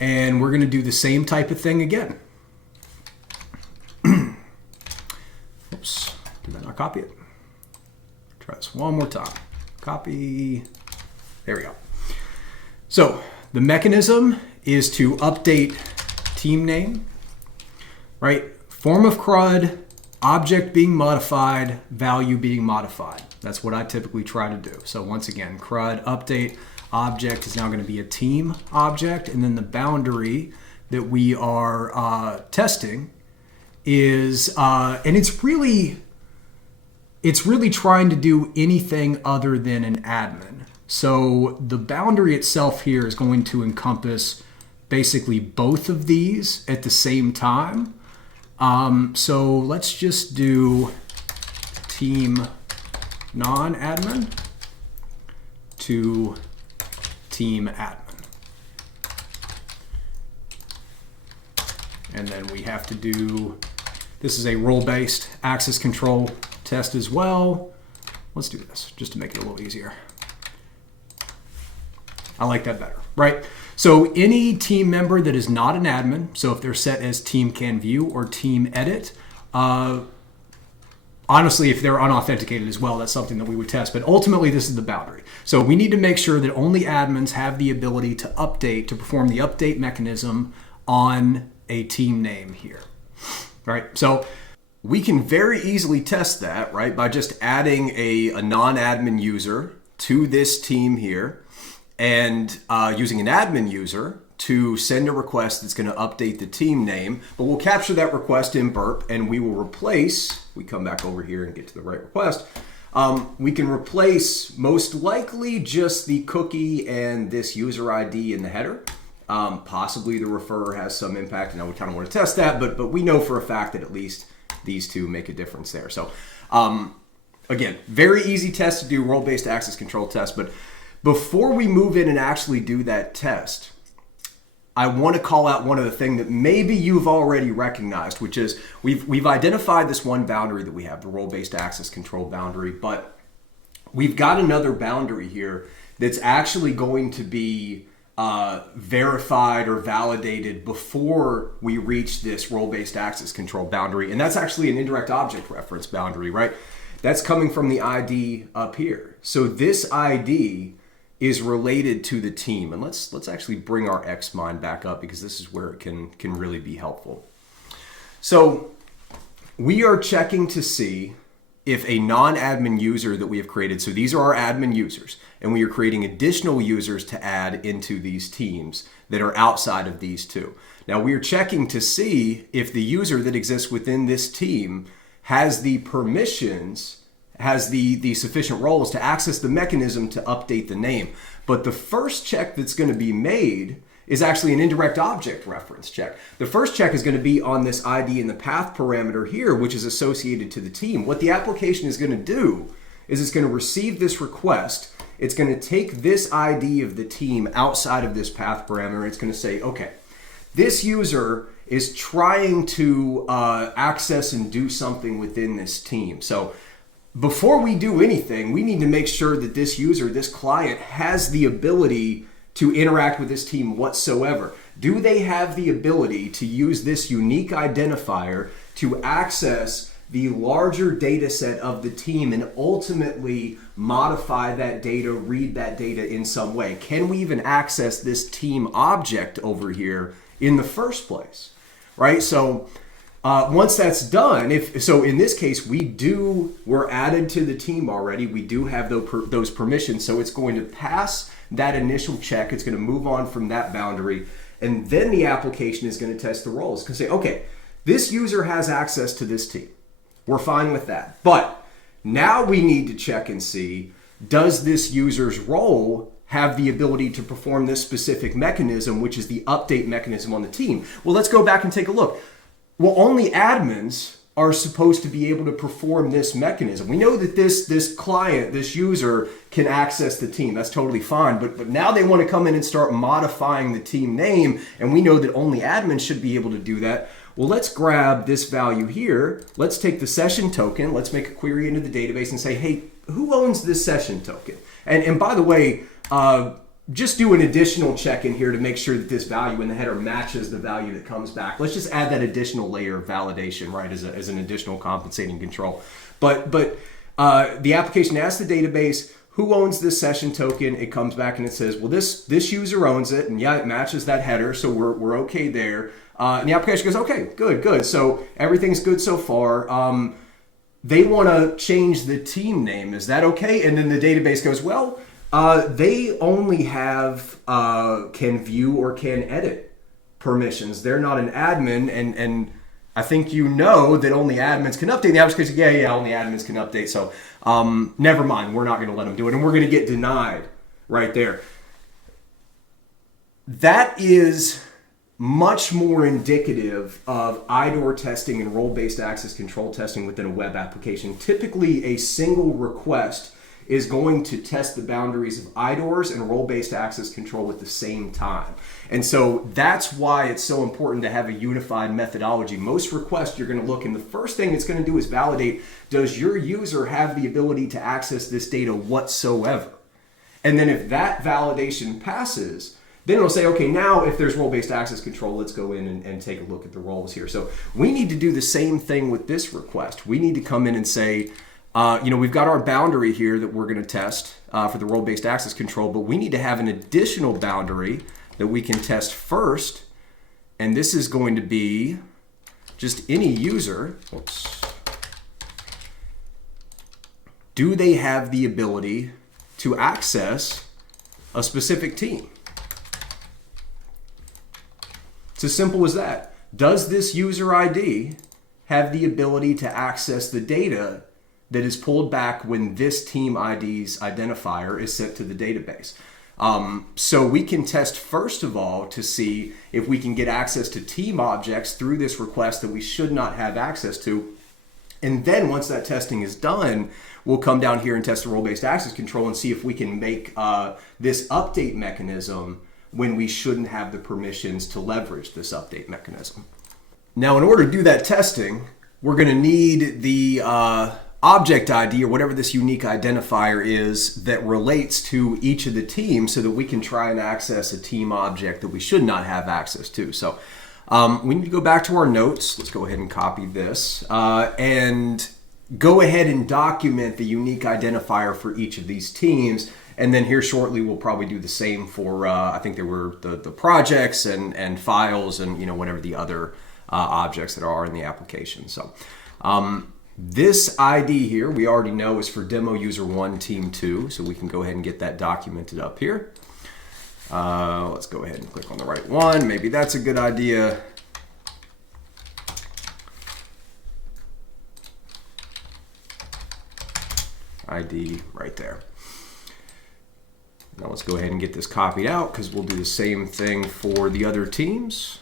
And we're going to do the same type of thing again. Oops, did I not copy it? Try this one more time. Copy. There we go. So the mechanism is to update team name, right? Form of CRUD, object being modified, value being modified. That's what I typically try to do. So once again, CRUD update object is now going to be a team object, and then the boundary that we are testing is, and it's really trying to do anything other than an admin. So the boundary itself here is going to encompass basically both of these at the same time. So let's just do team non-admin to team admin. And then we have to do, this is a role-based access control test as well. Let's do this just to make it a little easier. I like that better, right? So any team member that is not an admin, so if they're set as team can view or team edit, honestly, if they're unauthenticated as well, that's something that we would test. But ultimately, this is the boundary. So we need to make sure that only admins have the ability to update, to perform the update mechanism on a team name here, right? So we can very easily test that, right, by just adding a non-admin user to this team here and using an admin user to send a request that's going to update the team name. But we'll capture that request in burp and we will replace, we come back over here and get to the right request, we can replace most likely just the cookie and this user ID in the header. Possibly the referrer has some impact and I would kind of want to test that, but we know for a fact that at least these two make a difference there. So again, very easy test to do, role-based access control test. But before we move in and actually do that test, I want to call out one other thing that maybe you've already recognized, which is we've identified this one boundary that we have, the role-based access control boundary, but we've got another boundary here that's actually going to be verified or validated before we reach this role-based access control boundary. And that's actually an indirect object reference boundary, right? That's coming from the ID up here. So this ID is related to the team. And let's actually bring our XMind back up, because this is where it can really be helpful. So we are checking to see if a non-admin user that we have created, so these are our admin users, and we are creating additional users to add into these teams that are outside of these two. Now we are checking to see if the user that exists within this team has the permissions, has the sufficient roles to access the mechanism to update the name. But the first check that's going to be made is actually an indirect object reference check. The first check is going to be on this ID in the path parameter here, which is associated to the team. What the application is going to do is it's going to receive this request. It's going to take this ID of the team outside of this path parameter. It's going to say, okay, this user is trying to access and do something within this team. So before we do anything, we need to make sure that this user, this client, has the ability to interact with this team whatsoever. Do they have the ability to use this unique identifier to access the larger data set of the team and ultimately modify that data, read that data in some way? Can we even access this team object over here in the first place, right? So once that's done, so in this case, we're added to the team already. We do have those permissions, so it's going to pass that initial check. It's going to move on from that boundary, and then the application is going to test the roles. It's going to say, okay, this user has access to this team. We're fine with that. But now we need to check and see, does this user's role have the ability to perform this specific mechanism, which is the update mechanism on the team? Well, let's go back and take a look. Well, only admins are supposed to be able to perform this mechanism. We know that this client, this user, can access the team. That's totally fine. But now they want to come in and start modifying the team name, and we know that only admins should be able to do that. Well, let's grab this value here. Let's take the session token. Let's make a query into the database and say, hey, who owns this session token? And by the way, just do an additional check in here to make sure that this value in the header matches the value that comes back. Let's just add that additional layer of validation, right, as an additional compensating control. But the application asks the database, who owns this session token? It comes back and it says, well, this user owns it, and yeah, it matches that header, so we're okay there. And the application goes, okay, good. So everything's good so far. They want to change the team name. Is that okay? And then the database goes, well, they only have can view or can edit permissions. They're not an admin, and I think you know that only admins can update. The application goes, yeah, only admins can update. So never mind, we're not going to let them do it, and we're going to get denied right there. That is much more indicative of IDOR testing and role-based access control testing within a web application. Typically, a single request is going to test the boundaries of IDORs and role-based access control at the same time. And so that's why it's so important to have a unified methodology. Most requests, you're going to look, and the first thing it's going to do is validate, does your user have the ability to access this data whatsoever? And then if that validation passes, then it'll say, okay, now if there's role-based access control, let's go in and take a look at the roles here. So we need to do the same thing with this request. We need to come in and say, we've got our boundary here that we're going to test for the role-based access control, but we need to have an additional boundary that we can test first, and this is going to be just any user. Oops. Do they have the ability to access a specific team? It's as simple as that. Does this user ID have the ability to access the data that is pulled back when this team ID's identifier is sent to the database? So we can test first of all to see if we can get access to team objects through this request that we should not have access to. And then once that testing is done, we'll come down here and test the role-based access control and see if we can make this update mechanism when we shouldn't have the permissions to leverage this update mechanism. Now, in order to do that testing, we're going to need the object ID or whatever this unique identifier is that relates to each of the teams so that we can try and access a team object that we should not have access to. So we need to go back to our notes. Let's go ahead and copy this. And go ahead and document the unique identifier for each of these teams. And then here shortly, we'll probably do the same for, I think there were the projects and files and, you know, whatever the other objects that are in the application. So this ID here, we already know is for demo user 1, team 2. So we can go ahead and get that documented up here. Let's go ahead and click on the right one. Maybe that's a good idea. ID right there. Now let's go ahead and get this copied out because we'll do the same thing for the other teams.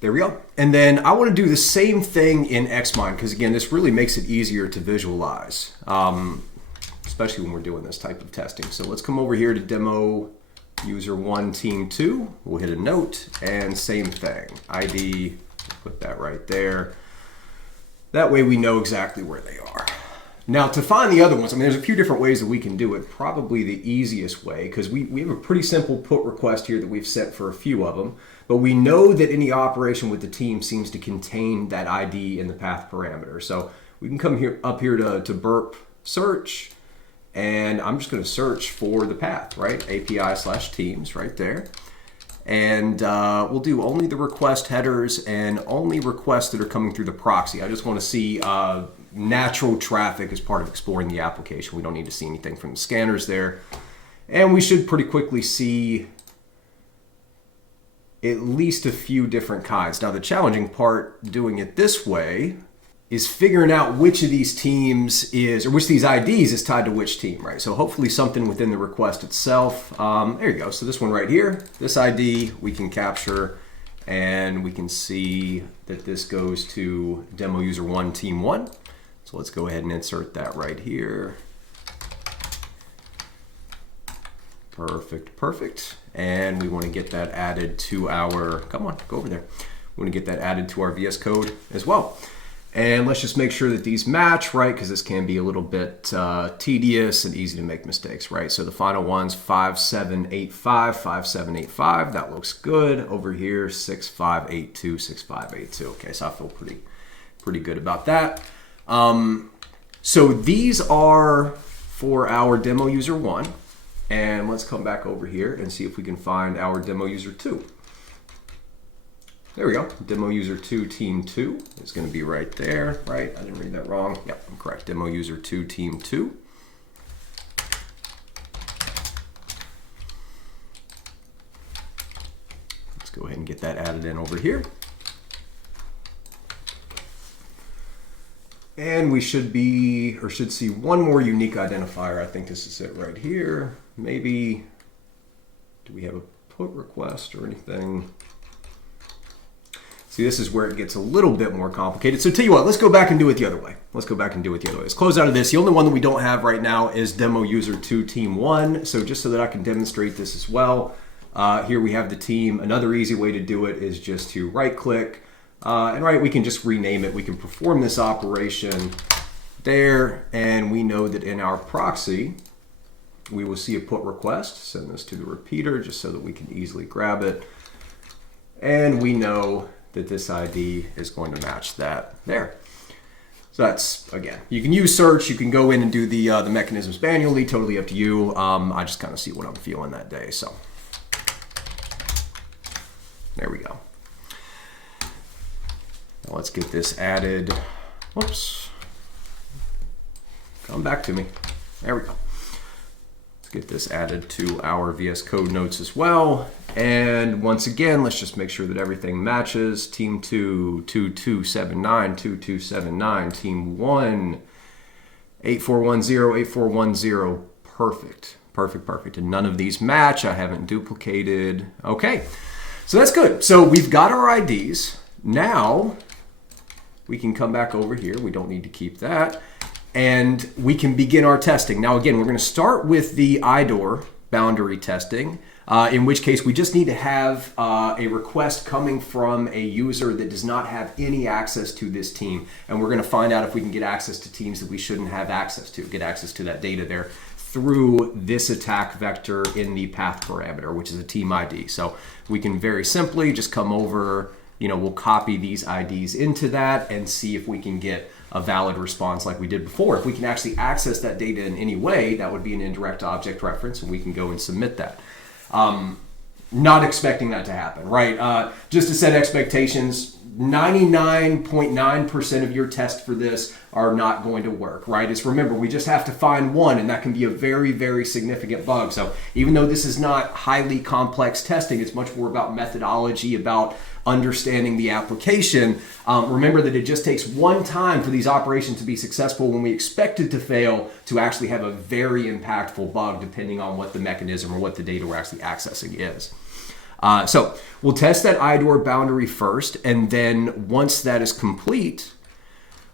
There we go. And then I want to do the same thing in XMind because, again, this really makes it easier to visualize, especially when we're doing this type of testing. So let's come over here to demo user 1, team 2. We'll hit a note and same thing. ID, put that right there. That way we know exactly where they are. Now to find the other ones, I mean, there's a few different ways that we can do it. Probably the easiest way, because we have a pretty simple put request here that we've set for a few of them, but we know that any operation with the team seems to contain that ID in the path parameter. So we can come here up here to burp search, and I'm just going to search for the path, right? API/teams right there. And we'll do only the request headers and only requests that are coming through the proxy. I just want to see natural traffic as part of exploring the application. We don't need to see anything from the scanners there. And we should pretty quickly see at least a few different kinds. Now the challenging part doing it this way is figuring out which of these teams is, or which of these IDs is tied to which team, right? So hopefully something within the request itself. There you go. So this one right here, this ID we can capture, and we can see that this goes to demo user 1, team 1. So let's go ahead and insert that right here. Perfect, perfect. And we want to get that added to our, come on, go over there. We want to get that added to our VS Code as well. And let's just make sure that these match, right? Because this can be a little bit tedious and easy to make mistakes, right? So the final one's 5785, 5785. That looks good. Over here, 6582, 6582. Okay, so I feel pretty good about that. So these are for our demo user 1. And let's come back over here and see if we can find our demo user 2. There we go. Demo user 2, team 2 is going to be right there, right? I didn't read that wrong. Yep, I'm correct. Demo user 2, team 2. Let's go ahead and get that added in over here. And we should be, or should see one more unique identifier. I think this is it right here. Maybe, do we have a put request or anything? See, this is where it gets a little bit more complicated. So tell you what, let's go back and do it the other way. Let's go back and do it the other way. Let's close out of this. The only one that we don't have right now is demo user 2, team 1. So just so that I can demonstrate this as well, here we have the team. Another easy way to do it is just to right click, and right, we can just rename it. We can perform this operation there, and we know that in our proxy, we will see a put request. Send this to the repeater just so that we can easily grab it. And we know that this ID is going to match that there. So that's, again, you can use search, you can go in and do the mechanisms manually, totally up to you. I just kind of see what I'm feeling that day, so. There we go. Now let's get this added. Whoops. Come back to me. There we go. Get this added to our VS Code notes as well. And once again, let's just make sure that everything matches. Team 2, 2279, 2279. Team 1, 8410, 8410. Perfect, perfect, perfect. And none of these match. I haven't duplicated. Okay, so that's good. So we've got our IDs. Now we can come back over here. We don't need to keep that. And we can begin our testing. Now again, we're going to start with the IDOR boundary testing. in which case we just need to have a request coming from a user that does not have any access to this team. And we're going to find out if we can get access to teams that we shouldn't have access to, get access to that data there through this attack vector in the path parameter, which is a team ID. So we can very simply just come over, we'll copy these IDs into that and see if we can get a valid response like we did before. If we can actually access that data in any way, that would be an indirect object reference, and we can go and submit that. Not expecting that to happen, right? Just to set expectations, 99.9% of your tests for this are not going to work, right? It's, remember, we just have to find one, and that can be a very, very significant bug. So even though this is not highly complex testing, it's much more about methodology, about understanding the application. Remember that it just takes one time for these operations to be successful when we expect it to fail to actually have a very impactful bug, depending on what the mechanism or what the data we're actually accessing is. So we'll test that IDOR boundary first, and then once that is complete,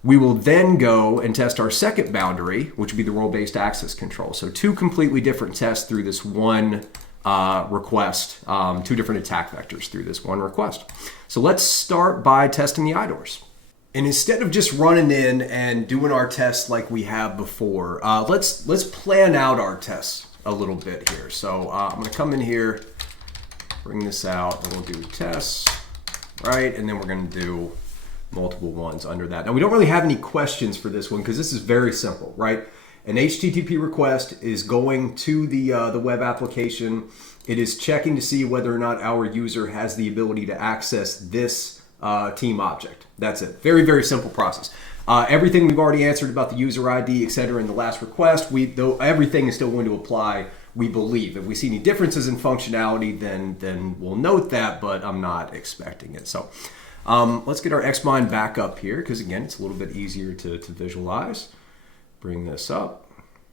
we will then go and test our second boundary, which would be the role-based access control. So two completely different tests through this one request, two different attack vectors through this one request. So let's start by testing the IDORs. And instead of just running in and doing our tests like we have before, let's plan out our tests a little bit here. So I'm going to come in here, bring this out, and we'll do tests, right? And then we're going to do multiple ones under that. Now, we don't really have any questions for this one because this is very simple, right? An HTTP request is going to the web application. It is checking to see whether or not our user has the ability to access this team object. That's it. Very, very simple process. Everything we've already answered about the user ID, et cetera, in the last request, though everything is still going to apply, we believe. If we see any differences in functionality, then we'll note that, but I'm not expecting it. So let's get our XMind back up here, because again, it's a little bit easier to visualize. Bring this up.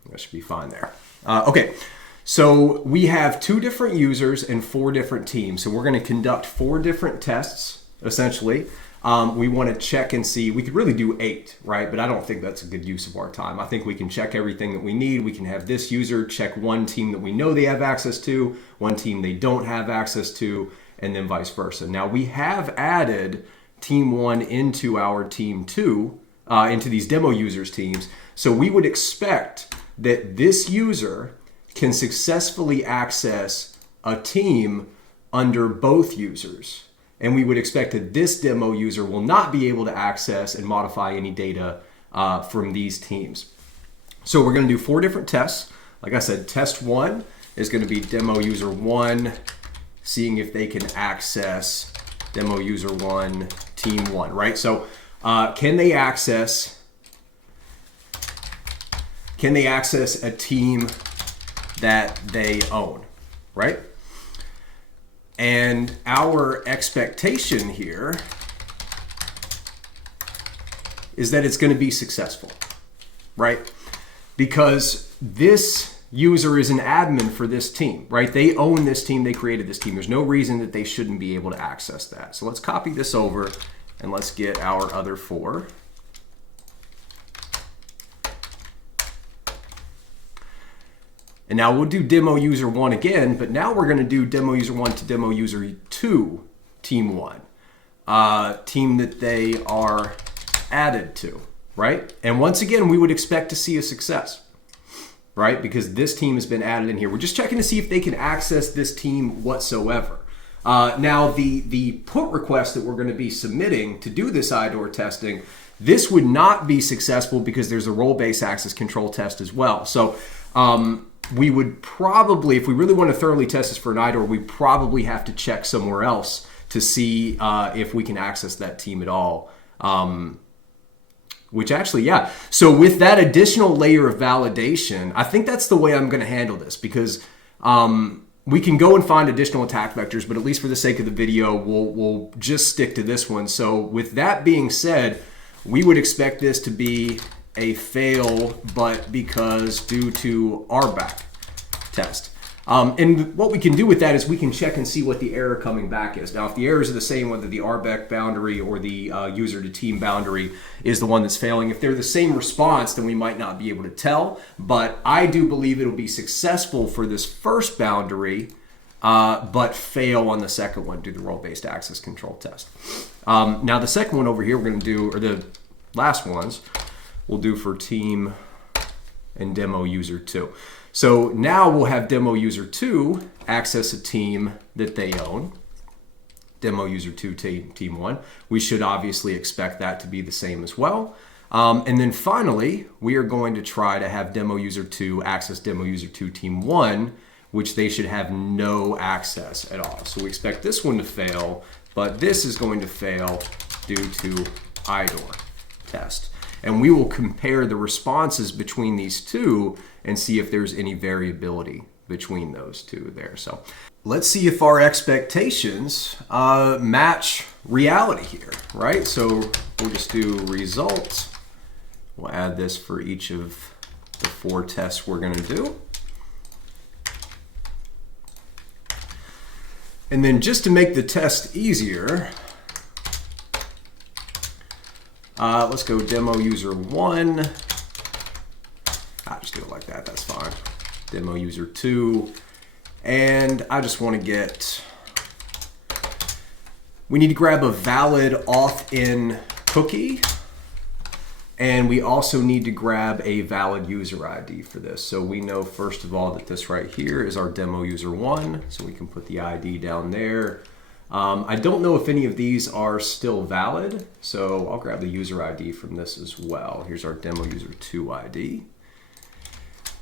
That should be fine there. Okay, so we have 2 different users and 4 different teams. So we're going to conduct 4 different tests, essentially. We want to check and see. We could really do 8, right? But I don't think that's a good use of our time. I think we can check everything that we need. We can have this user check one team that we know they have access to, one team they don't have access to, and then vice versa. Now, we have added team 1 into our team 2, into these demo users teams. So we would expect that this user can successfully access a team under both users. And we would expect that this demo user will not be able to access and modify any data from these teams. So we're going to do 4 different tests. Like I said, test 1 is going to be demo user 1, seeing if they can access demo user 1, team 1, right? So can they access a team that they own, right? And our expectation here is that it's going to be successful, right? Because this user is an admin for this team, right? They own this team, they created this team. There's no reason that they shouldn't be able to access that. So let's copy this over and let's get our other 4. And now we'll do demo user 1 again, but now we're going to do demo user 1 to demo user 2, team 1, team that they are added to, right? And once again, we would expect to see a success, right? Because this team has been added in here. We're just checking to see if they can access this team whatsoever. Now, the put request that we're going to be submitting to do this IDOR testing, this would not be successful because there's a role-based access control test as well. So we would probably, if we really want to thoroughly test this for an IDOR, we probably have to check somewhere else to see if we can access that team at all. Which actually, yeah. So with that additional layer of validation, I think that's the way I'm going to handle this, because we can go and find additional attack vectors, but at least for the sake of the video, we'll just stick to this one. So with that being said, we would expect this to be a fail, but because due to RBAC test. And what we can do with that is we can check and see what the error coming back is. Now, if the errors are the same, whether the RBAC boundary or the user to team boundary is the one that's failing, if they're the same response, then we might not be able to tell. But I do believe it'll be successful for this first boundary but fail on the second one, do the role-based access control test. Now the second one over here we're going to do, or the last ones, we'll do for team and demo user 2. So now we'll have demo user 2 access a team that they own. Demo user 2, team 1. We should obviously expect that to be the same as well. And then finally, we are going to try to have demo user 2 access demo user 2, team 1, which they should have no access at all. So we expect this one to fail, but this is going to fail due to IDOR test. And we will compare the responses between these two and see if there's any variability between those two there. So let's see if our expectations match reality here, right? So we'll just do results. We'll add this for each of the 4 tests we're going to do. And then just to make the test easier, let's go demo user 1. I'll just do it like that, that's fine. Demo user 2. And I just want to get, we need to grab a valid auth-in cookie. And we also need to grab a valid user ID for this. So we know first of all that this right here is our demo user 1. So we can put the ID down there. I don't know if any of these are still valid. So I'll grab the user ID from this as well. Here's our demo user 2 ID.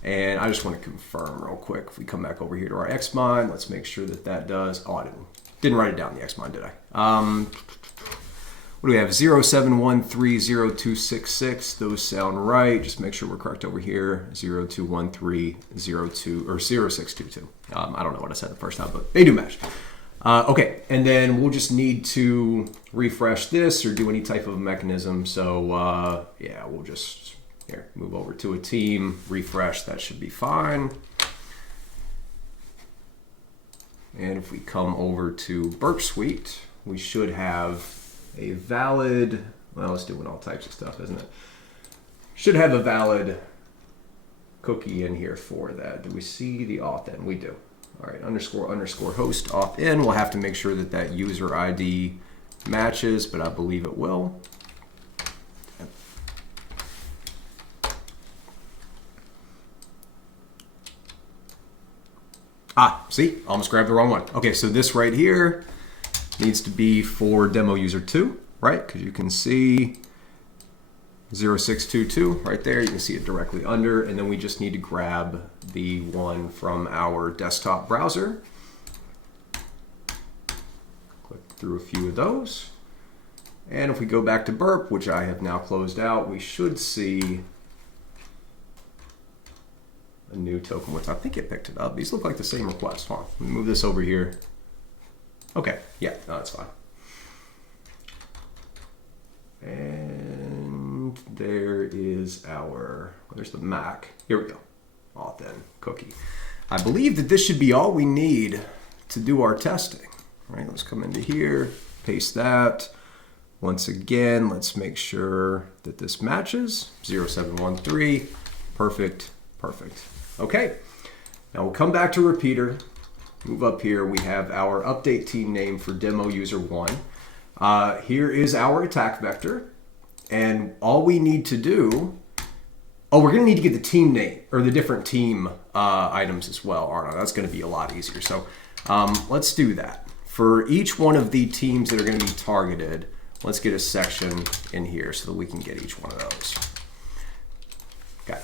And I just want to confirm real quick. If we come back over here to our XMind, let's make sure that that does. Oh, I didn't write it down in the XMind, did I? What do we have? 07130266. Those sound right. Just make sure we're correct over here. 021302 or 0622. I don't know what I said the first time, but they do match. Okay, and then we'll just need to refresh this or do any type of mechanism. So yeah, we'll just here move over to a team, refresh. That should be fine. And if we come over to Burpsuite, we should have a valid, well, it's doing all types of stuff, isn't it? Should have a valid cookie in here for that. Do we see the auth-in? We do. All right, __ host auth-in. We'll have to make sure that that user ID matches, but I believe it will. Ah, see, almost grabbed the wrong one. Okay, so this right here needs to be for demo user 2, right? Because you can see 0622 right there. You can see it directly under, and then we just need to grab the one from our desktop browser. Click through a few of those. And if we go back to Burp, which I have now closed out, we should see a new token, which I think it picked it up. These look like the same request. Hold on, let me move this over here. Okay, yeah, no, that's fine. And there is our, well, there's the Mac. Here we go, auth-in cookie. I believe that this should be all we need to do our testing. All right, let's come into here, paste that. Once again, let's make sure that this matches. 0713, perfect, perfect. Okay, now we'll come back to repeater. Move up here, we have our update team name for demo user 1. Here is our attack vector, and all we need to do, oh, we're gonna need to get the team name, or the different team items as well, aren't I? That's gonna be a lot easier. So let's do that. For each one of the teams that are gonna be targeted, let's get a section in here so that we can get each one of those. Okay.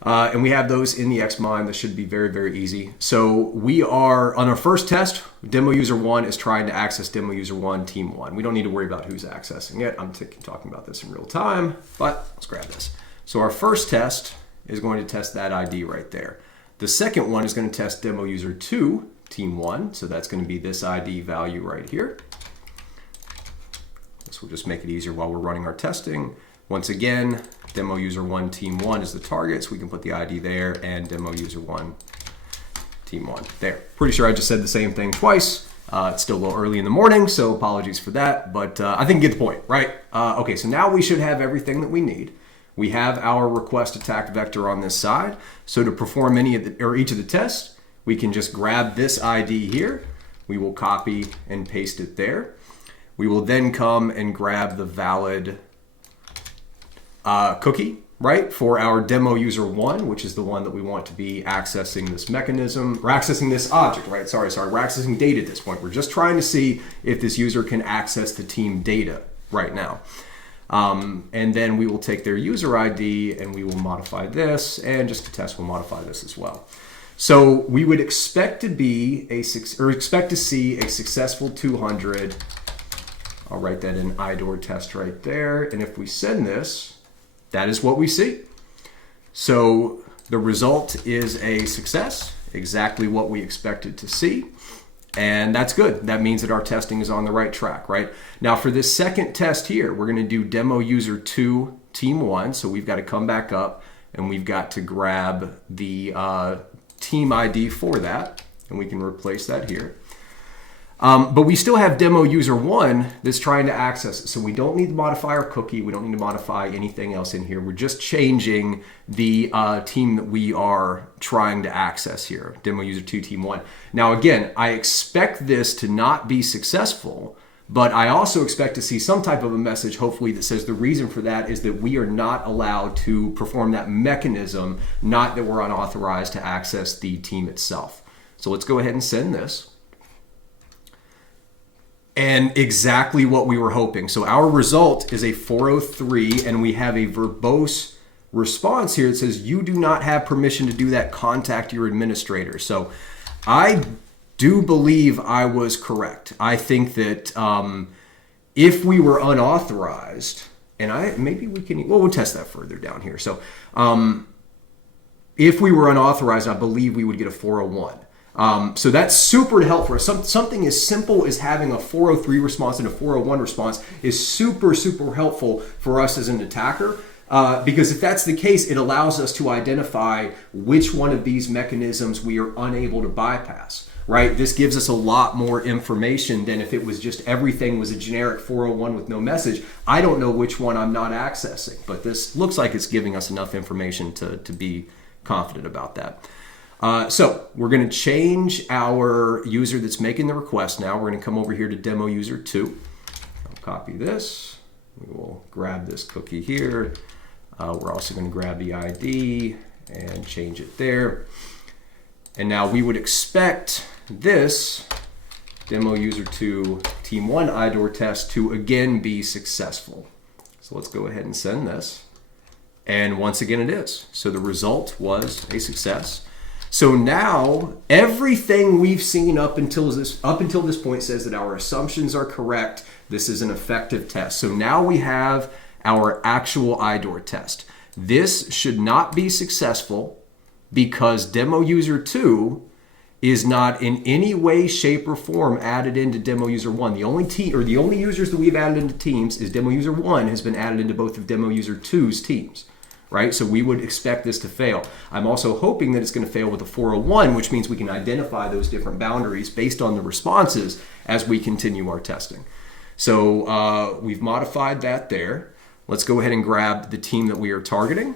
And we have those in the XMind. This should be very, very easy. So we are, on our first test, demo user 1 is trying to access demo user 1, team 1. We don't need to worry about who's accessing it. I'm talking about this in real time, but let's grab this. So our first test is going to test that ID right there. The second one is going to test demo user 2, team 1. So that's going to be this ID value right here. This will just make it easier while we're running our testing. Once again, demo user 1, team 1 is the target, so we can put the ID there, and demo user 1, team 1 there. Pretty sure I just said the same thing twice. It's still a little early in the morning, so apologies for that, but I think you get the point, right? Okay, so now we should have everything that we need. We have our request attack vector on this side, so to perform any of the, or each of the tests, we can just grab this ID here. We will copy and paste it there. We will then come and grab the valid cookie, right, for our demo user 1, which is the one that we want to be accessing this mechanism, or accessing this object, right? Sorry, we're accessing data at this point. We're just trying to see if this user can access the team data right now. And then we will take their user ID and we will modify this, and just to test, we'll modify this as well. So we would expect to see a successful 200. I'll write that in IDOR test right there. And if we send this, that is what we see. So the result is a success, exactly what we expected to see. And that's good. That means that our testing is on the right track, right? Now for this second test here, we're going to do demo user 2, team 1. So we've got to come back up and we've got to grab the team ID for that. And we can replace that here. But we still have demo user 1 that's trying to access it. So we don't need to modify our cookie. We don't need to modify anything else in here. We're just changing the team that we are trying to access here, demo user 2, team 1. Now, again, I expect this to not be successful, but I also expect to see some type of a message, hopefully, that says the reason for that is that we are not allowed to perform that mechanism, not that we're unauthorized to access the team itself. So let's go ahead and send this. And exactly what we were hoping. So our result is a 403, and we have a verbose response here. It says, you do not have permission to do that, contact your administrator. So I do believe I was correct. I think that if we were unauthorized, and maybe we can, well, we'll test that further down here. So if we were unauthorized, I believe we would get a 401. So that's super helpful. Something as simple as having a 403 response and a 401 response is super, super helpful for us as an attacker. Because if that's the case, it allows us to identify which one of these mechanisms we are unable to bypass, right? This gives us a lot more information than if it was just everything was a generic 401 with no message. I don't know which one I'm not accessing, but this looks like it's giving us enough information to be confident about that. So we're going to change our user that's making the request now. We're going to come over here to demo user 2. I'll copy this. We will grab this cookie here. We're also going to grab the ID and change it there. And now we would expect this demo user 2 team 1 IDOR test to again be successful. So let's go ahead and send this. And once again it is. So the result was a success. So now everything we've seen up until this point says that our assumptions are correct. This is an effective test. So now we have our actual IDOR test. This should not be successful because demo user 2 is not in any way, shape, or form added into demo user 1. The only users that we've added into teams is demo user 1 has been added into both of demo user 2's teams. Right? So we would expect this to fail. I'm also hoping that it's going to fail with a 401, which means we can identify those different boundaries based on the responses as we continue our testing. So we've modified that there. Let's go ahead and grab the team that we are targeting.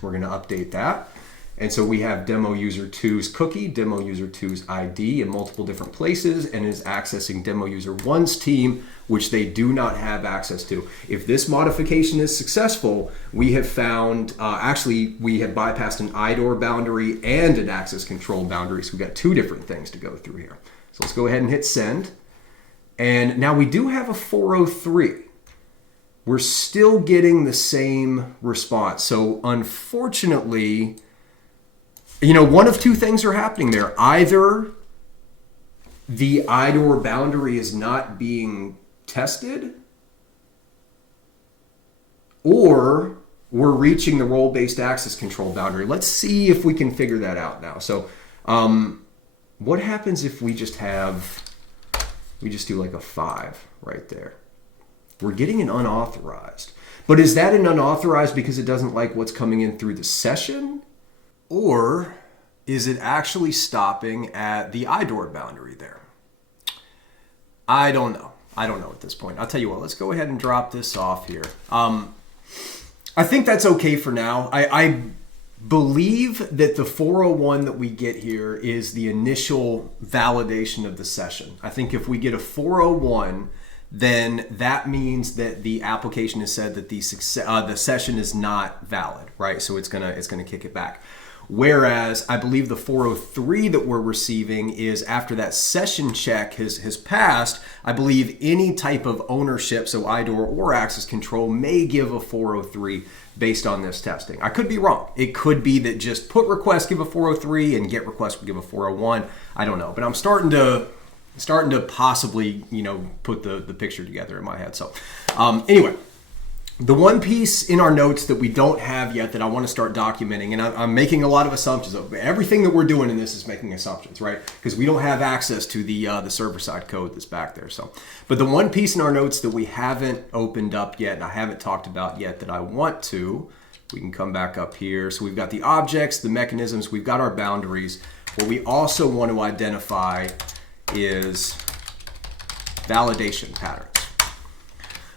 We're going to update that. And so we have demo user 2's cookie, demo user 2's ID in multiple different places, and is accessing demo user 1's team, which they do not have access to. If this modification is successful, we have found, we have bypassed an IDOR boundary and an access control boundary. So we've got two different things to go through here. So let's go ahead and hit send. And now we do have a 403. We're still getting the same response. So unfortunately, one of two things are happening there. Either the IDOR boundary is not being tested, or we're reaching the role-based access control boundary. Let's see if we can figure that out now. So what happens if we just do like a 5 right there? We're getting an unauthorized. But is that an unauthorized because it doesn't like what's coming in through the session? Or is it actually stopping at the IDOR boundary there? I don't know. I don't know at this point. I'll tell you what, let's go ahead and drop this off here. I think that's okay for now. I believe that the 401 that we get here is the initial validation of the session. I think if we get a 401, then that means that the application has said that the session is not valid, right? So it's gonna kick it back. Whereas I believe the 403 that we're receiving is after that session check has passed, I believe any type of ownership, so IDOR or access control, may give a 403 based on this testing. I could be wrong. It could be that just put request give a 403 and get request would give a 401. I don't know, but I'm starting to possibly, put the picture together in my head. So anyway, the one piece in our notes that we don't have yet that I want to start documenting, and I'm making a lot of assumptions. Everything that we're doing in this is making assumptions, right? Because we don't have access to the server-side code that's back there. So, but the one piece in our notes that we haven't opened up yet, and I haven't talked about yet that I want to, we can come back up here. So we've got the objects, the mechanisms, we've got our boundaries. What we also want to identify is validation patterns.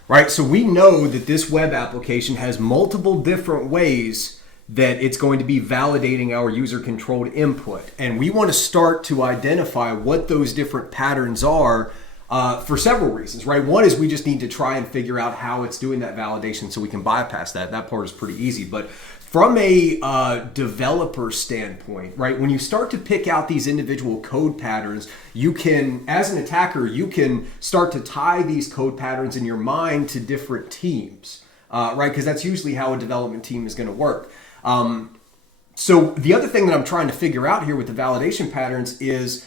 Right, so we know that this web application has multiple different ways that it's going to be validating our user-controlled input. And we want to start to identify what those different patterns are for several reasons, right? One is we just need to try and figure out how it's doing that validation so we can bypass that. That part is pretty easy. But from a developer standpoint, right, when you start to pick out these individual code patterns, you can, as an attacker, you can start to tie these code patterns in your mind to different teams, right? Because that's usually how a development team is going to work. So the other thing that I'm trying to figure out here with the validation patterns is,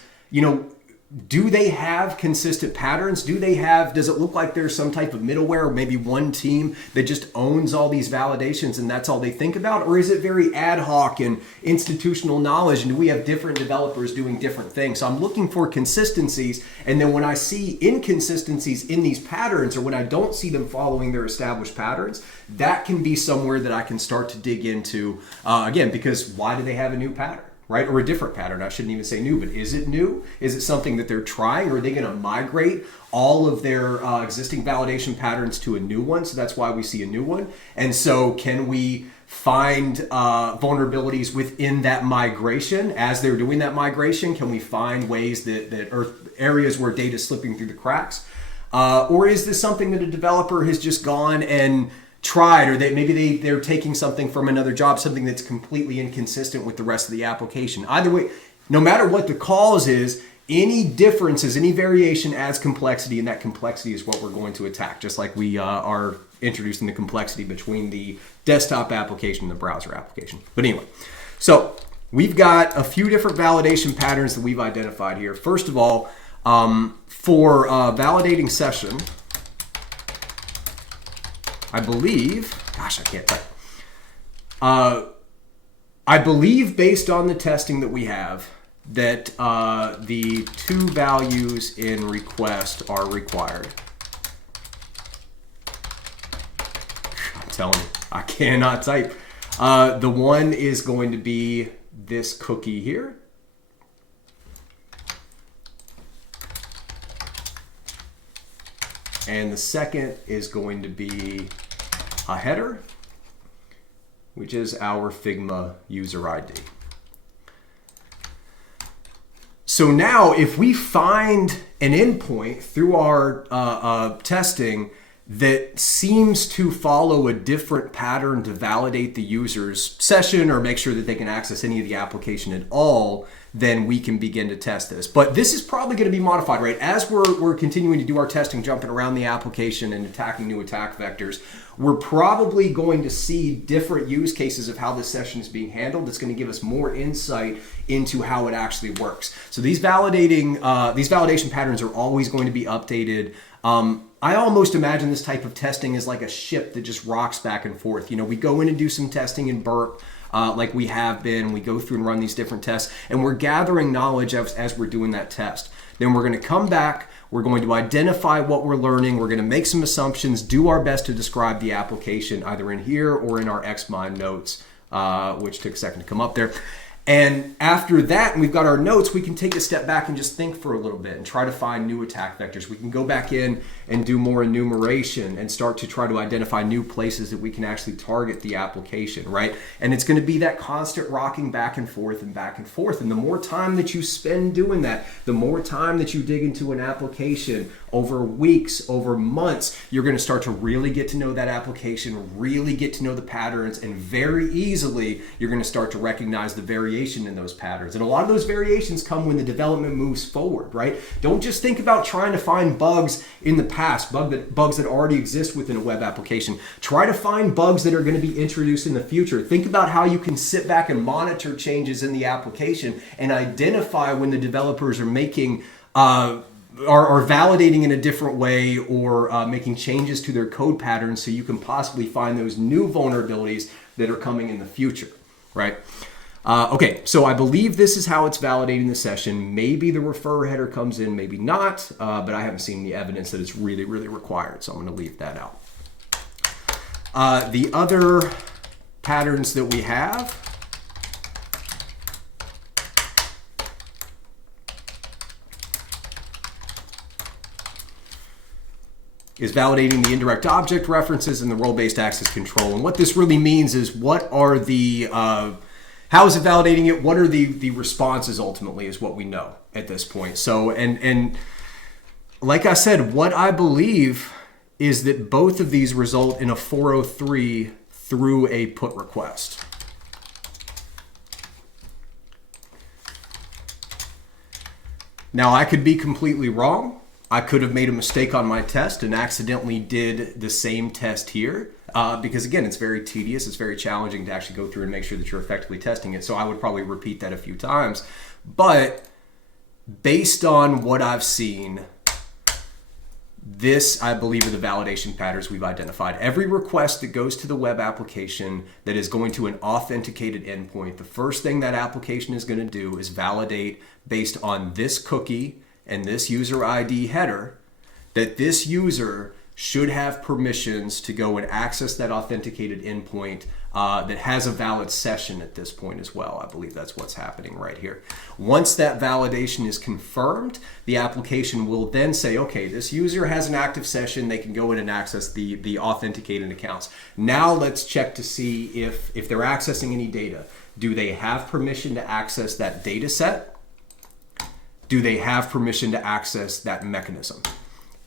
do they have consistent patterns? Does it look like there's some type of middleware or maybe one team that just owns all these validations and that's all they think about? Or is it very ad hoc and institutional knowledge, and do we have different developers doing different things? So I'm looking for consistencies, and then when I see inconsistencies in these patterns, or when I don't see them following their established patterns, that can be somewhere that I can start to dig into, again, because why do they have a new pattern? Right? Or a different pattern. I shouldn't even say new, but is it new? Is it something that they're trying? Or are they going to migrate all of their existing validation patterns to a new one? So that's why we see a new one. And so can we find vulnerabilities within that migration as they're doing that migration? Can we find ways that are areas where data is slipping through the cracks? Or is this something that a developer has just gone and tried, or they're taking something from another job, something that's completely inconsistent with the rest of the application? Either way, no matter what the cause is, any differences, any variation adds complexity, and that complexity is what we're going to attack, just like we are introducing the complexity between the desktop application and the browser application. But anyway, so we've got a few different validation patterns that we've identified here. First of all, for validating session, I believe, gosh, I can't type. I believe based on the testing that we have that the two values in request are required. I'm telling you, I cannot type. The one is going to be this cookie here. And the second is going to be a header, which is our Figma user ID. So now if we find an endpoint through our testing that seems to follow a different pattern to validate the user's session or make sure that they can access any of the application at all, then we can begin to test this. But this is probably going to be modified, right? As we're continuing to do our testing, jumping around the application and attacking new attack vectors, we're probably going to see different use cases of how this session is being handled. That's going to give us more insight into how it actually works. So these validation patterns are always going to be updated. I almost imagine this type of testing is like a ship that just rocks back and forth. We go in and do some testing in Burp, like we have been. We go through and run these different tests, and we're gathering knowledge as we're doing that test. Then we're going to come back, we're going to identify what we're learning, we're going to make some assumptions, do our best to describe the application either in here or in our XMind notes, which took a second to come up there. And after that, and we've got our notes, we can take a step back and just think for a little bit and try to find new attack vectors. We can go back in and do more enumeration and start to try to identify new places that we can actually target the application, right? And it's going to be that constant rocking back and forth and back and forth. And the more time that you spend doing that, the more time that you dig into an application over weeks, over months, you're going to start to really get to know that application, really get to know the patterns, and very easily you're going to start to recognize the variation in those patterns. And a lot of those variations come when the development moves forward, right? Don't just think about trying to find bugs in the past, bugs that already exist within a web application. Try to find bugs that are going to be introduced in the future. Think about how you can sit back and monitor changes in the application and identify when the developers are making are validating in a different way or making changes to their code patterns, so you can possibly find those new vulnerabilities that are coming in the future, right? Okay, so I believe this is how it's validating the session. Maybe the refer header comes in, maybe not, but I haven't seen any evidence that it's really, really required, so I'm going to leave that out. The other patterns that we have is validating the indirect object references and the role-based access control. And what this really means is what are the, how is it validating it? What are the responses ultimately is what we know at this point. So, and like I said, what I believe is that both of these result in a 403 through a put request. Now, I could be completely wrong. I could have made a mistake on my test and accidentally did the same test here because, again, it's very tedious. It's very challenging to actually go through and make sure that you're effectively testing it. So I would probably repeat that a few times. But based on what I've seen, this, I believe, are the validation patterns we've identified. Every request that goes to the web application that is going to an authenticated endpoint, the first thing that application is going to do is validate based on this cookie and this user ID header that this user should have permissions to go and access that authenticated endpoint that has a valid session at this point as well. I believe that's what's happening right here. Once that validation is confirmed, the application will then say, okay, this user has an active session. They can go in and access the authenticated accounts. Now let's check to see if they're accessing any data. Do they have permission to access that data set? Do they have permission to access that mechanism?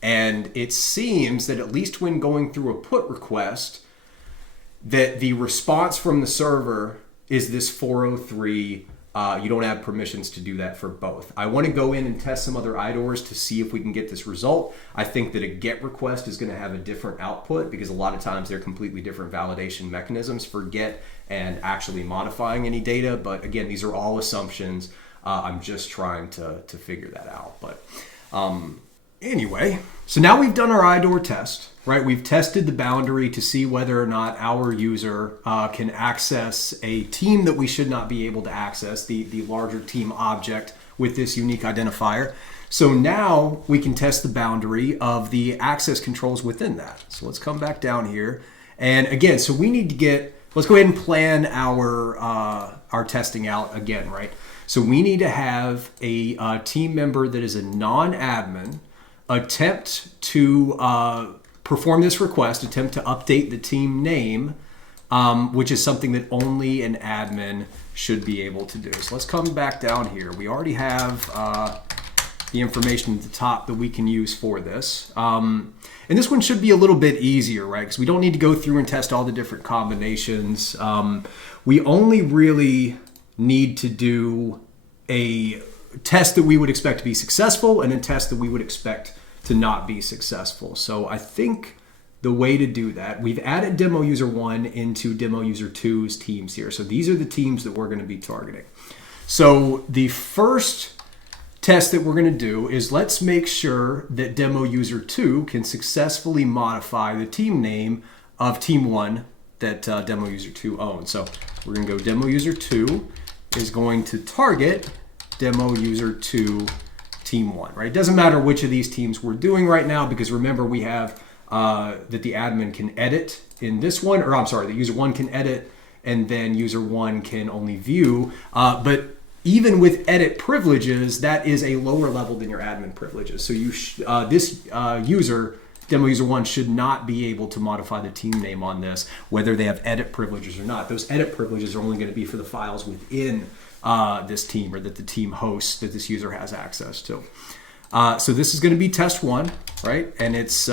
And it seems that at least when going through a put request, that the response from the server is this 403, you don't have permissions to do that for both. I want to go in and test some other IDORs to see if we can get this result. I think that a GET request is going to have a different output because a lot of times they're completely different validation mechanisms for GET and actually modifying any data. But again, these are all assumptions. I'm just trying to figure that out. But anyway, so now we've done our IDOR test, right? We've tested the boundary to see whether or not our user can access a team that we should not be able to access, the larger team object with this unique identifier. So now we can test the boundary of the access controls within that. So let's come back down here. And again, so we need to let's go ahead and plan our testing out again, right? So we need to have a team member that is a non-admin attempt to perform this request, attempt to update the team name, which is something that only an admin should be able to do. So let's come back down here. We already have the information at the top that we can use for this. And this one should be a little bit easier, right? Because we don't need to go through and test all the different combinations. We only really need to do a test that we would expect to be successful and a test that we would expect to not be successful. So I think the way to do that, we've added demo user 1 into demo user 2's teams here. So these are the teams that we're going to be targeting. So the first test that we're going to do is let's make sure that demo user 2 can successfully modify the team name of team 1 that demo user 2 owns. So we're going to go demo user 2 is going to target demo user 2 team 1, right? It doesn't matter which of these teams we're doing right now because remember we have that the admin can edit in this one, or I'm sorry, the user 1 can edit and then user 1 can only view. But even with edit privileges, that is a lower level than your admin privileges. So this user demo user 1 should not be able to modify the team name on this, whether they have edit privileges or not. Those edit privileges are only going to be for the files within this team, or that the team hosts that this user has access to. So this is going to be test 1, right? And it's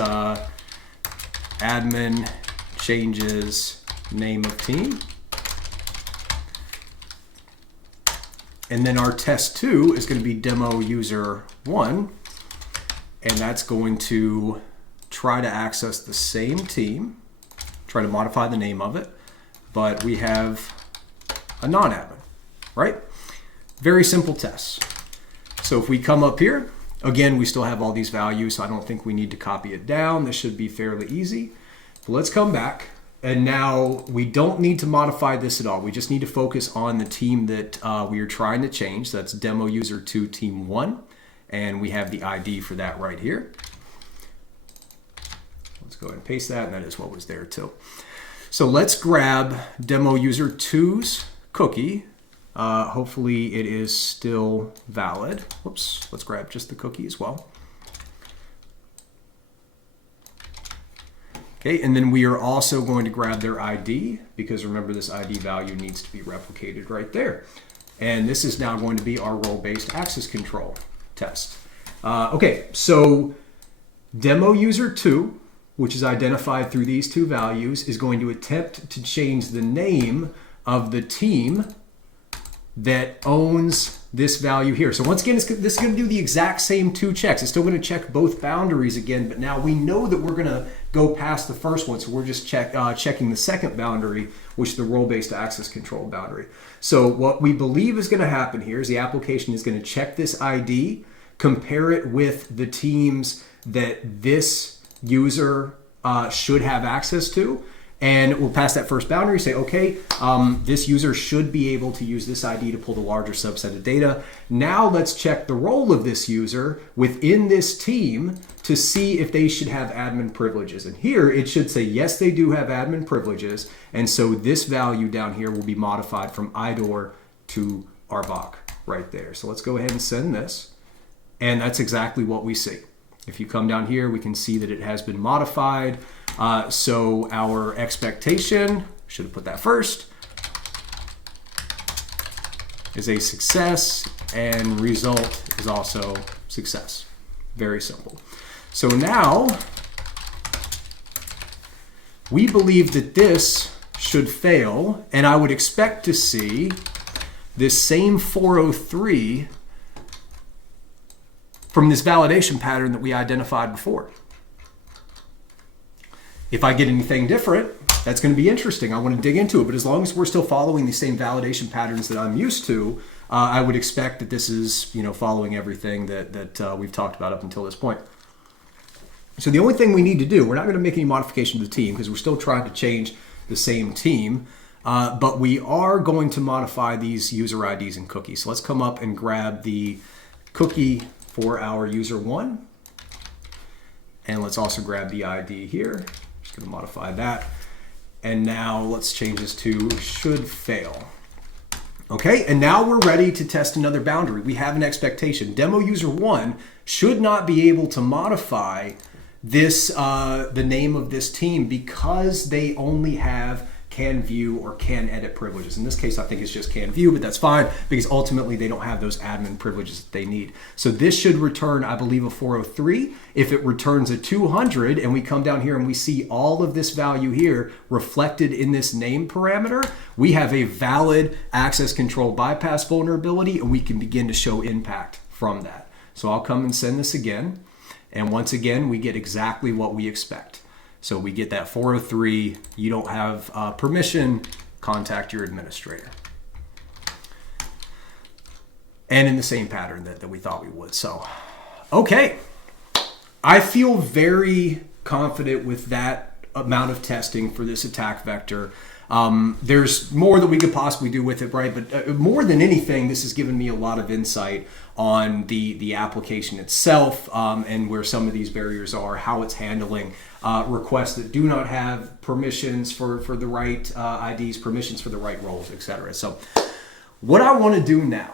admin changes name of team. And then our test 2 is going to be demo user 1. And that's going to try to access the same team, try to modify the name of it, but we have a non-admin, right? Very simple tests. So if we come up here, again, we still have all these values, so I don't think we need to copy it down. This should be fairly easy. But let's come back. And now we don't need to modify this at all. We just need to focus on the team that we are trying to change. So that's demo user 2 team 1. And we have the ID for that right here. Let's go ahead and paste that, and that is what was there too. So let's grab demo user 2's cookie. Hopefully it is still valid. Whoops, let's grab just the cookie as well. Okay, and then we are also going to grab their ID, because remember, this ID value needs to be replicated right there. And this is now going to be our role-based access control test. Okay, so demo user 2, which is identified through these 2 values, is going to attempt to change the name of the team that owns this value here. So once again, this is going to do the exact same 2 checks. It's still going to check both boundaries again, but now we know that we're going to go past the first one, so we're just checking the second boundary, which is the role-based access control boundary. So what we believe is going to happen here is the application is going to check this ID, compare it with the teams that this user should have access to, and we'll pass that first boundary, say, okay, this user should be able to use this ID to pull the larger subset of data. Now let's check the role of this user within this team to see if they should have admin privileges. And here it should say, yes, they do have admin privileges. And so this value down here will be modified from IDOR to RBAC right there. So let's go ahead and send this. And that's exactly what we see. If you come down here, we can see that it has been modified. So our expectation, should have put that first, is a success, and result is also success. Very simple. So now we believe that this should fail, and I would expect to see this same 403 from this validation pattern that we identified before. If I get anything different, that's going to be interesting. I want to dig into it, but as long as we're still following the same validation patterns that I'm used to, I would expect that this is, following everything that we've talked about up until this point. So the only thing we need to do, we're not going to make any modification to the team because we're still trying to change the same team, but we are going to modify these user IDs and cookies. So let's come up and grab the cookie for our user 1, and let's also grab the ID here. Just going to modify that. And now let's change this to should fail. Okay, and now we're ready to test another boundary. We have an expectation. Demo user 1 should not be able to modify this the name of this team because they only have can view or can edit privileges. In this case, I think it's just can view, but that's fine because ultimately they don't have those admin privileges that they need. So this should return, I believe, a 403. If it returns a 200 and we come down here and we see all of this value here reflected in this name parameter, we have a valid access control bypass vulnerability and we can begin to show impact from that. So I'll come and send this again. And once again, we get exactly what we expect. So we get that 403, you don't have permission, contact your administrator. And in the same pattern that we thought we would. So, okay. I feel very confident with that amount of testing for this attack vector. There's more that we could possibly do with it, right? But more than anything, this has given me a lot of insight on the application itself and where some of these barriers are, how it's handling requests that do not have permissions for the right IDs, permissions for the right roles, etc. So what I want to do now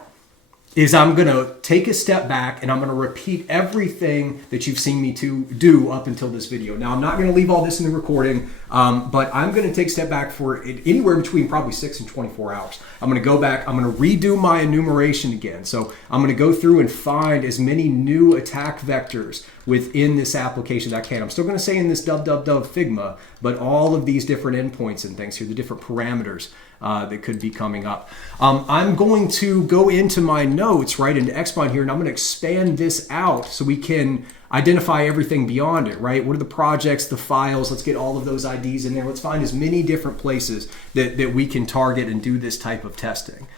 is I'm going to take a step back and I'm going to repeat everything that you've seen me to do up until this video. Now, I'm not going to leave all this in the recording, but I'm going to take a step back for anywhere between probably 6 and 24 hours. I'm going to go back, I'm going to redo my enumeration again. So I'm going to go through and find as many new attack vectors within this application as I can. I'm still going to say in this Figma, but all of these different endpoints and things here, the different parameters that could be coming up. I'm going to go into my notes, right, into XMind here, and I'm going to expand this out so we can identify everything beyond it, right? What are the projects, the files? Let's get all of those IDs in there. Let's find as many different places that we can target and do this type of testing.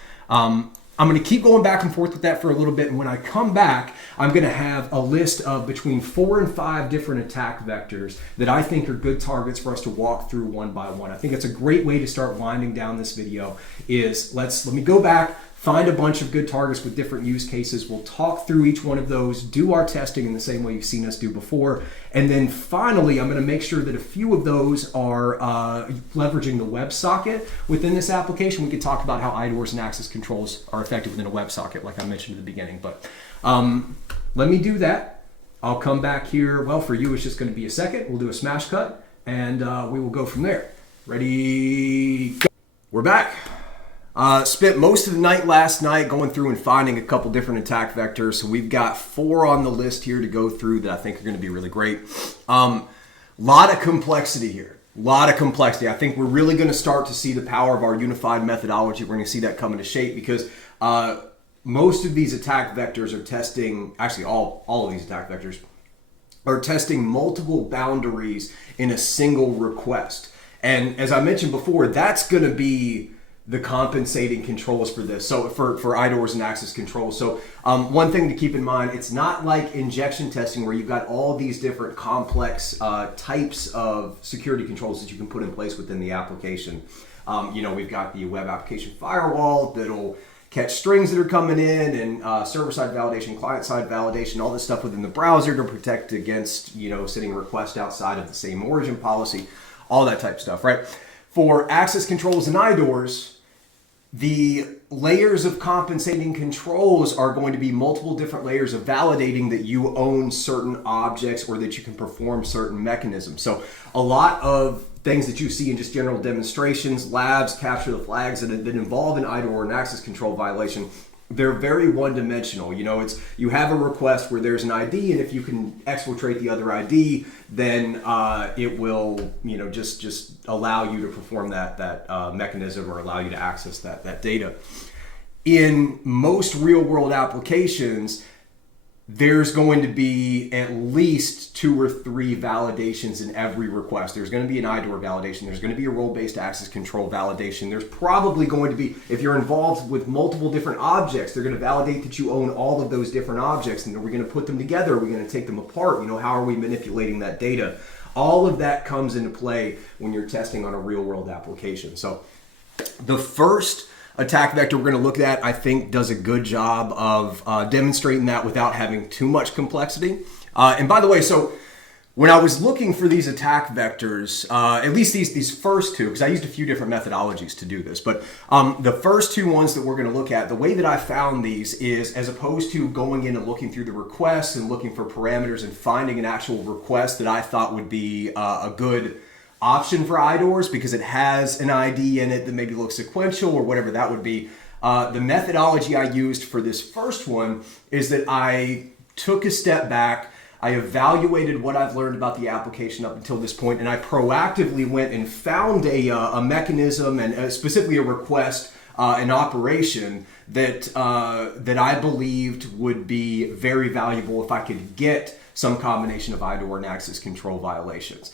I'm going to keep going back and forth with that for a little bit, and when I come back, I'm going to have a list of between 4 and 5 different attack vectors that I think are good targets for us to walk through one by one. I think it's a great way to start winding down this video is let me go back, find a bunch of good targets with different use cases. We'll talk through each one of those, do our testing in the same way you've seen us do before. And then finally, I'm going to make sure that a few of those are leveraging the WebSocket within this application. We could talk about how IDORs and access controls are effective within a WebSocket, like I mentioned at the beginning. But let me do that. I'll come back here. Well, for you, it's just going to be a second. We'll do a smash cut, and we will go from there. Ready, go. We're back. Spent most of the night last night going through and finding a couple different attack vectors. So we've got 4 on the list here to go through that I think are going to be really great. Lot of complexity here. Lot of complexity. I think we're really going to start to see the power of our unified methodology. We're going to see that come into shape because most of these attack vectors are testing, actually all of these attack vectors are testing multiple boundaries in a single request. And as I mentioned before, that's going to be the compensating controls for this. So for IDORs and access controls. So one thing to keep in mind, it's not like injection testing where you've got all these different complex types of security controls that you can put in place within the application. We've got the web application firewall that'll catch strings that are coming in and server-side validation, client-side validation, all this stuff within the browser to protect against, sending a request outside of the same origin policy, all that type of stuff, right? For access controls and IDORs, the layers of compensating controls are going to be multiple different layers of validating that you own certain objects or that you can perform certain mechanisms. So a lot of things that you see in just general demonstrations, labs, capture the flags that involve an IDOR and access control violation, they're very one-dimensional. You have a request where there's an ID, and if you can exfiltrate the other ID, then it will, just allow you to perform that mechanism or allow you to access that data. In most real-world applications, there's going to be at least 2 or 3 validations in every request. There's going to be an IDOR validation. There's going to be a role-based access control validation. There's probably going to be, if you're involved with multiple different objects, they're going to validate that you own all of those different objects, and we're going to put them together. We're going to take them apart. How are we manipulating that data? All of that comes into play when you're testing on a real-world application. So the first attack vector we're going to look at, I think, does a good job of demonstrating that without having too much complexity. And by the way, so when I was looking for these attack vectors, at least these first 2, because I used a few different methodologies to do this, but the first 2 ones that we're going to look at, the way that I found these is as opposed to going in and looking through the requests and looking for parameters and finding an actual request that I thought would be a good option for IDORs because it has an ID in it that maybe looks sequential or whatever that would be. The methodology I used for this first one is that I took a step back, I evaluated what I've learned about the application up until this point, and I proactively went and found a mechanism and specifically a request, an operation that I believed would be very valuable if I could get some combination of IDOR and access control violations.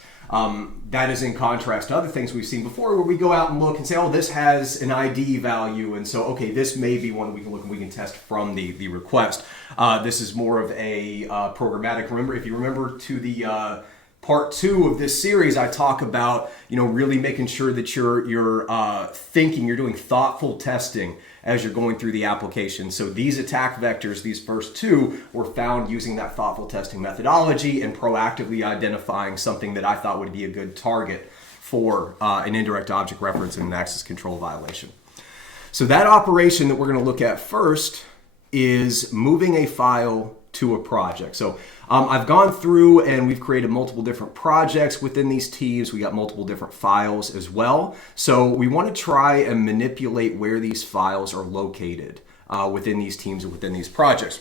That is in contrast to other things we've seen before where we go out and look and say, oh, this has an ID value, and so, okay, this may be one that we can look and we can test from the request. This is more of a programmatic. Remember, if you remember to the part 2 of this series, I talk about, really making sure that you're thinking, you're doing thoughtful testing as you're going through the application. So these attack vectors, these first 2, were found using that thoughtful testing methodology and proactively identifying something that I thought would be a good target for an indirect object reference and an access control violation. So that operation that we're going to look at first is moving a file to a project. So I've gone through and we've created multiple different projects within these teams. We got multiple different files as well. So we want to try and manipulate where these files are located within these teams and within these projects.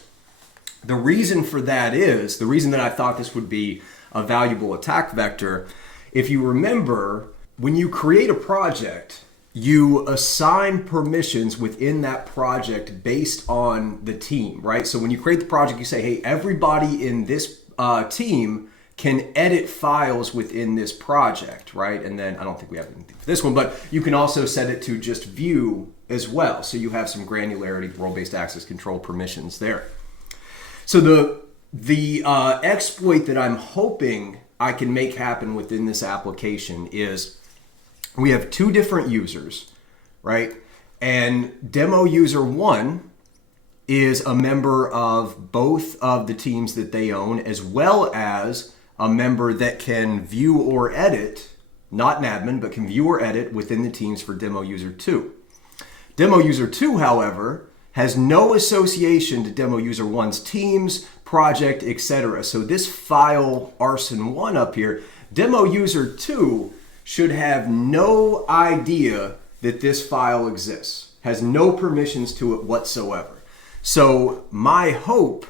The reason for that is, the reason that I thought this would be a valuable attack vector, if you remember, when you create a project, you assign permissions within that project based on the team, right? So when you create the project, you say, hey, everybody in this team can edit files within this project, right? And then I don't think we have anything for this one, but you can also set it to just view as well. So you have some granularity, role-based access control permissions there. So the exploit that I'm hoping I can make happen within this application is we have two different users, right? And demo user 1 is a member of both of the teams that they own, as well as a member that can view or edit, not an admin, but can view or edit within the teams for demo user 2. Demo user 2, however, has no association to demo user 1's teams, project, etc. So this file arson1 up here, demo user 2 should have no idea that this file exists, has no permissions to it whatsoever. So my hope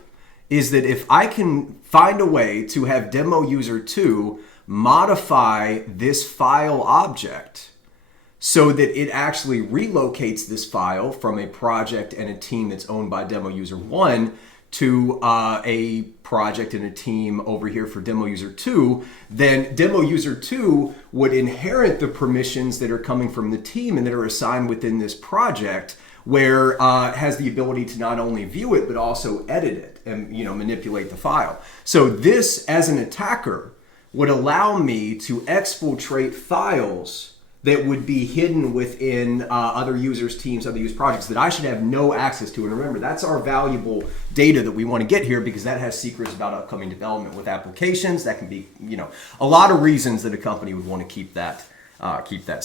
is that if I can find a way to have demo user 2 modify this file object so that it actually relocates this file from a project and a team that's owned by demo user 1 to a project and a team over here for demo user 2, then demo user 2 would inherit the permissions that are coming from the team and that are assigned within this project, where it has the ability to not only view it but also edit it and manipulate the file. So this, as an attacker, would allow me to exfiltrate files that would be hidden within other users' teams, other users' projects that I should have no access to. And remember, that's our valuable data that we want to get here, because that has secrets about upcoming development with applications. That can be, a lot of reasons that a company would want to keep that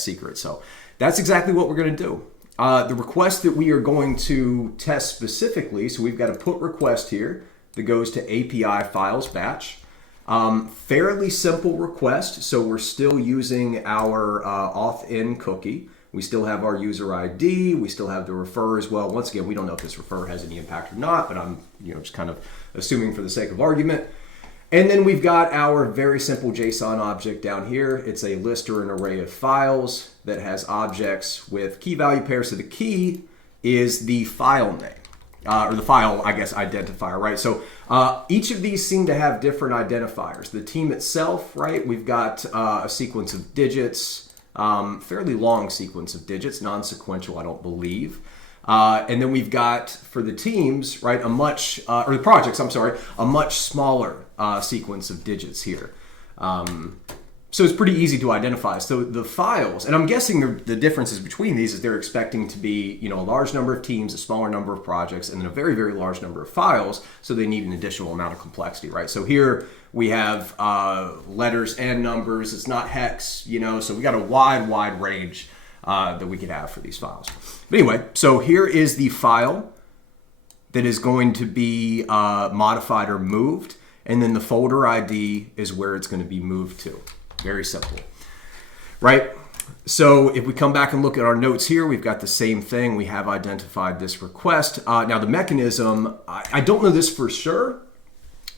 secret. So that's exactly what we're going to do. The request that we are going to test specifically, so we've got a put request here that goes to API files batch. Fairly simple request, so we're still using our auth-in cookie. We still have our user ID. We still have the refer as well. Once again, we don't know if this refer has any impact or not, but I'm just kind of assuming for the sake of argument. And then we've got our very simple JSON object down here. It's a list or an array of files that has objects with key value pairs. So the key is the file name. Or the file, I guess, identifier, right? So each of these seem to have different identifiers. The team itself, right? We've got a sequence of digits, fairly long sequence of digits, non-sequential, I don't believe. And then we've got, for the teams, right, or the projects, I'm sorry, a much smaller sequence of digits here. So it's pretty easy to identify. So the files, and I'm guessing the differences between these is they're expecting to be, a large number of teams, a smaller number of projects, and then a very, very large number of files. So they need an additional amount of complexity, right? So here we have letters and numbers. It's not hex, so we got a wide range that we could have for these files. But anyway, so here is the file that is going to be modified or moved, and then the folder ID is where it's going to be moved to. Very simple, right? So if we come back and look at our notes here, we've got the same thing. We have identified this request. Now the mechanism, I don't know this for sure,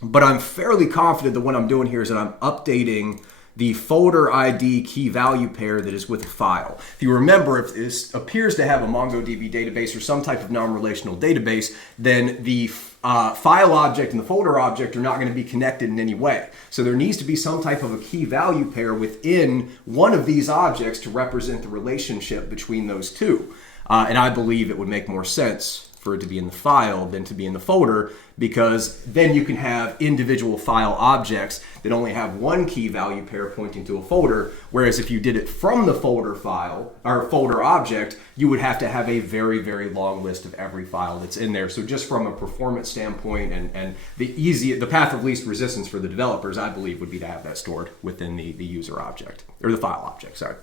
but I'm fairly confident that what I'm doing here is that I'm updating the folder ID key value pair that is with a file. If you remember, if this appears to have a MongoDB database or some type of non-relational database, then the file object and the folder object are not going to be connected in any way. So there needs to be some type of a key value pair within one of these objects to represent the relationship between those two. And I believe it would make more sense for it to be in the file than to be in the folder, because then you can have individual file objects that only have one key value pair pointing to a folder, whereas if you did it from the folder file or folder object, you would have to have a very, very long list of every file that's in there. So just from a performance standpoint and the path of least resistance for the developers, I believe, would be to have that stored within the user object, or the file object, sorry.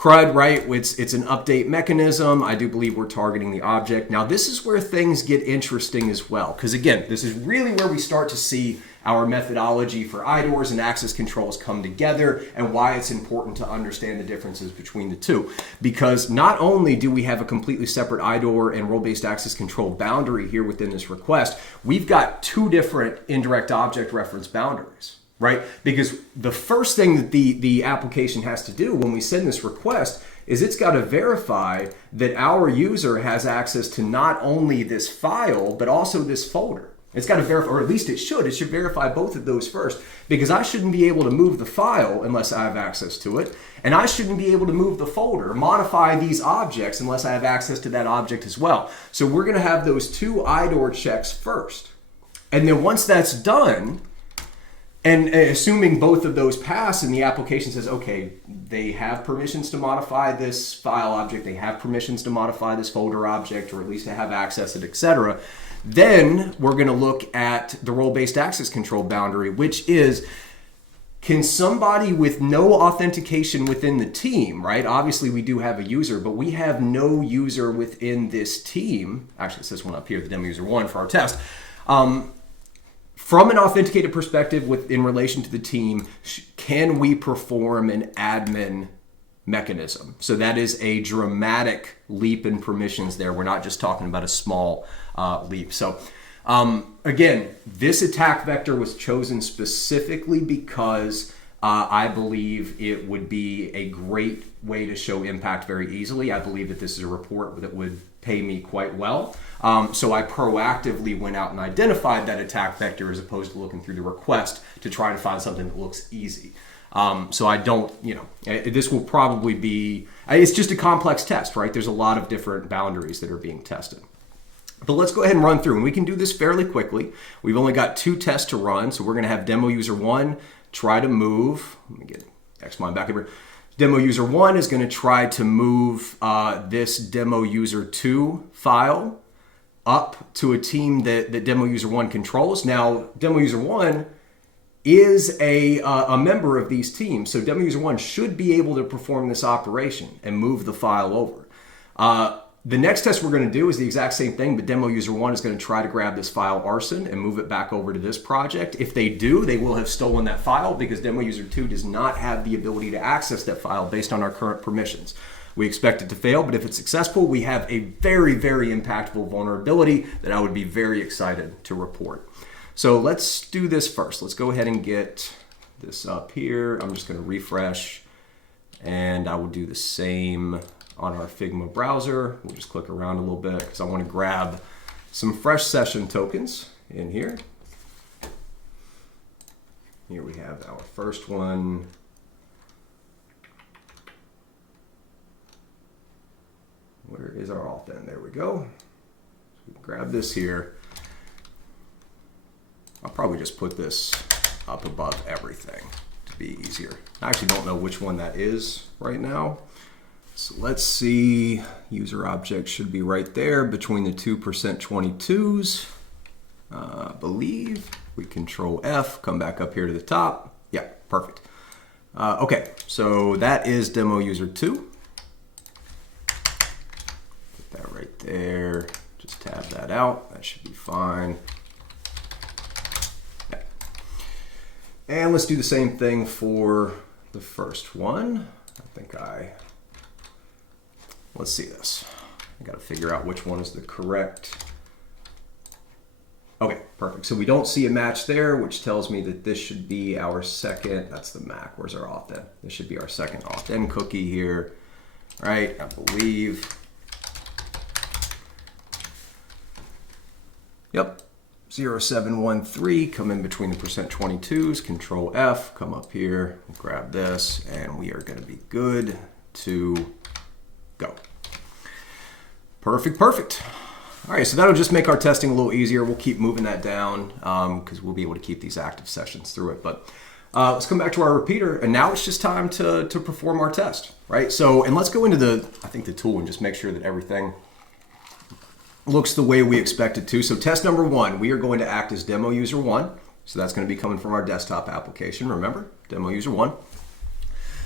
CRUD, right? It's an update mechanism. I do believe we're targeting the object. Now, this is where things get interesting as well, because again, this is really where we start to see our methodology for IDORs and access controls come together, and why it's important to understand the differences between the two. Because not only do we have a completely separate IDOR and role-based access control boundary here within this request, we've got two different indirect object reference boundaries. Right? Because the first thing that the application has to do when we send this request is it's got to verify that our user has access to not only this file, but also this folder. It's got to verify, or at least it should verify both of those first, because I shouldn't be able to move the file unless I have access to it, and I shouldn't be able to move the folder, modify these objects unless I have access to that object as well. So we're going to have those two IDOR checks first. And then once that's done, and assuming both of those pass and the application says, okay, they have permissions to modify this file object, they have permissions to modify this folder object, or at least to have access to it, etc., then we're going to look at the role-based access control boundary, which is, can somebody with no authentication within the team, right? Obviously, we do have a user, but we have no user within this team. Actually, it says one up here, the demo user 1 for our test. From an authenticated perspective in relation to the team, can we perform an admin mechanism? So that is a dramatic leap in permissions there. We're not just talking about a small leap. So again, this attack vector was chosen specifically because I believe it would be a great way to show impact very easily. I believe that this is a report that would pay me quite well. So I proactively went out and identified that attack vector as opposed to looking through the request to try to find something that looks easy. So I don't, this will probably be, it's just a complex test, right? There's a lot of different boundaries that are being tested. But let's go ahead and run through, and we can do this fairly quickly. We've only got 2 tests to run, so we're going to have demo user 1 try to move. Let me get XMind back over. Demo user 1 is going to try to move this demo user 2 file up to a team that demo user 1 controls. Now, demo user 1 is a member of these teams, so demo user 1 should be able to perform this operation and move the file over. The next test we're going to do is the exact same thing, but demo user 1 is going to try to grab this file arson and move it back over to this project. If they do, they will have stolen that file because demo user 2 does not have the ability to access that file based on our current permissions. We expect it to fail, but if it's successful, we have a very, very impactful vulnerability that I would be very excited to report. So let's do this first. Let's go ahead and get this up here. I'm just going to refresh, and I will do the same on our Figma browser. We'll just click around a little bit because I want to grab some fresh session tokens in here. Here we have our first one. Where is our auth then? There we go. So we can grab this here. I'll probably just put this up above everything to be easier. I actually don't know which one that is right now. So let's see, user object should be right there between the 2%22s. I believe we control F, come back up here to the top. Yeah, perfect. Okay, so that is demo user 2. Put that right there, just tab that out, that should be fine. Yeah. And let's do the same thing for the first one. Let's see this. I got to figure out which one is the correct. Okay, perfect. So we don't see a match there, which tells me that this should be our second. That's the Mac. Where's our auth-in? This should be our second auth-in cookie here, right? I believe. Yep. 0713, come in between the %22s, control F, come up here, grab this, and we are going to be good to go. Perfect, perfect. All right, so that'll just make our testing a little easier. We'll keep moving that down because we'll be able to keep these active sessions through it. But let's come back to our repeater, and now it's just time to perform our test, right? So, and let's go into the tool and just make sure that everything looks the way we expect it to. So test number 1, we are going to act as demo user 1. So that's going to be coming from our desktop application. Remember, demo user 1.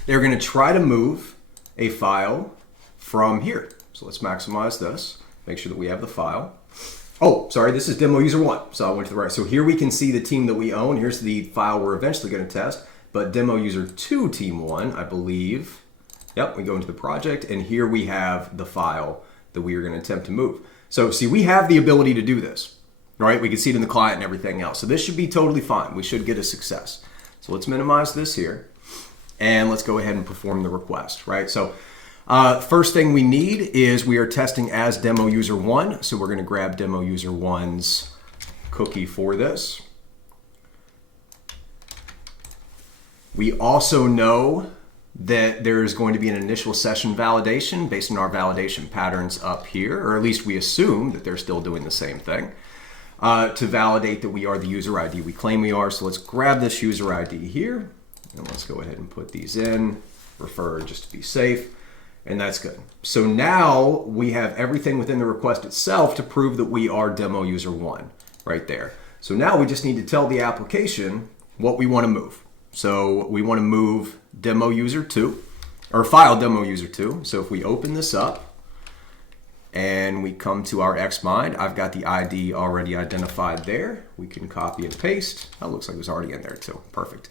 They're going to try to move a file from here. So let's maximize this, make sure that we have the file. Oh, sorry, this is demo user 1. So I went to the right. So here we can see the team that we own. Here's the file we're eventually going to test. But demo user 2 team 1, I believe. Yep, we go into the project, and here we have the file that we are going to attempt to move. So see, we have the ability to do this, right? We can see it in the client and everything else. So this should be totally fine. We should get a success. So let's minimize this here, and let's go ahead and perform the request, right? So first thing we need is we are testing as demo user 1. So we're going to grab demo user 1's cookie for this. We also know that there is going to be an initial session validation based on our validation patterns up here, or at least we assume that they're still doing the same thing, to validate that we are the user ID we claim we are. So let's grab this user ID here, and let's go ahead and put these in, refer just to be safe, and that's good. So now we have everything within the request itself to prove that we are demo user 1 right there. So now we just need to tell the application what we want to move. So we want to move demo user 2, or file demo user 2. So if we open this up and we come to our XMind, I've got the ID already identified there. We can copy and paste. That looks like it was already in there too. Perfect.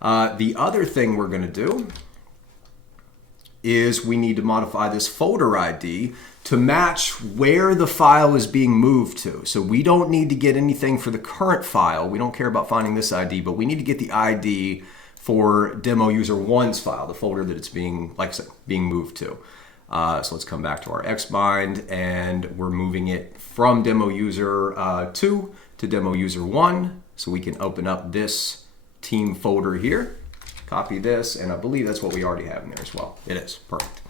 The other thing we're going to do is we need to modify this folder ID to match where the file is being moved to. So we don't need to get anything for the current file. We don't care about finding this ID, but we need to get the ID for demo user 1's file, the folder that it's being, like I said, being moved to. So let's come back to our XMind, and we're moving it from demo user 2 to demo user 1. So we can open up this team folder here, copy this, and I believe that's what we already have in there as well. It is, perfect.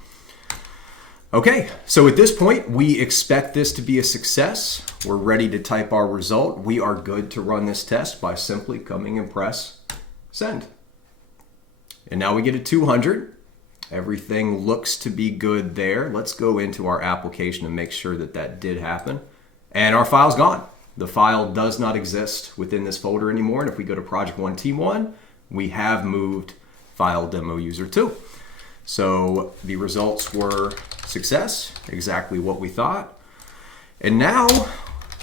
Okay, so at this point, we expect this to be a success. We're ready to type our result. We are good to run this test by simply coming and press send. And now we get a 200. Everything looks to be good there. Let's go into our application and make sure that that did happen. And our file's gone. The file does not exist within this folder anymore. And if we go to project 1 team 1, we have moved file demo user 2. So the results were success, exactly what we thought. And now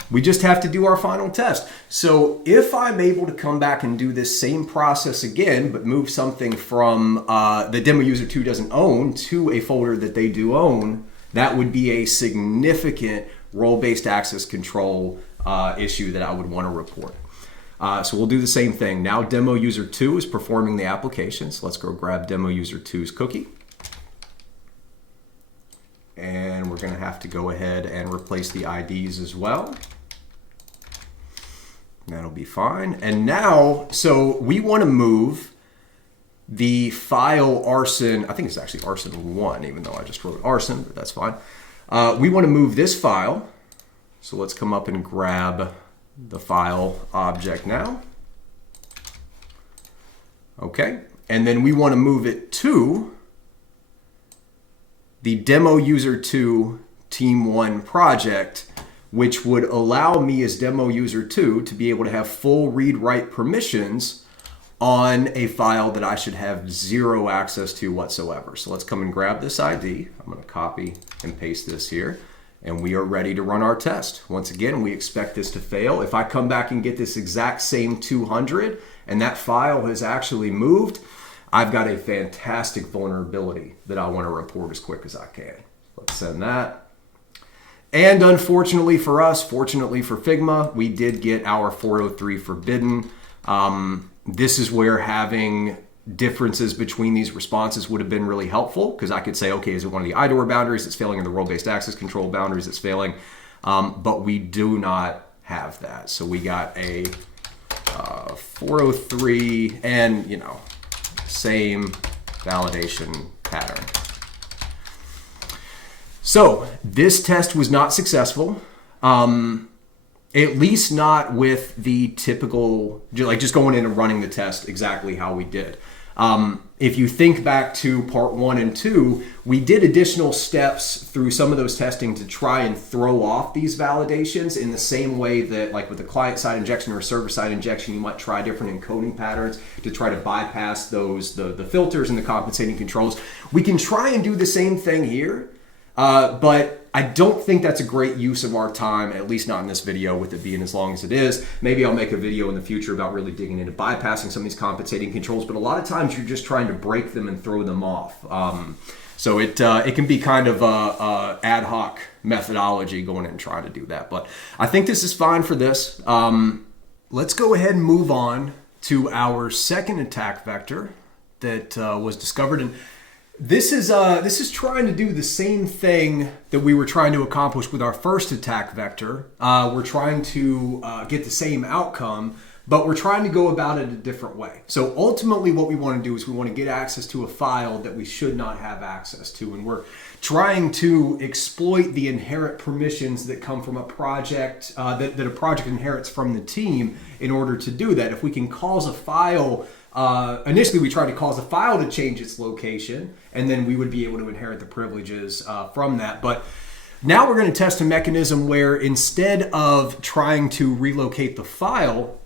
we just have to do our final test. So if I'm able to come back and do this same process again, but move something from the demo user 2 doesn't own to a folder that they do own, that would be a significant role-based access control issue that I would want to report. So we'll do the same thing. Now demo user 2 is performing the application. So let's go grab demo user 2's cookie. And we're going to have to go ahead and replace the IDs as well. That'll be fine. And now, so we want to move the file arson, I think it's actually arson1, even though I just wrote arson, but that's fine. We want to move this file. So let's come up and grab the file object now. Okay, and then we want to move it to the demo user 2 team 1 project, which would allow me as demo user 2 to be able to have full read-write permissions on a file that I should have zero access to whatsoever. So let's come and grab this ID. I'm going to copy and paste this here. And we are ready to run our test. Once again, we expect this to fail. If I come back and get this exact same 200 and that file has actually moved, I've got a fantastic vulnerability that I want to report as quick as I can. Let's send that. And unfortunately for us, fortunately for Figma, we did get our 403 forbidden. This is where having differences between these responses would have been really helpful, because I could say, okay, is it one of the IDOR boundaries that's failing, or the role-based access control boundaries that's failing? But we do not have that. So we got a 403 and, you know, same validation pattern. So this test was not successful. At least not with the typical, like just going in and running the test exactly how we did. if you think back to part 1 and 2, we did additional steps through some of those testing to try and throw off these validations in the same way that, like with the client-side injection or server-side injection, you might try different encoding patterns to try to bypass those the filters and the compensating controls. We can try and do the same thing here, but I don't think that's a great use of our time, at least not in this video with it being as long as it is. Maybe I'll make a video in the future about really digging into bypassing some of these compensating controls, but a lot of times you're just trying to break them and throw them off. So it can be kind of a ad hoc methodology going in and trying to do that. But I think this is fine for this. Let's go ahead and move on to our second attack vector that was discovered. And this is trying to do the same thing that we were trying to accomplish with our first attack vector. We're trying to get the same outcome, but we're trying to go about it a different way. So ultimately what we want to do is we want to get access to a file that we should not have access to, and we're trying to exploit the inherent permissions that come from a project, that a project inherits from the team in order to do that. If we can cause a file, initially we tried to cause a file to change its location, and then we would be able to inherit the privileges from that. But now we're going to test a mechanism where instead of trying to relocate the file,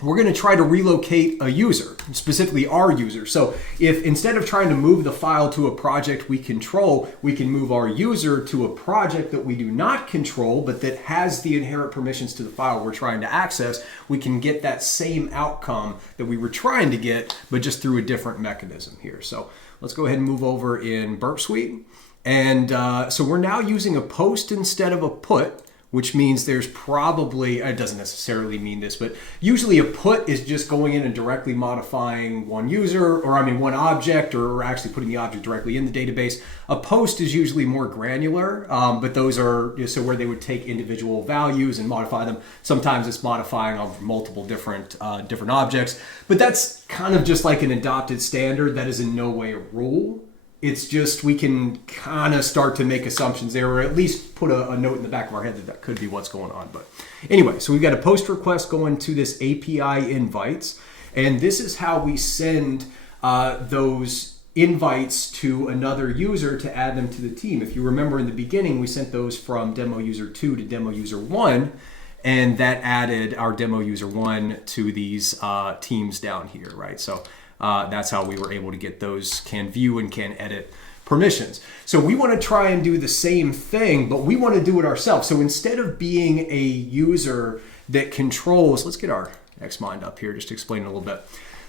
we're going to try to relocate a user, specifically our user. So if instead of trying to move the file to a project we control, we can move our user to a project that we do not control, but that has the inherent permissions to the file we're trying to access, we can get that same outcome that we were trying to get, but just through a different mechanism here. So let's go ahead and move over in Burpsuite. And so we're now using a post instead of a put, which means there's probably, it doesn't necessarily mean this, but usually a put is just going in and directly modifying one user, or one object, or actually putting the object directly in the database. A post is usually more granular, but those are, so where they would take individual values and modify them. Sometimes it's modifying on multiple different objects, but that's kind of just like an adopted standard. That is in no way a rule. It's just we can kind of start to make assumptions there, or at least put a note in the back of our head that could be what's going on. But anyway, so we've got a post request going to this API invites, and this is how we send those invites to another user to add them to the team. If you remember in the beginning, we sent those from demo user 2 to demo user 1, and that added our demo user 1 to these teams down here, right? So that's how we were able to get those can view and can edit permissions. So we want to try and do the same thing, but we want to do it ourselves. So instead of being a user that controls, let's get our XMind up here just to explain it a little bit.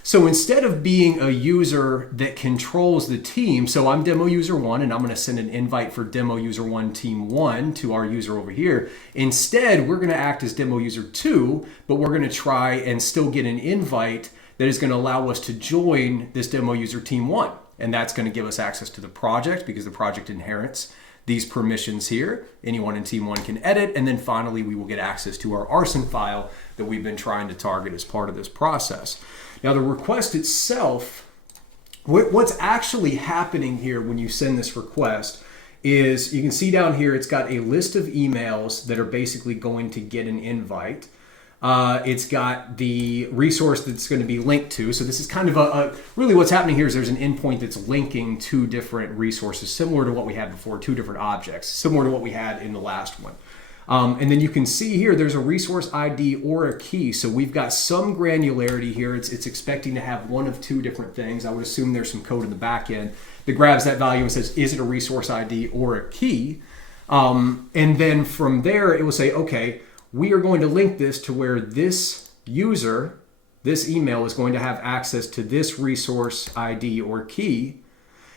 So instead of being a user that controls the team, so I'm demo user 1 and I'm going to send an invite for demo user 1 team 1 to our user over here. Instead, we're going to act as demo user 2, but we're going to try and still get an invite that is going to allow us to join this demo user team 1. And that's going to give us access to the project because the project inherits these permissions here. Anyone in team 1 can edit. And then finally, we will get access to our arson file that we've been trying to target as part of this process. Now, the request itself, what's actually happening here when you send this request is you can see down here, it's got a list of emails that are basically going to get an invite. It's got the resource that's going to be linked to. So this is kind of really what's happening here is there's an endpoint that's linking two different resources, similar to what we had before, two different objects, similar to what we had in the last one. And then you can see here, there's a resource ID or a key. So we've got some granularity here. It's expecting to have one of two different things. I would assume there's some code in the back end that grabs that value and says, is it a resource ID or a key? And then from there, it will say, okay, we are going to link this to where this user, this email is going to have access to this resource ID or key.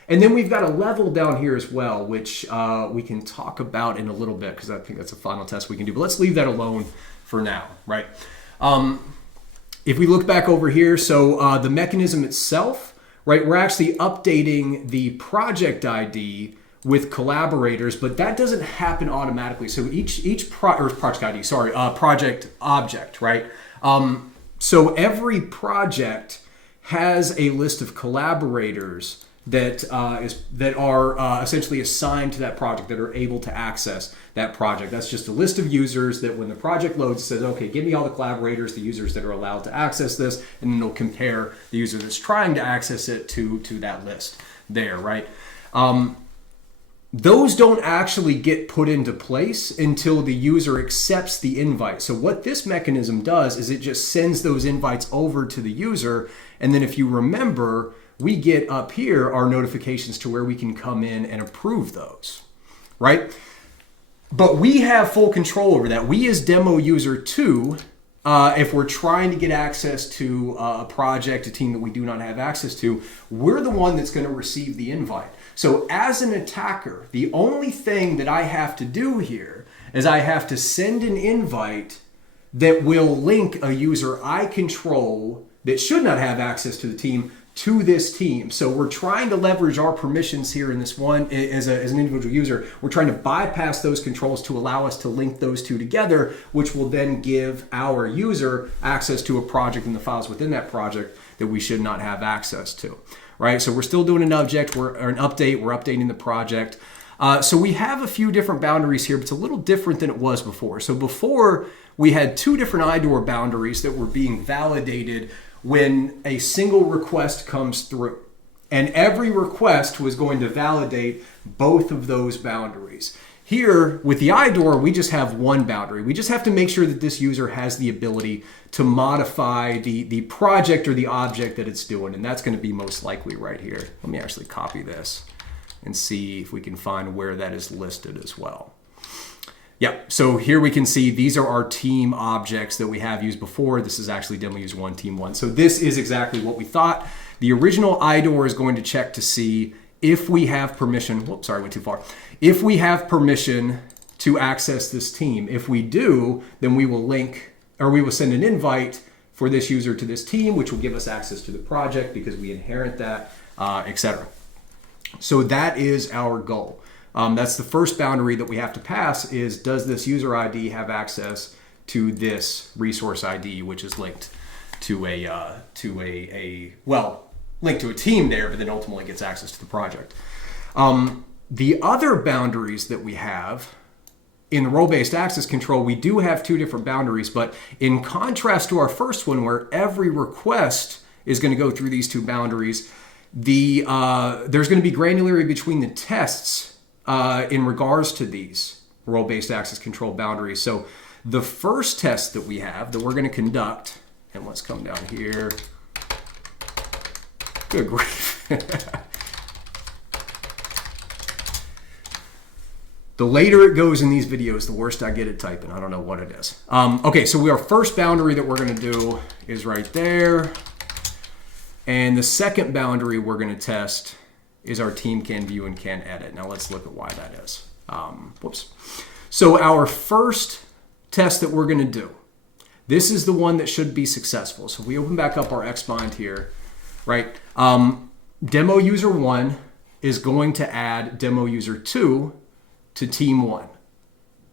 And then we've got a level down here as well, which we can talk about in a little bit because I think that's a final test we can do. But let's leave that alone for now, right? If we look back over here, so the mechanism itself, right, we're actually updating the project ID with collaborators, but that doesn't happen automatically. So project object, right? So every project has a list of collaborators that are essentially assigned to that project, that are able to access that project. That's just a list of users that when the project loads, it says, okay, give me all the collaborators, the users that are allowed to access this, and then it'll compare the user that's trying to access it to that list there, right? Those don't actually get put into place until the user accepts the invite. So what this mechanism does is it just sends those invites over to the user, and then if you remember, we get up here our notifications to where we can come in and approve those, right? But we have full control over that. We as demo user 2, if we're trying to get access to a project, a team that we do not have access to, we're the one that's going to receive the invite. So as an attacker, the only thing that I have to do here is I have to send an invite that will link a user I control that should not have access to the team to this team. So we're trying to leverage our permissions here in this one as an individual user. We're trying to bypass those controls to allow us to link those two together, which will then give our user access to a project and the files within that project that we should not have access to, right? So we're still doing an object, or an update, we're updating the project. So we have a few different boundaries here, but it's a little different than it was before. So before, we had 2 different IDOR boundaries that were being validated when a single request comes through. And every request was going to validate both of those boundaries. Here, with the IDOR, we just have one boundary. We just have to make sure that this user has the ability to modify the project or the object that it's doing, and that's going to be most likely right here. Let me actually copy this and see if we can find where that is listed as well. Yeah, so here we can see these are our team objects that we have used before. This is actually demo user 1, team 1. So this is exactly what we thought. The original IDOR is going to check to see if we have permission. Whoops, sorry, I went too far. If we have permission to access this team. If we do, then we will link, or we will send an invite for this user to this team, which will give us access to the project because we inherit that, etc. So that is our goal. That's the first boundary that we have to pass is, does this user ID have access to this resource ID, which is linked to linked to a team there, but then ultimately gets access to the project. The other boundaries that we have in the role-based access control, we do have 2 different boundaries, but in contrast to our first one where every request is going to go through these 2 boundaries, there's going to be granularity between the tests in regards to these role-based access control boundaries. So the first test that we have that we're going to conduct, and let's come down here. Good grief. The later it goes in these videos, the worse I get at typing. I don't know what it is. Okay, so our first boundary that we're going to do is right there. And the second boundary we're going to test is our team can view and can edit. Now let's look at why that is. Whoops. So our first test that we're going to do, this is the one that should be successful. So if we open back up our XMind here, right? Demo user 1 is going to add demo user 2 to team 1.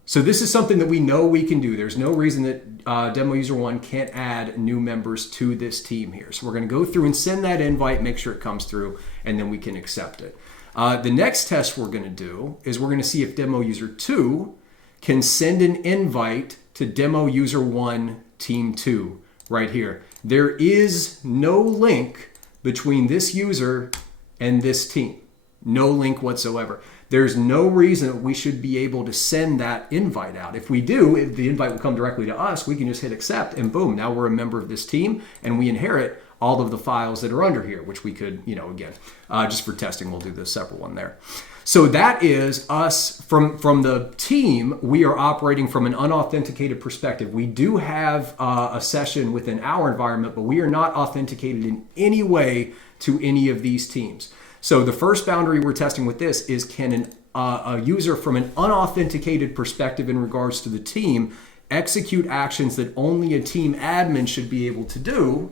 So this is something that we know we can do. There's no reason that demo user 1 can't add new members to this team here. So we're going to go through and send that invite, make sure it comes through, and then we can accept it. The next test we're going to do is we're going to see if demo user 2 can send an invite to demo user 1 team 2 right here. There is no link between this user and this team. No link whatsoever. There's no reason we should be able to send that invite out. If we do, if the invite will come directly to us, we can just hit accept and boom, now we're a member of this team and we inherit all of the files that are under here, which we could, again, just for testing, we'll do this separate one there. So that is us from the team. We are operating from an unauthenticated perspective. We do have a session within our environment, but we are not authenticated in any way to any of these teams. So the first boundary we're testing with this is, can a user from an unauthenticated perspective in regards to the team execute actions that only a team admin should be able to do,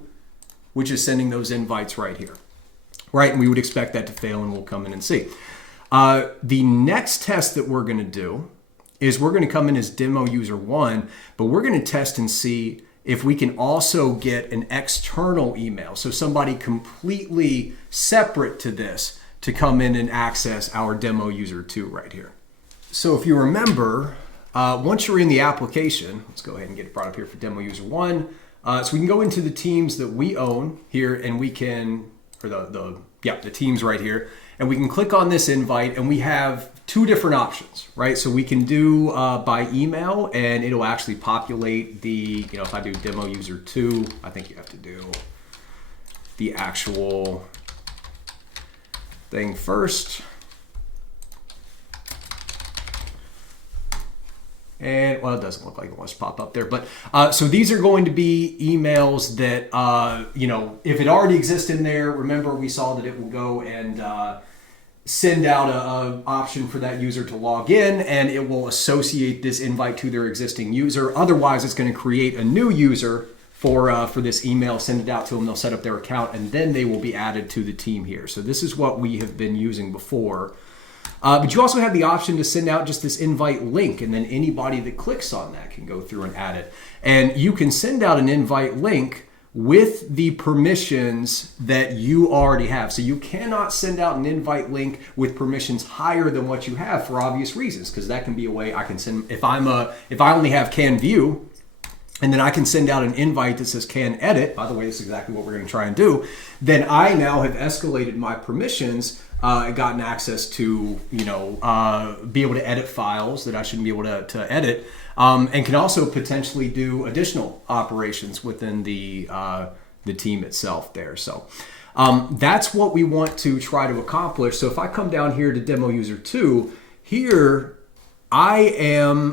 which is sending those invites right here, right? And we would expect that to fail and we'll come in and see. The next test that we're going to do is we're going to come in as demo user 1, but we're going to test and see if we can also get an external email. So somebody completely separate to this to come in and access our demo user 2 right here. So if you remember, once you're in the application, let's go ahead and get it brought up here for demo user 1. So we can go into the teams that we own here, and we can, or the teams right here, and we can click on this invite, and we have two different options, right? So we can do by email, and it'll actually populate the, if I do demo user 2, I think you have to do the actual thing first. And, well, it doesn't look like it wants to pop up there. But so these are going to be emails that, if it already exists in there, remember we saw that it will go and send out a option for that user to log in, and it will associate this invite to their existing user. Otherwise, it's going to create a new user for this email, send it out to them, they'll set up their account, and then they will be added to the team here. So this is what we have been using before. But you also have the option to send out just this invite link, and then anybody that clicks on that can go through and add it. And you can send out an invite link with the permissions that you already have. So you cannot send out an invite link with permissions higher than what you have for obvious reasons, because that can be a way I can send, if I only have can view, and then I can send out an invite that says can edit, by the way, this is exactly what we're going to try and do, then I now have escalated my permissions, gotten access to, be able to edit files that I shouldn't be able to edit, and can also potentially do additional operations within the team itself there. So that's what we want to try to accomplish. So if I come down here to demo user 2, here I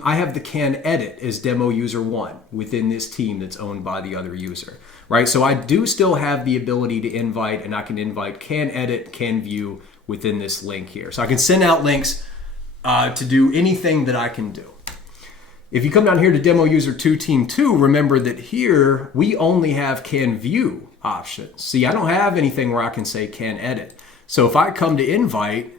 have the can edit as demo user 1 within this team that's owned by the other user, right? So I do still have the ability to invite, and I can invite can edit, can view within this link here. So I can send out links to do anything that I can do. If you come down here to demo user 2 team 2, remember that here we only have can view options. See, I don't have anything where I can say can edit. So if I come to invite,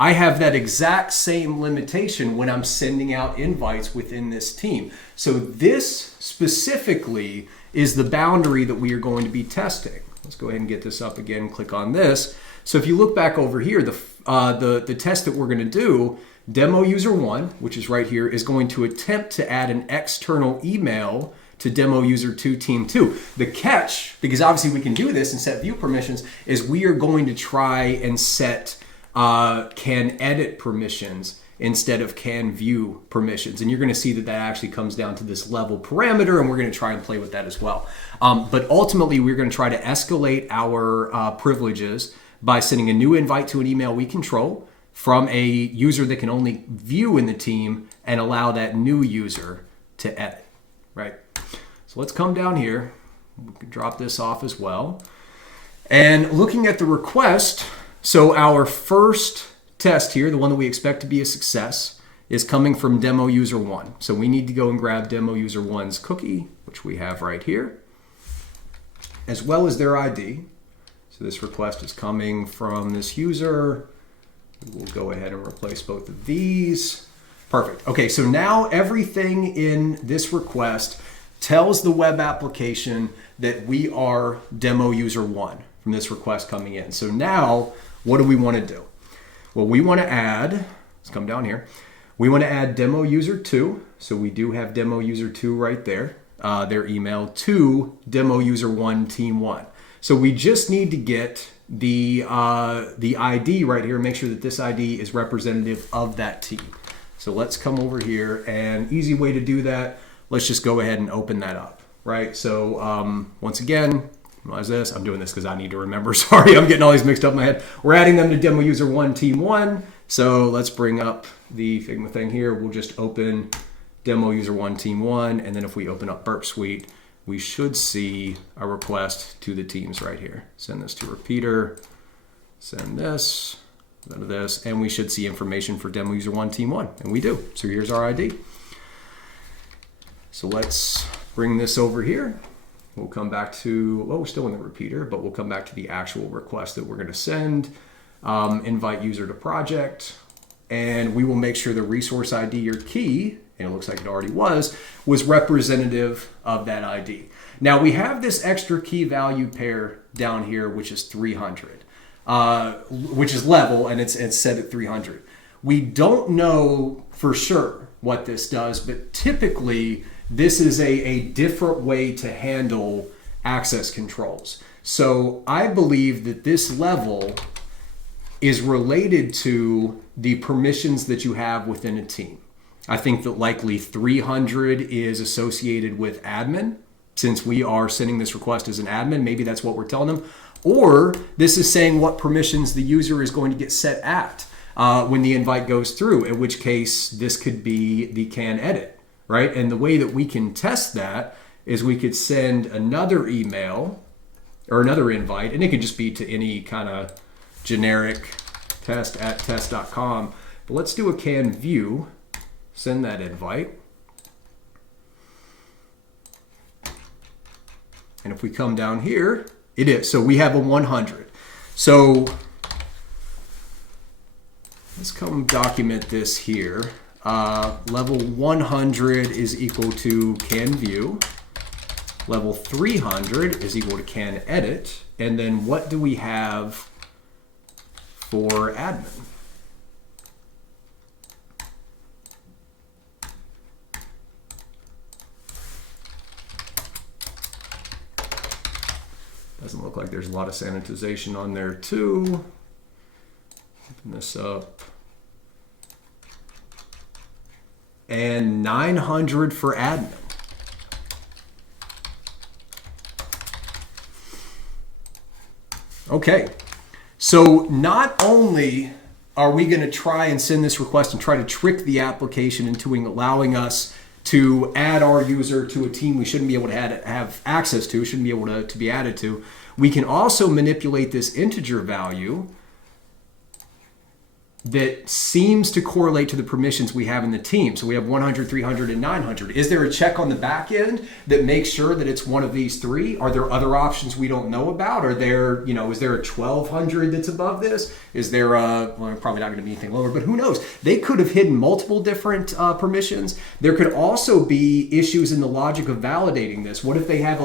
I have that exact same limitation when I'm sending out invites within this team. So this specifically is the boundary that we are going to be testing. Let's go ahead and get this up again, click on this. So if you look back over here, the test that we're going to do, demo user 1, which is right here, is going to attempt to add an external email to demo user 2 team 2. The catch, because obviously we can do this and set view permissions, is we are going to try and set can edit permissions instead of can view permissions. And you're going to see that that actually comes down to this level parameter, and we're going to try and play with that as well. But ultimately, we're going to try to escalate our privileges by sending a new invite to an email we control from a user that can only view in the team and allow that new user to edit, right? So let's come down here. We can drop this off as well. And looking at the request, so our first test here, the one that we expect to be a success, is coming from demo user 1. So we need to go and grab demo user 1's cookie, which we have right here, as well as their ID. So this request is coming from this user. We'll go ahead and replace both of these. Perfect. Okay, so now everything in this request tells the web application that we are demo user 1 from this request coming in. So now, what do we want to do? Well, we want to add, let's come down here. We want to add demo user 2. So we do have demo user 2 right there, their email, to demo user 1 team 1. So we just need to get the ID right here, make sure that this ID is representative of that team. So let's come over here, and easy way to do that, let's just go ahead and open that up, right? So once again, what is this? I'm doing this because I need to remember. Sorry, I'm getting all these mixed up in my head. We're adding them to demo user 1 team 1. So let's bring up the Figma thing here. We'll just open demo user 1 team 1, and then if we open up Burpsuite, we should see a request to the teams right here. Send this to repeater, send this, go to this, and we should see information for demo user 1 team 1, and we do. So here's our ID. So let's bring this over here. We'll come back to, well, we're still in the repeater, but we'll come back to the actual request that we're going to send. Invite user to project, and we will make sure the resource ID or key, and it looks like it already was representative of that ID. Now we have this extra key value pair down here, which is 300. which is level, and it's set at 300. We don't know for sure what this does, but typically this is a different way to handle access controls. So I believe that this level is related to the permissions that you have within a team. I think that likely 300 is associated with admin, since we are sending this request as an admin. Maybe that's what we're telling them. Or this is saying what permissions the user is going to get set at when the invite goes through, in which case this could be the can edit, right? And the way that we can test that is we could send another email or another invite, and it could just be to any kind of generic test@test.com. But let's do a can view, send that invite. And if we come down here, it is. So we have a 100. So let's come document this here. Level 100 is equal to can view. Level 300 is equal to can edit. And then what do we have for admin? Doesn't look like there's a lot of sanitization on there too. Open this up. And 900 for admin. Okay, so not only are we going to try and send this request and try to trick the application into allowing us to add our user to a team we shouldn't be able to have access to, shouldn't be able to be added to, we can also manipulate this integer value that seems to correlate to the permissions we have in the team. So we have 100, 300, and 900. Is there a check on the back end that makes sure that it's one of these three? Are there other options we don't know about? Are there, is there a 1200 that's above this? Is there well, probably not going to be anything lower, but who knows? They could have hidden multiple different permissions. There could also be issues in the logic of validating this. What if they have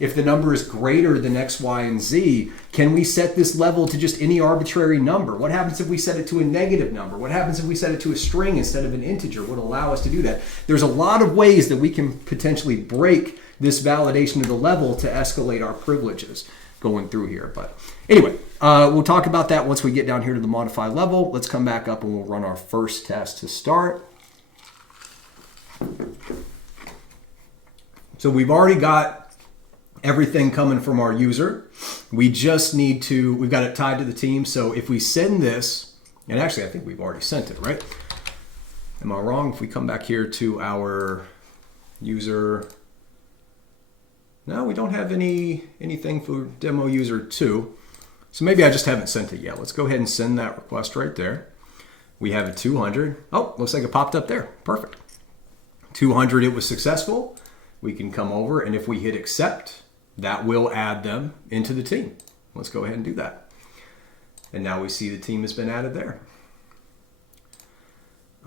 if the number is greater than X, Y, and Z, can we set this level to just any arbitrary number? What happens if we set it to a negative number? What happens if we set it to a string instead of an integer? Would allow us to do that. There's a lot of ways that we can potentially break this validation of the level to escalate our privileges going through here. But anyway, we'll talk about that once we get down here to the modify level. Let's come back up and we'll run our first test to start. So we've already got everything coming from our user. We just need to, we've got it tied to the team. So if we send this, and actually I think we've already sent it, right? Am I wrong? If we come back here to our user, no, we don't have anything for demo user 2. So maybe I just haven't sent it yet. Let's go ahead and send that request right there. We have a 200. Oh, looks like it popped up there. Perfect. 200, it was successful. We can come over, and if we hit accept, that will add them into the team. Let's go ahead and do that. And now we see the team has been added there.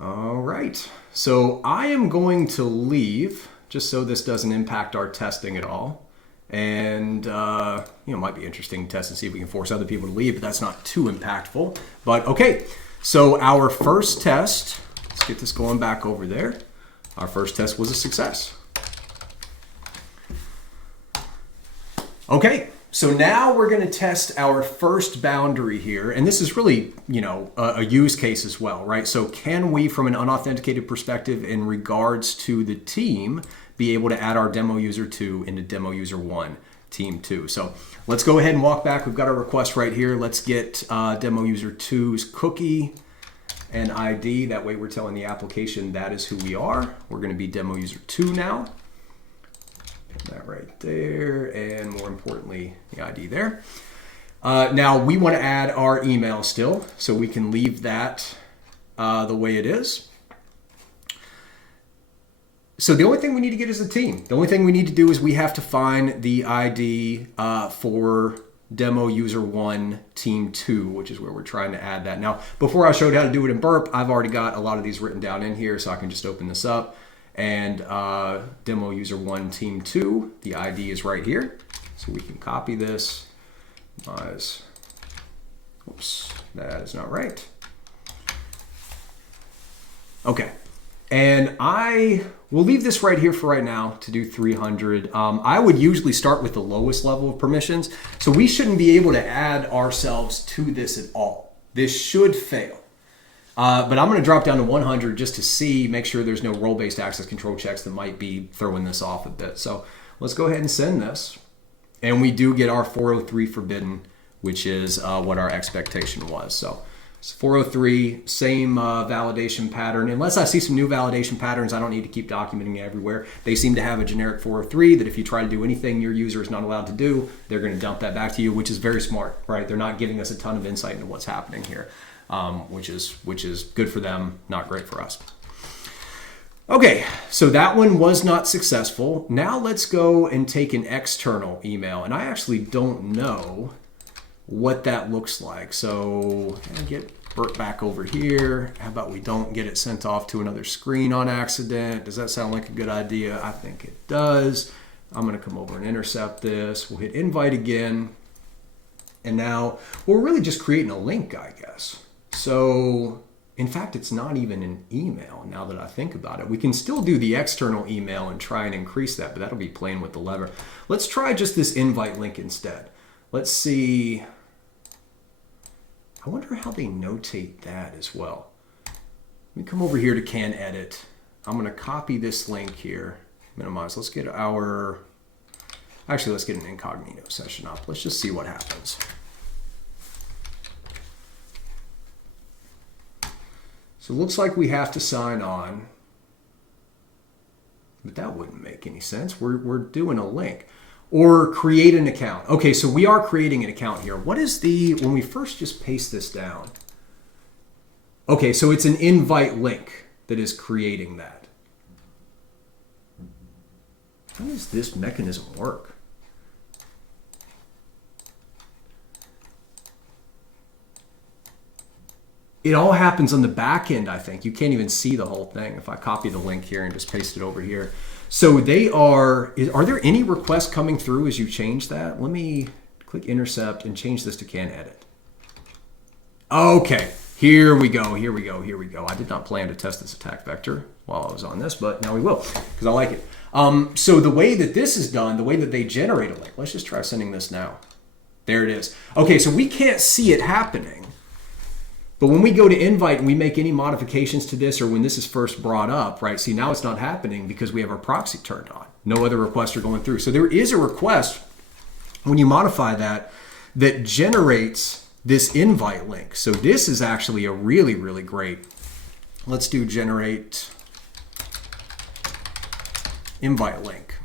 All right, so I am going to leave just so this doesn't impact our testing at all. And it might be interesting to test and see if we can force other people to leave, but that's not too impactful. But okay, so our first test, let's get this going back over there. Our first test was a success. Okay, so now we're going to test our first boundary here, and this is really, a use case as well, right? So can we, from an unauthenticated perspective in regards to the team, be able to add our demo user 2 into demo user 1, team 2? So let's go ahead and walk back. We've got our request right here. Let's get demo user 2's cookie and ID. That way we're telling the application that is who we are. We're going to be demo user 2 now. That right there, and more importantly, the ID there. Now we want to add our email still, so we can leave that the way it is. So the only thing we need to get is the team. The only thing we need to do is we have to find the ID for demo user 1, team 2, which is where we're trying to add that. Now, before I showed how to do it in Burp, I've already got a lot of these written down in here, so I can just open this up. And demo user 1, team 2, the ID is right here. So we can copy this. Oops, that is not right. Okay, and I will leave this right here for right now to do 300. I would usually start with the lowest level of permissions, so we shouldn't be able to add ourselves to this at all. This should fail. But I'm going to drop down to 100 just to see, make sure there's no role-based access control checks that might be throwing this off a bit. So let's go ahead and send this. And we do get our 403 forbidden, which is what our expectation was. So it's 403, same validation pattern. Unless I see some new validation patterns, I don't need to keep documenting it everywhere. They seem to have a generic 403 that if you try to do anything your user is not allowed to do, they're going to dump that back to you, which is very smart, right? They're not giving us a ton of insight into what's happening here, which is good for them, not great for us. Okay, so that one was not successful. Now let's go and take an external email. And I actually don't know what that looks like. So get Bert back over here. How about we don't get it sent off to another screen on accident? Does that sound like a good idea? I think it does. I'm gonna come over and intercept this. We'll hit invite again. And now we're really just creating a link, I guess. So in fact, it's not even an email now that I think about it. We can still do the external email and try and increase that, but that'll be playing with the lever. Let's try just this invite link instead. Let's see. I wonder how they notate that as well. Let me come over here to can edit. I'm going to copy this link here, minimize. Let's get our, actually, let's get an incognito session up. Let's just see what happens. So it looks like we have to sign on, but that wouldn't make any sense. We're doing a link. Or create an account. Okay, so we are creating an account here. What is the, when we first just paste this down? Okay, so it's an invite link that is creating that. How does this mechanism work? It all happens on the back end, I think. You can't even see the whole thing if I copy the link here and just paste it over here. So they are there any requests coming through as you change that? Let me click intercept and change this to can edit. Okay, here we go, here we go, here we go. I did not plan to test this attack vector while I was on this, but now we will, because I like it. So the way that this is done, the way that they generate a link, let's just try sending this now. There it is. Okay, so we can't see it happening. But when we go to invite and we make any modifications to this, or when this is first brought up, right? See, now it's not happening because we have our proxy turned on. No other requests are going through. So there is a request when you modify that generates this invite link. So this is actually a really, really great. Let's do generate invite link.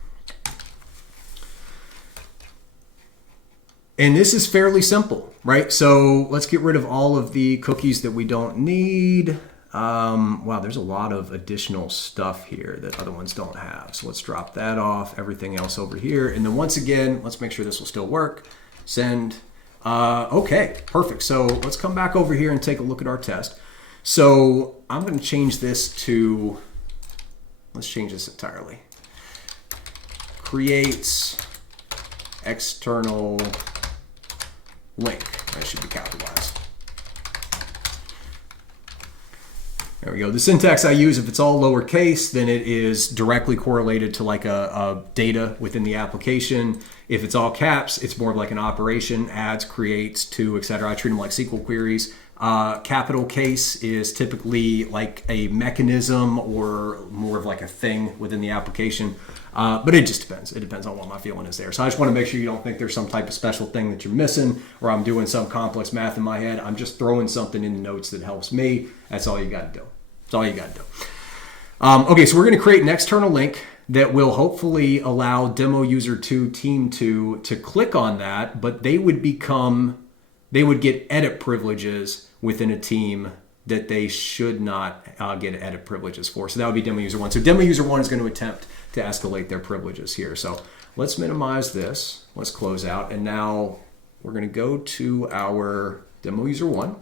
And this is fairly simple, right? So let's get rid of all of the cookies that we don't need. Wow, there's a lot of additional stuff here that other ones don't have. So let's drop that off, everything else over here. And then once again, let's make sure this will still work. Send. Okay, perfect. So let's come back over here and take a look at our test. So I'm going to change this to, let's change this entirely. Creates external link. That should be capitalized. There we go. The syntax I use, if it's all lowercase, then it is directly correlated to like a data within the application. If it's all caps, it's more of like an operation, adds, creates, to, etc. I treat them like SQL queries. Capital case is typically like a mechanism or more of like a thing within the application. But it just depends. It depends on what my feeling is there. So I just want to make sure you don't think there's some type of special thing that you're missing or I'm doing some complex math in my head. I'm just throwing something in the notes that helps me. That's all you got to do. That's all you got to do. Okay, so we're going to create an external link that will hopefully allow demo user 2, team 2 to click on that, but they would get edit privileges within a team that they should not get edit privileges for. So that would be demo user 1. So demo user 1 is going to attempt to escalate their privileges here. So let's minimize this. Let's close out. And now we're going to go to our demo user 1.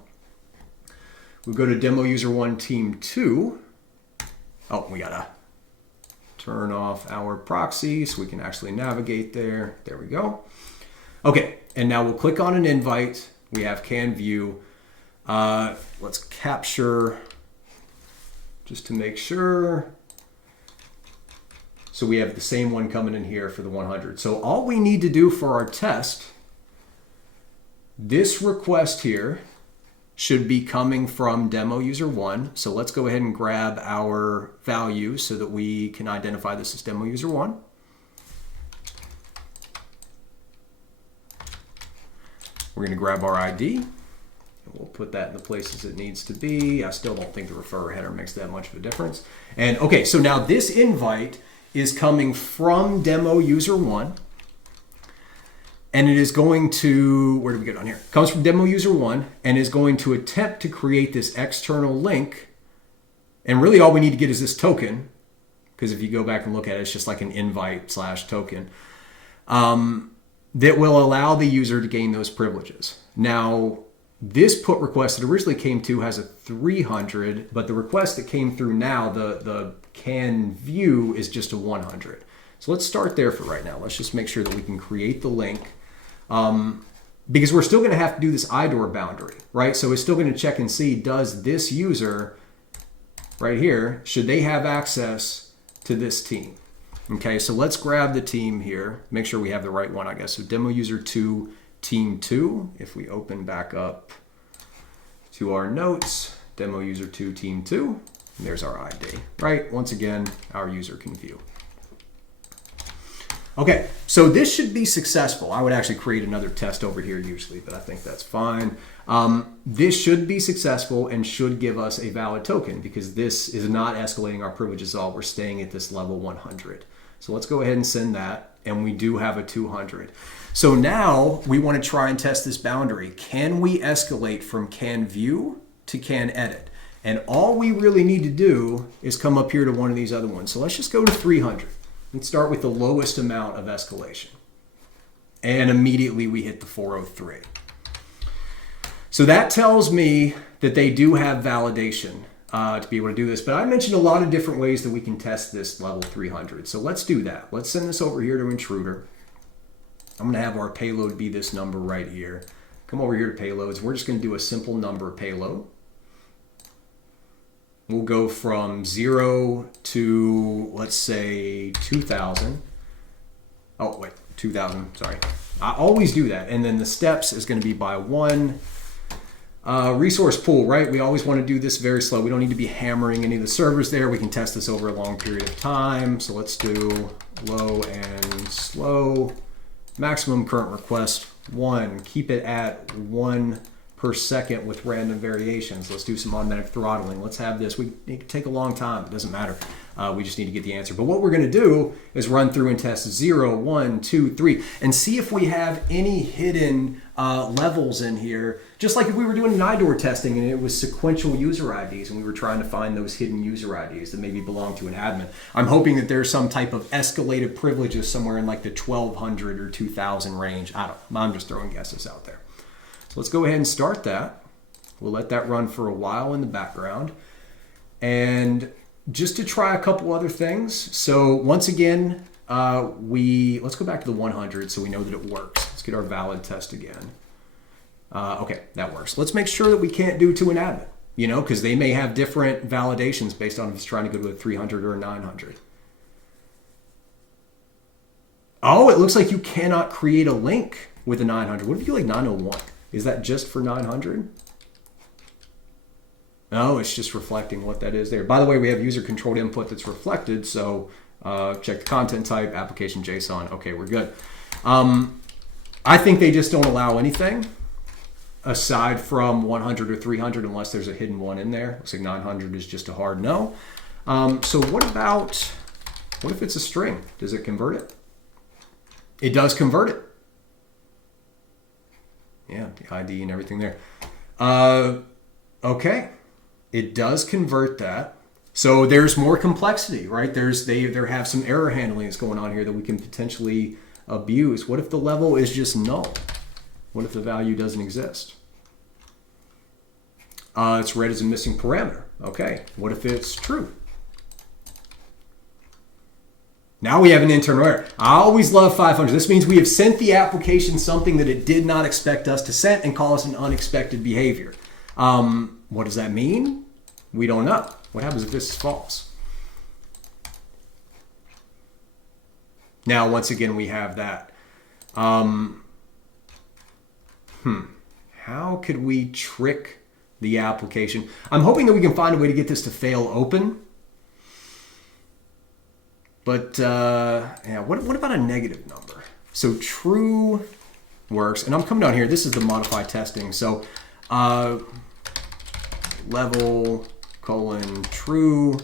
We'll go to demo user 1, team 2. Oh, we got to turn off our proxy so we can actually navigate there. There we go. Okay, and now we'll click on an invite. we have can view. Let's capture just to make sure. So we have the same one coming in here for the 100. So all we need to do for our test, this request here should be coming from demo user 1. So let's go ahead and grab our value so that we can identify this as demo user 1. We're going to grab our ID. And we'll put that in the places it needs to be. I still don't think the referrer header makes that much of a difference. And okay, so now this invite is coming from demo user 1. And it is going to, where do we get on here? Comes from demo user 1 and is going to attempt to create this external link. And really all we need to get is this token, because if you go back and look at it, it's just like an invite / token that will allow the user to gain those privileges. Now, this put request that originally came to has a 300, but the request that came through now, the can view, is just a 100. So let's start there for right now. Let's just make sure that we can create the link, because we're still going to have to do this IDOR boundary, right? So it's still going to check and see, does this user right here, should they have access to this team? Okay, so let's grab the team here, make sure we have the right one, I guess. So demo user 2, team 2. If we open back up to our notes, demo user 2, team 2, and there's our ID, right? Once again, our user can view. Okay, so this should be successful. I would actually create another test over here usually, but I think that's fine. This should be successful and should give us a valid token, because this is not escalating our privileges at all. We're staying at this level 100. So let's go ahead and send that, and we do have a 200. So now we want to try and test this boundary. Can we escalate from can view to can edit? And all we really need to do is come up here to one of these other ones. So let's just go to 300. Let's start with the lowest amount of escalation. And immediately we hit the 403. So that tells me that they do have validation to be able to do this. But I mentioned a lot of different ways that we can test this level 300. So let's do that. Let's send this over here to Intruder. I'm going to have our payload be this number right here. Come over here to payloads. We're just going to do a simple number payload. We'll go from 0 to, let's say, 2,000. Oh, wait, 2,000, sorry. I always do that. And then the steps is going to be by 1. Resource pool, right? We always want to do this very slow. We don't need to be hammering any of the servers there. We can test this over a long period of time. So let's do low and slow. Maximum current request 1. Keep it at 1 per second with random variations. Let's do some automatic throttling. Let's have this. It can take a long time. It doesn't matter. We just need to get the answer. But what we're going to do is run through and test 0, 1, 2, 3, and see if we have any hidden levels in here. Just like if we were doing an IDOR testing and it was sequential user IDs and we were trying to find those hidden user IDs that maybe belong to an admin. I'm hoping that there's some type of escalated privileges somewhere in like the 1,200 or 2,000 range. I don't know. I'm just throwing guesses out there. So let's go ahead and start that. We'll let that run for a while in the background. And just to try a couple other things. So once again, let's go back to the 100 so we know that it works. Let's get our valid test again. Okay, that works. Let's make sure that we can't do to an admin, because they may have different validations based on if it's trying to go to a 300 or a 900. Oh, it looks like you cannot create a link with a 900. What if you like 901? Is that just for 900? No, it's just reflecting what that is there. By the way, we have user-controlled input that's reflected, so check the content type, application JSON. Okay, we're good. I think they just don't allow anything aside from 100 or 300 unless there's a hidden one in there. Looks like 900 is just a hard no. So what if it's a string? Does it convert it? It does convert it. Yeah, the ID and everything there. Okay, it does convert that. So there's more complexity, right? There have some error handling that's going on here that we can potentially abuse. What if the level is just null? What if the value doesn't exist? It's read as a missing parameter. Okay, what if it's true? Now we have an internal error. I always love 500. This means we have sent the application something that it did not expect us to send and call us an unexpected behavior. What does that mean? We don't know. What happens if this is false? Now, once again, we have that. How could we trick the application? I'm hoping that we can find a way to get this to fail open. But yeah, what about a negative number? So true works, and I'm coming down here. This is the modify testing. So level colon true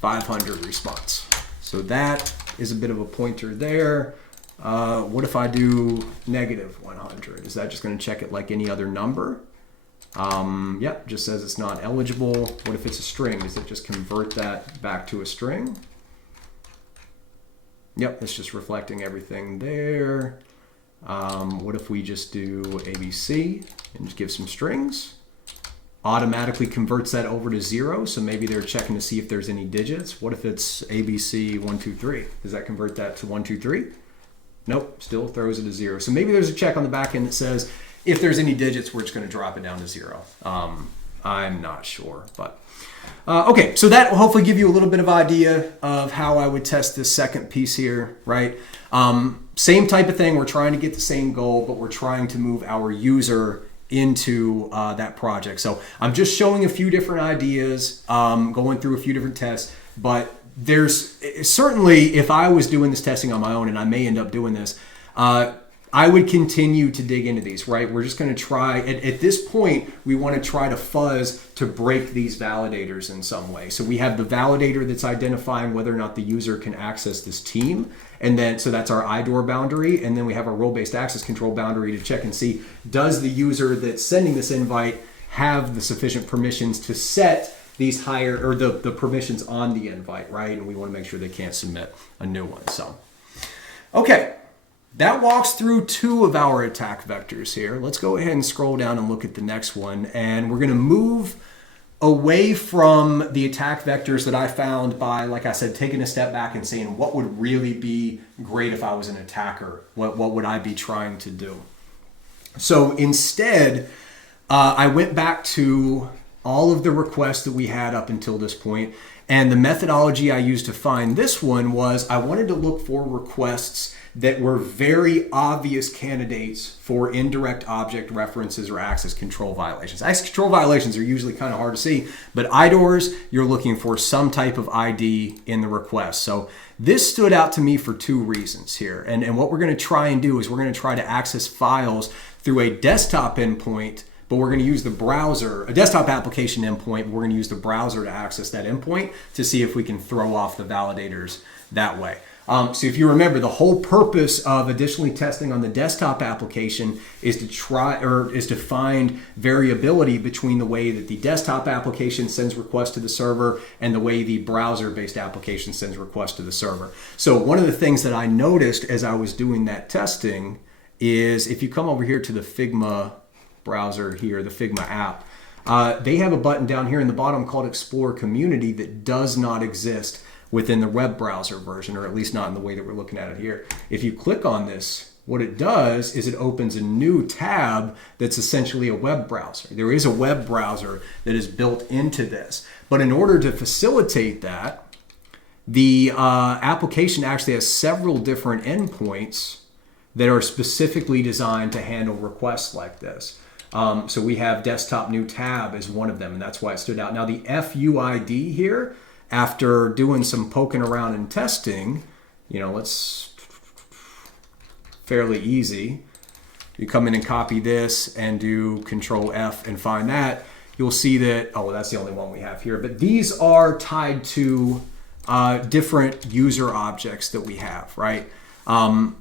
500 response. So that is a bit of a pointer there. What if I do negative 100? Is that just going to check it like any other number? Yep, just says it's not eligible. What if it's a string? Does it just convert that back to a string? Yep, it's just reflecting everything there. What if we just do ABC and just give some strings? Automatically converts that over to 0, so maybe they're checking to see if there's any digits. What if it's ABC 1, 2, 3? Does that convert that to 1, 2, 3? Nope, still throws it to 0. So maybe there's a check on the back end that says if there's any digits, we're just going to drop it down to 0. I'm not sure, but okay. So that will hopefully give you a little bit of idea of how I would test this second piece here, right? Same type of thing. We're trying to get the same goal, but we're trying to move our user into that project. So I'm just showing a few different ideas, going through a few different tests, but there's certainly, if I was doing this testing on my own, and I may end up doing this, I would continue to dig into these, right? We're just going to try, at this point, we want to try to fuzz to break these validators in some way. So we have the validator that's identifying whether or not the user can access this team. And then, so that's our IDOR boundary. And then we have our role-based access control boundary to check and see, does the user that's sending this invite have the sufficient permissions to set these higher, or the permissions on the invite, right? And we want to make sure they can't submit a new one. So, okay. That walks through 2 of our attack vectors here. Let's go ahead and scroll down and look at the next one. And we're going to move away from the attack vectors that I found by, like I said, taking a step back and saying, what would really be great if I was an attacker? What would I be trying to do? So instead, I went back to all of the requests that we had up until this point. And the methodology I used to find this one was I wanted to look for requests that were very obvious candidates for indirect object references or access control violations. Access control violations are usually kind of hard to see, but IDORs, you're looking for some type of ID in the request. So this stood out to me for 2 reasons here. And what we're going to try and do is we're going to try to access files through a desktop endpoint, but we're going to use the browser, a desktop application endpoint, but we're going to use the browser to access that endpoint to see if we can throw off the validators that way. So if you remember, the whole purpose of additionally testing on the desktop application is to find variability between the way that the desktop application sends requests to the server and the way the browser-based application sends requests to the server. So one of the things that I noticed as I was doing that testing is if you come over here to the Figma browser here, the Figma app, they have a button down here in the bottom called Explore Community that does not exist within the web browser version, or at least not in the way that we're looking at it here. If you click on this, what it does is it opens a new tab that's essentially a web browser. There is a web browser that is built into this. But in order to facilitate that, the application actually has several different endpoints that are specifically designed to handle requests like this. So we have desktop new tab as one of them, and that's why it stood out. Now the FUID here, after doing some poking around and testing, let's fairly easy. You come in and copy this and do Control F and find that. You'll see that, that's the only one we have here. But these are tied to different user objects that we have, right?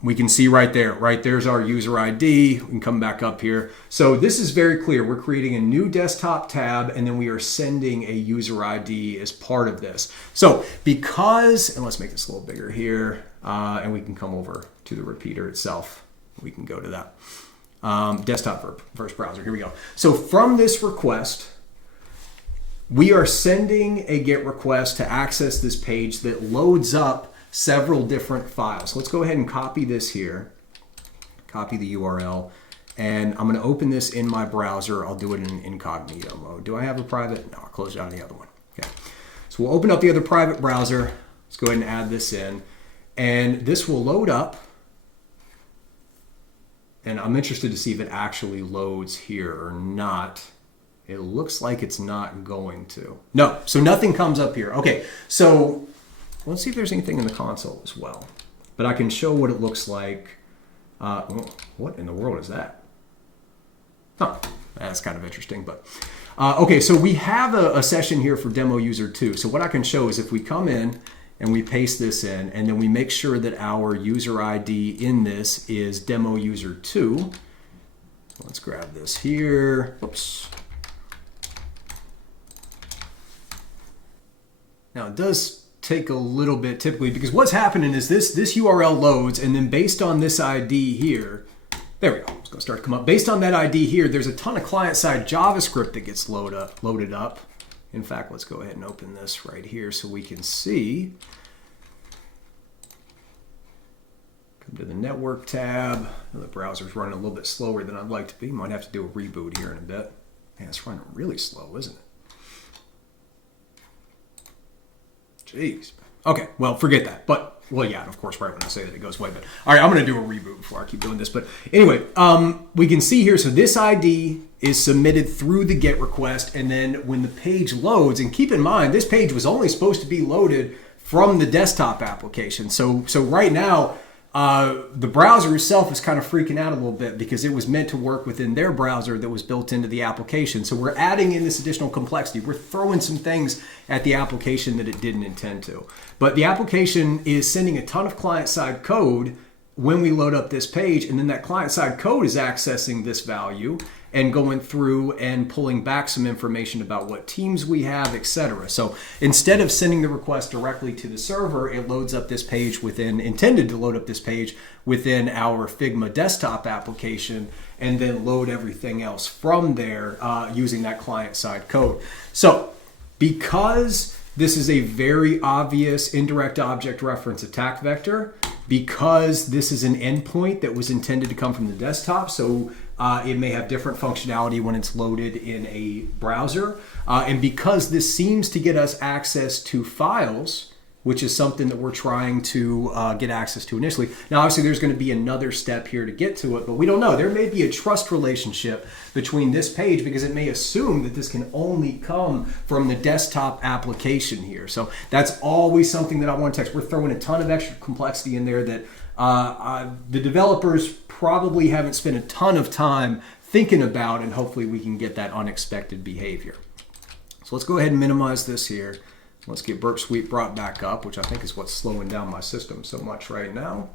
We can see right there's our user ID. We can come back up here. So this is very clear. We're creating a new desktop tab, and then we are sending a user ID as part of this. So and let's make this a little bigger here, and we can come over to the repeater itself. We can go to that. Desktop versus browser. Here we go. So from this request, we are sending a GET request to access this page that loads up several different files. Let's go ahead and copy this here, copy the URL, and I'm going to open this in my browser. I'll do it in incognito mode. Do I have a private? No, I'll close down the other one. Okay. So we'll open up the other private browser. Let's go ahead and add this in. And this will load up. And I'm interested to see if it actually loads here or not. It looks like it's not going to. No, so nothing comes up here. Okay, so let's see if there's anything in the console as well. But I can show what it looks like. What in the world is that? Huh, that's kind of interesting. But okay, so we have a session here for demo user 2. So what I can show is if we come in and we paste this in, and then we make sure that our user ID in this is demo user 2. Let's grab this here. Oops. Now it does take a little bit typically, because what's happening is this URL loads, and then based on this ID here, there we go, it's gonna start to come up. Based on that ID here, there's a ton of client-side JavaScript that gets loaded up. In fact, let's go ahead and open this right here so we can see. Come to the network tab. The browser's running a little bit slower than I'd like to be. Might have to do a reboot here in a bit. Man, it's running really slow, isn't it? Jeez. Okay, well, forget that. But, well, yeah, of course, right when I say that, it goes away. But, all right, I'm going to do a reboot before I keep doing this. But anyway, we can see here, so this ID is submitted through the GET request, and then when the page loads, and keep in mind, this page was only supposed to be loaded from the desktop application. So right now, the browser itself is kind of freaking out a little bit because it was meant to work within their browser that was built into the application. So we're adding in this additional complexity. We're throwing some things at the application that it didn't intend to. But the application is sending a ton of client-side code when we load up this page, and then that client-side code is accessing this value and going through and pulling back some information about what teams we have, etc. So instead of sending the request directly to the server, it loads up this page intended to load up this page within our Figma desktop application, and then load everything else from there using that client-side code. So because this is a very obvious indirect object reference attack vector, because this is an endpoint that was intended to come from the desktop, so it may have different functionality when it's loaded in a browser. And because this seems to get us access to files, which is something that we're trying to get access to initially. Now, obviously, there's going to be another step here to get to it, but we don't know. There may be a trust relationship between this page because it may assume that this can only come from the desktop application here. So that's always something that I want to text. We're throwing a ton of extra complexity in there that the developers probably haven't spent a ton of time thinking about, and hopefully we can get that unexpected behavior. So let's go ahead and minimize this here. Let's get BurpSuite brought back up, which I think is what's slowing down my system so much right now.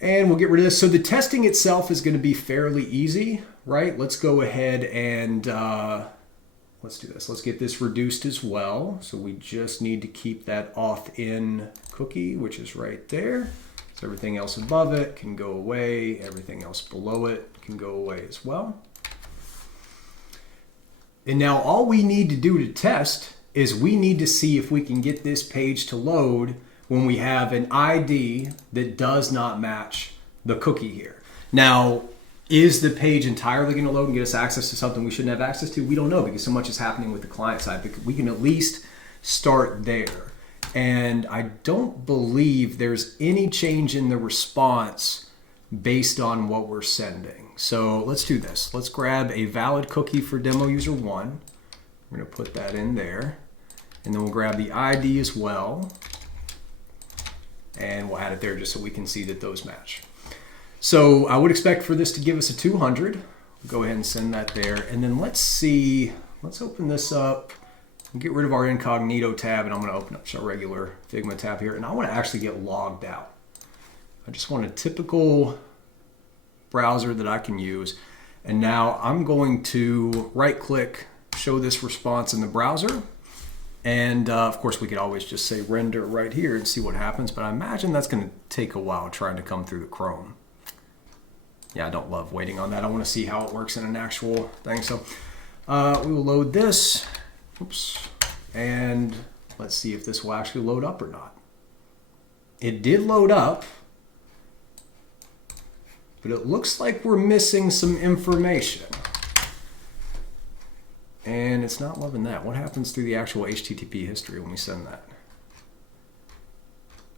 And we'll get rid of this. So the testing itself is going to be fairly easy, right? Let's go ahead and let's do this. Let's get this reduced as well. So we just need to keep that auth-in cookie, which is right there. So everything else above it can go away. Everything else below it can go away as well. And now all we need to do to test is we need to see if we can get this page to load when we have an ID that does not match the cookie here. Now, is the page entirely going to load and get us access to something we shouldn't have access to? We don't know because so much is happening with the client side, but we can at least start there. And I don't believe there's any change in the response based on what we're sending. So let's do this. Let's grab a valid cookie for demo user 1. We're going to put that in there. And then we'll grab the ID as well. And we'll add it there just so we can see that those match. So I would expect for this to give us a 200. We'll go ahead and send that there. And then let's see, let's open this up. We'll get rid of our incognito tab, and I'm going to open up our regular Figma tab here. And I want to actually get logged out. I just want a typical browser that I can use. And now I'm going to right-click, show this response in the browser. And of course, we could always just say render right here and see what happens. But I imagine that's going to take a while trying to come through the Chrome. Yeah, I don't love waiting on that. I want to see how it works in an actual thing. So We will load this. Oops. And let's see if this will actually load up or not. It did load up, but it looks like we're missing some information. And it's not loving that. What happens through the actual HTTP history when we send that?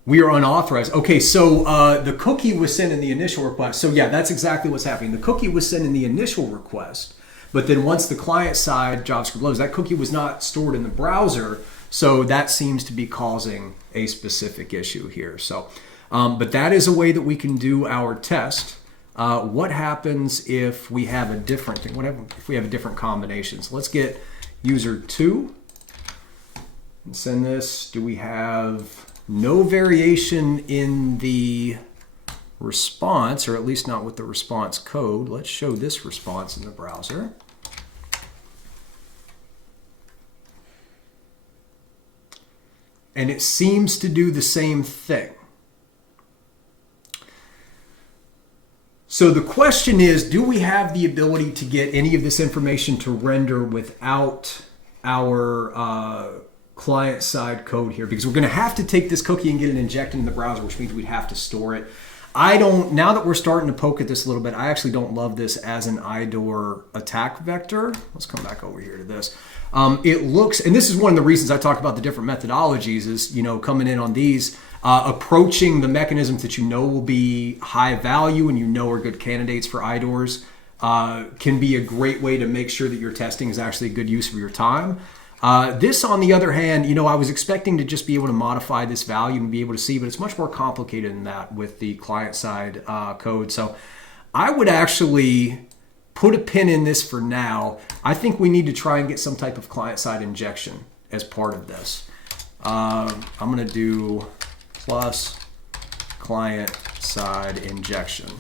We are unauthorized. Okay, so the cookie was sent in the initial request. So yeah, that's exactly what's happening. The cookie was sent in the initial request, but then once the client side JavaScript loads, that cookie was not stored in the browser. So that seems to be causing a specific issue here. So, but that is a way that we can do our test. What happens if we have a different thing? What if we have a different combination? So let's get user 2 and send this. Do we have no variation in the response, or at least not with the response code? Let's show this response in the browser. And it seems to do the same thing. So the question is, do we have the ability to get any of this information to render without our client-side code here? Because we're going to have to take this cookie and get it injected in the browser, which means we'd have to store it. Now that we're starting to poke at this a little bit, I actually don't love this as an IDOR attack vector. Let's come back over here to this. It looks, and this is one of the reasons I talk about the different methodologies is, coming in on these, approaching the mechanisms that will be high value and are good candidates for IDORs can be a great way to make sure that your testing is actually a good use of your time. This, on the other hand, I was expecting to just be able to modify this value and be able to see, but it's much more complicated than that with the client-side code. So I would actually put a pin in this for now. I think we need to try and get some type of client-side injection as part of this. I'm going to do plus client-side injection.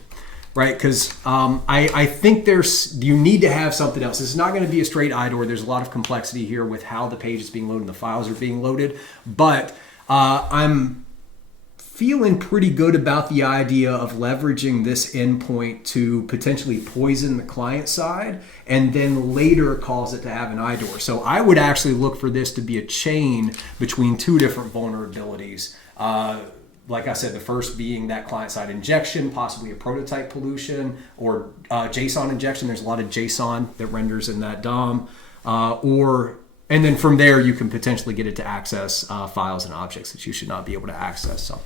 Right, because I think you need to have something else. This is not going to be a straight IDOR. There's a lot of complexity here with how the page is being loaded and the files are being loaded. But I'm feeling pretty good about the idea of leveraging this endpoint to potentially poison the client side and then later cause it to have an IDOR. So I would actually look for this to be a chain between two different vulnerabilities. Like I said, the first being that client-side injection, possibly a prototype pollution, or JSON injection. There's a lot of JSON that renders in that DOM. And then from there, you can potentially get it to access files and objects that you should not be able to access. So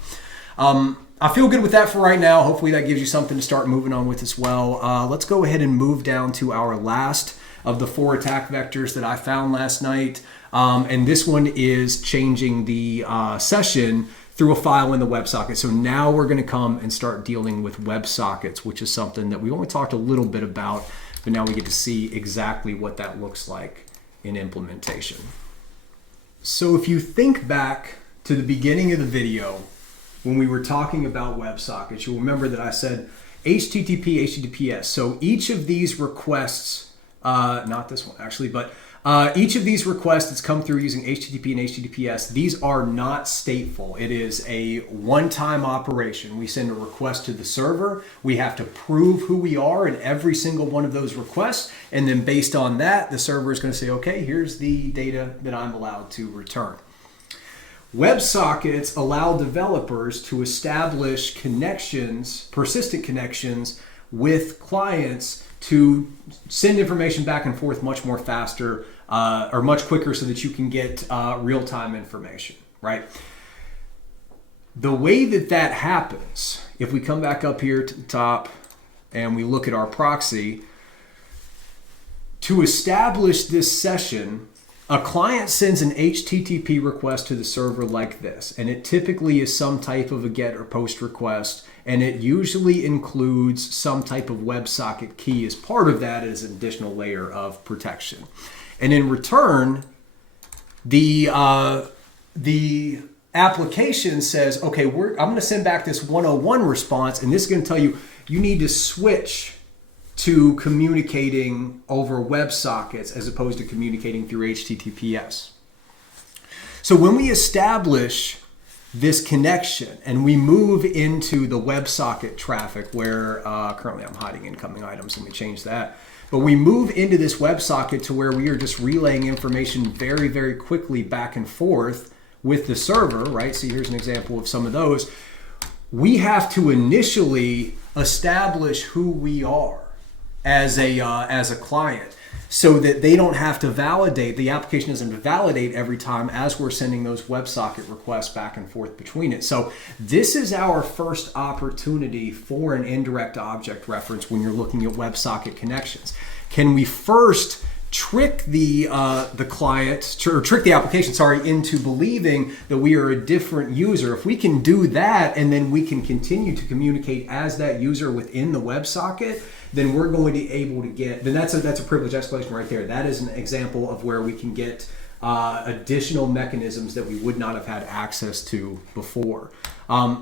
I feel good with that for right now. Hopefully that gives you something to start moving on with as well. Let's go ahead and move down to our last of the 4 attack vectors that I found last night. And this one is changing the session through a file in the WebSocket. So now we're going to come and start dealing with WebSockets, which is something that we only talked a little bit about, but now we get to see exactly what that looks like in implementation. So if you think back to the beginning of the video, when we were talking about WebSockets, you'll remember that I said HTTP, HTTPS. So each of these requests, not this one actually, but each of these requests that's come through using HTTP and HTTPS, these are not stateful. It is a one-time operation. We send a request to the server. We have to prove who we are in every single one of those requests. And then based on that, the server is going to say, okay, here's the data that I'm allowed to return. WebSockets allow developers to establish connections, persistent connections with clients to send information back and forth much more faster or much quicker so that you can get real-time information, right? The way that happens, if we come back up here to the top and we look at our proxy, to establish this session, a client sends an HTTP request to the server like this, and it typically is some type of a GET or POST request, and it usually includes some type of WebSocket key as part of that as an additional layer of protection. And in return, the application says, okay, I'm going to send back this 101 response, and this is going to tell you need to switch to communicating over WebSockets as opposed to communicating through HTTPS. So when we establish this connection and we move into the WebSocket traffic where currently I'm hiding incoming items, let me change that. But we move into this WebSocket to where we are just relaying information very, very quickly back and forth with the server, right? So here's an example of some of those. We have to initially establish who we are as a client, so that they don't have to validate, the application doesn't validate every time as we're sending those WebSocket requests back and forth between it. So this is our first opportunity for an indirect object reference when you're looking at WebSocket connections. Can we first trick the client, or trick the application, into believing that we are a different user? If we can do that, and then we can continue to communicate as that user within the WebSocket, then we're going to be able to get, then that's a privilege escalation right there. That is an example of where we can get additional mechanisms that we would not have had access to before.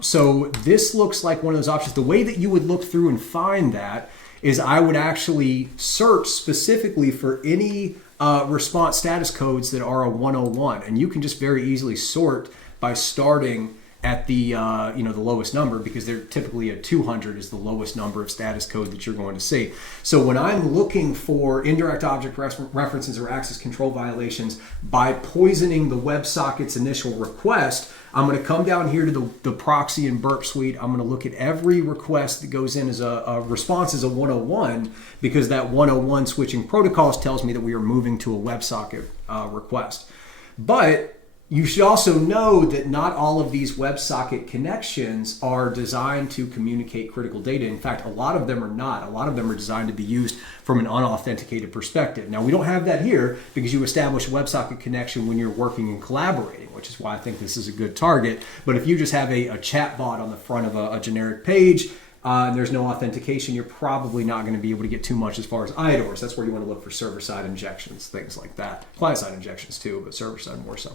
So this looks like one of those options. The way that you would look through and find that is I would actually search specifically for any response status codes that are a 101, and you can just very easily sort by starting at the the lowest number, because they're typically a 200 is the lowest number of status code that you're going to see. So when I'm looking for indirect object references or access control violations by poisoning the WebSocket's initial request, I'm going to come down here to the proxy and burp suite. I'm going to look at every request that goes in as a response as a 101, because that 101 switching protocols tells me that we are moving to a WebSocket request. But you should also know that not all of these WebSocket connections are designed to communicate critical data. In fact, a lot of them are not. A lot of them are designed to be used from an unauthenticated perspective. Now, we don't have that here because you establish a WebSocket connection when you're working and collaborating, which is why I think this is a good target. But if you just have a chat bot on the front of a generic page, and there's no authentication, you're probably not going to be able to get too much as far as IDORs. That's where you want to look for server-side injections, things like that. Client-side injections too, but server-side more so.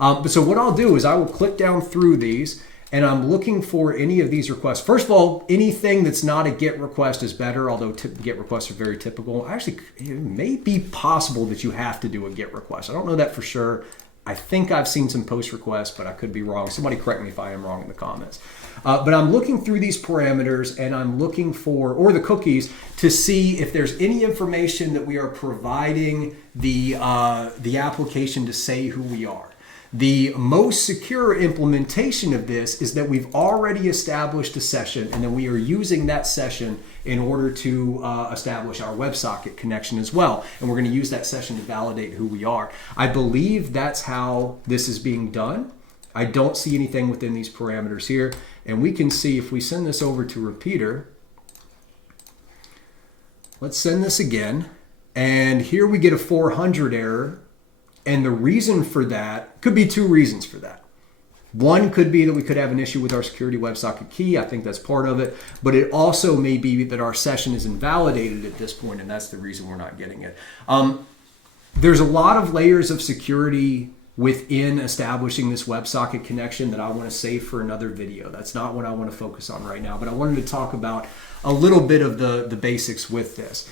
But so what I'll do is I will click down through these, and I'm looking for any of these requests. First of all, anything that's not a GET request is better, although GET requests are very typical. Actually, it may be possible that you have to do a GET request. I don't know that for sure. I think I've seen some post requests, but I could be wrong. Somebody correct me if I am wrong in the comments. But I'm looking through these parameters, and I'm looking for, or the cookies, to see if there's any information that we are providing the application to say who we are. The most secure implementation of this is that we've already established a session, and then we are using that session in order to establish our WebSocket connection as well. And we're going to use that session to validate who we are. I believe that's how this is being done. I don't see anything within these parameters here. And we can see if we send this over to repeater, let's send this again. And here we get a 400 error. And the reason for that could be two reasons for that. One could be that we could have an issue with our security WebSocket key. I think that's part of it. But it also may be that our session is invalidated at this point, and that's the reason we're not getting it. There's a lot of layers of security within establishing this WebSocket connection that I want to save for another video. That's not what I want to focus on right now, but I wanted to talk about a little bit of the basics with this.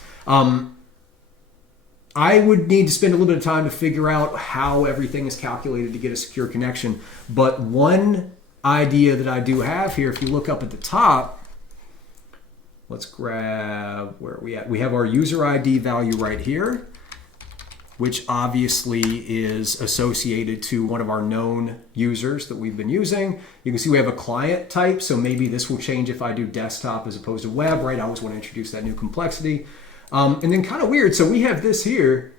I would need to spend a little bit of time to figure out how everything is calculated to get a secure connection. But one idea that I do have here, if you look up at the top, let's grab, where are we at? We have our user ID value right here, which obviously is associated to one of our known users that we've been using. You can see we have a client type, so maybe this will change if I do desktop as opposed to web, right? I always want to introduce that new complexity. And then kind of weird, so we have this here.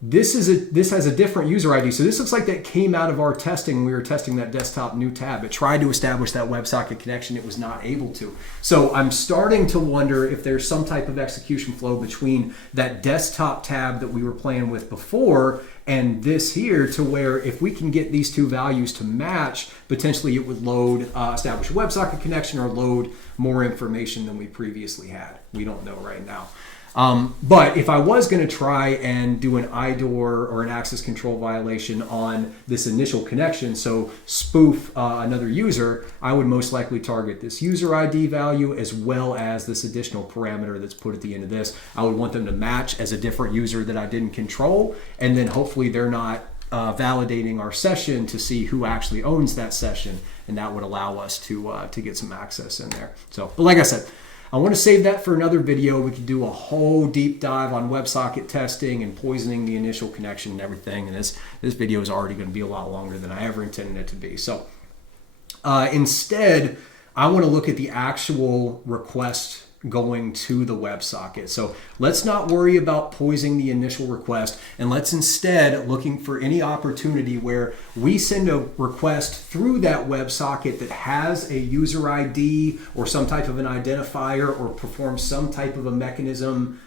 This has a different user ID. So this looks like that came out of our testing. We were testing that desktop new tab. It tried to establish that WebSocket connection. It was not able to. So I'm starting to wonder if there's some type of execution flow between that desktop tab that we were playing with before and this here, to where if we can get these two values to match, potentially it would load, establish a WebSocket connection or load more information than we previously had. We don't know right now. But if I was going to try and do an IDOR or an access control violation on this initial connection, so spoof another user, I would most likely target this user ID value as well as this additional parameter that's put at the end of this. I would want them to match as a different user that I didn't control, and then hopefully they're not validating our session to see who actually owns that session, and that would allow us to get some access in there. So, but like I said, I want to save that for another video. We could do a whole deep dive on WebSocket testing and poisoning the initial connection and everything. And this video is already going to be a lot longer than I ever intended it to be. So instead, I want to look at the actual request going to the WebSocket. So let's not worry about poisoning the initial request, and let's instead looking for any opportunity where we send a request through that WebSocket that has a user ID or some type of an identifier or performs some type of a mechanism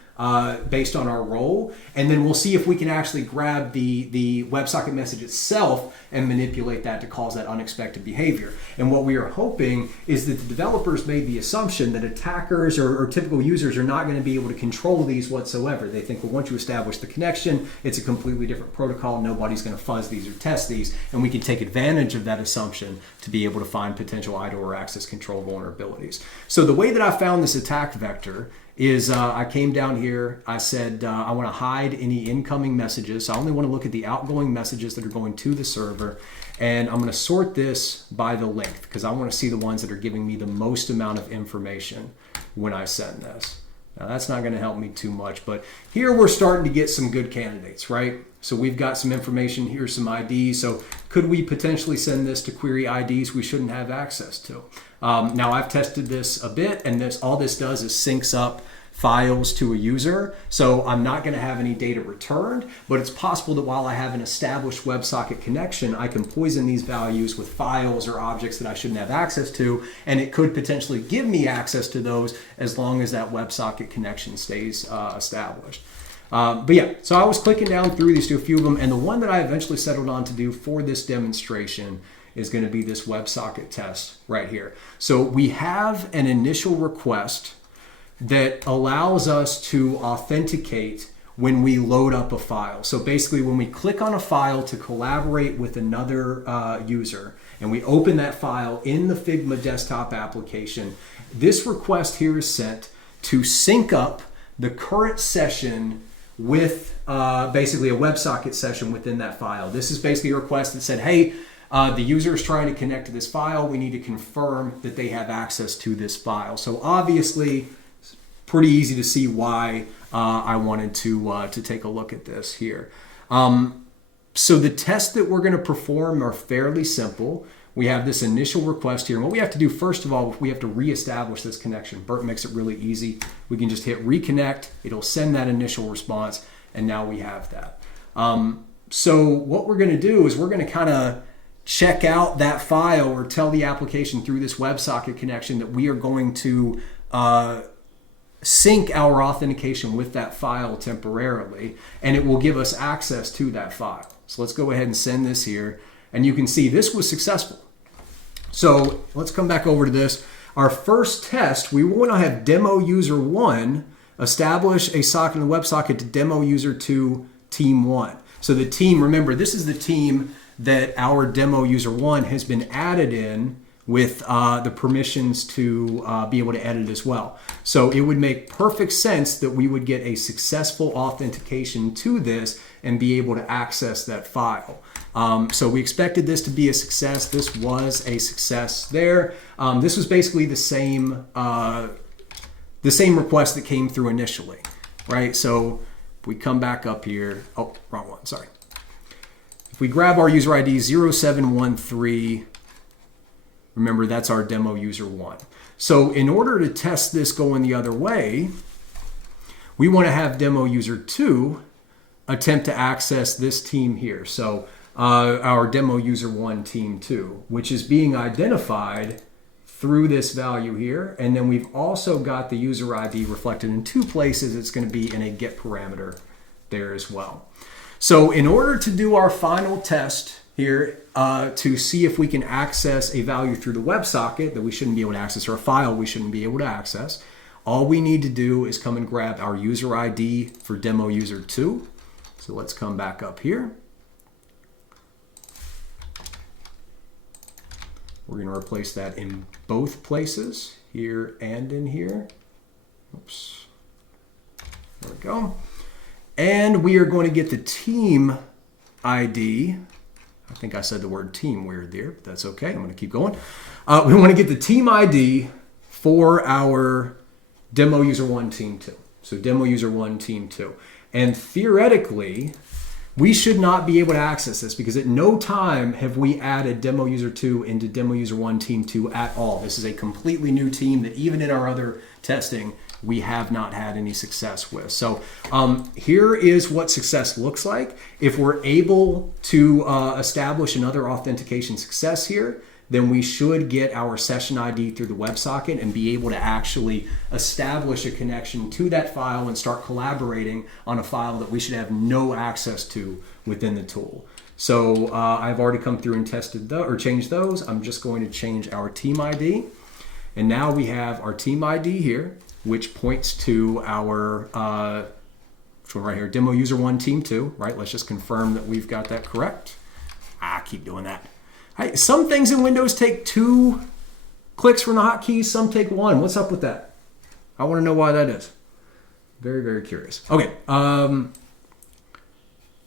based on our role, and then we'll see if we can actually grab the WebSocket message itself and manipulate that to cause that unexpected behavior. And what we are hoping is that the developers made the assumption that attackers or typical users are not going to be able to control these whatsoever. They think, well, once you establish the connection, it's a completely different protocol. Nobody's going to fuzz these or test these, and we can take advantage of that assumption to be able to find potential IDOR access control vulnerabilities. So the way that I found this attack vector is I came down here, I said I want to hide any incoming messages. So I only want to look at the outgoing messages that are going to the server, and I'm going to sort this by the length because I want to see the ones that are giving me the most amount of information when I send this. Now that's not going to help me too much, but here we're starting to get some good candidates, right? So we've got some information, here's some IDs. So could we potentially send this to query IDs we shouldn't have access to? Now I've tested this a bit, and all this does is syncs up files to a user. So I'm not going to have any data returned, but it's possible that while I have an established WebSocket connection, I can poison these values with files or objects that I shouldn't have access to, and it could potentially give me access to those as long as that WebSocket connection stays established. But yeah, so I was clicking down through these to a few of them, and the one that I eventually settled on to do for this demonstration is going to be this WebSocket test right here. So we have an initial request that allows us to authenticate when we load up a file. So basically when we click on a file to collaborate with another user and we open that file in the Figma desktop application, this request here is sent to sync up the current session with basically a WebSocket session within that file. This is basically a request that said, hey, the user is trying to connect to this file. We need to confirm that they have access to this file. So obviously, pretty easy to see why I wanted to take a look at this here. So the tests that we're going to perform are fairly simple. We have this initial request here, and what we have to do first of all, we have to reestablish this connection. Burp makes it really easy. We can just hit reconnect. It'll send that initial response, and now we have that. So what we're going to do is we're going to kind of check out that file or tell the application through this WebSocket connection that we are going to sync our authentication with that file temporarily, and it will give us access to that file. So let's go ahead and send this here, and you can see this was successful. So let's come back over to this. Our first test, we want to have demo user 1 establish a socket in the WebSocket to demo user 2 team 1. So the team, remember, this is the team that our demo user 1 has been added in with the permissions to be able to edit as well. So it would make perfect sense that we would get a successful authentication to this and be able to access that file. So we expected this to be a success. This was a success there. This was basically the same request that came through initially, right? So if we come back up here, oh, wrong one, sorry. If we grab our user ID 0713, remember, that's our demo user 1. So in order to test this going the other way, we want to have demo user 2 attempt to access this team here. So our demo user 1 team 2, which is being identified through this value here. And then we've also got the user ID reflected in 2 places. It's going to be in a get parameter there as well. So in order to do our final test here to see if we can access a value through the WebSocket that we shouldn't be able to access, or a file we shouldn't be able to access, all we need to do is come and grab our user ID for demo user 2. So let's come back up here. We're going to replace that in both places, here and in here. Oops. There we go. And we are going to get the team ID. I think I said the word team weird there, but that's okay. I'm going to keep going. We want to get the team ID for our demo user 1, team 2. So demo user 1, team 2. And theoretically, we should not be able to access this because at no time have we added demo user 2 into demo user 1, team 2 at all. This is a completely new team that even in our other testing, we have not had any success with. So here is what success looks like. If we're able to establish another authentication success here, then we should get our session ID through the WebSocket and be able to actually establish a connection to that file and start collaborating on a file that we should have no access to within the tool. So I've already come through and tested or changed those. I'm just going to change our team ID. And now we have our team ID here, which points to our right here, demo user 1, team 2, right? Let's just confirm that we've got that correct. Keep doing that. Some things in Windows take 2 clicks from the hotkeys, some take 1. What's up with that? I want to know why that is. Very, very curious. Okay.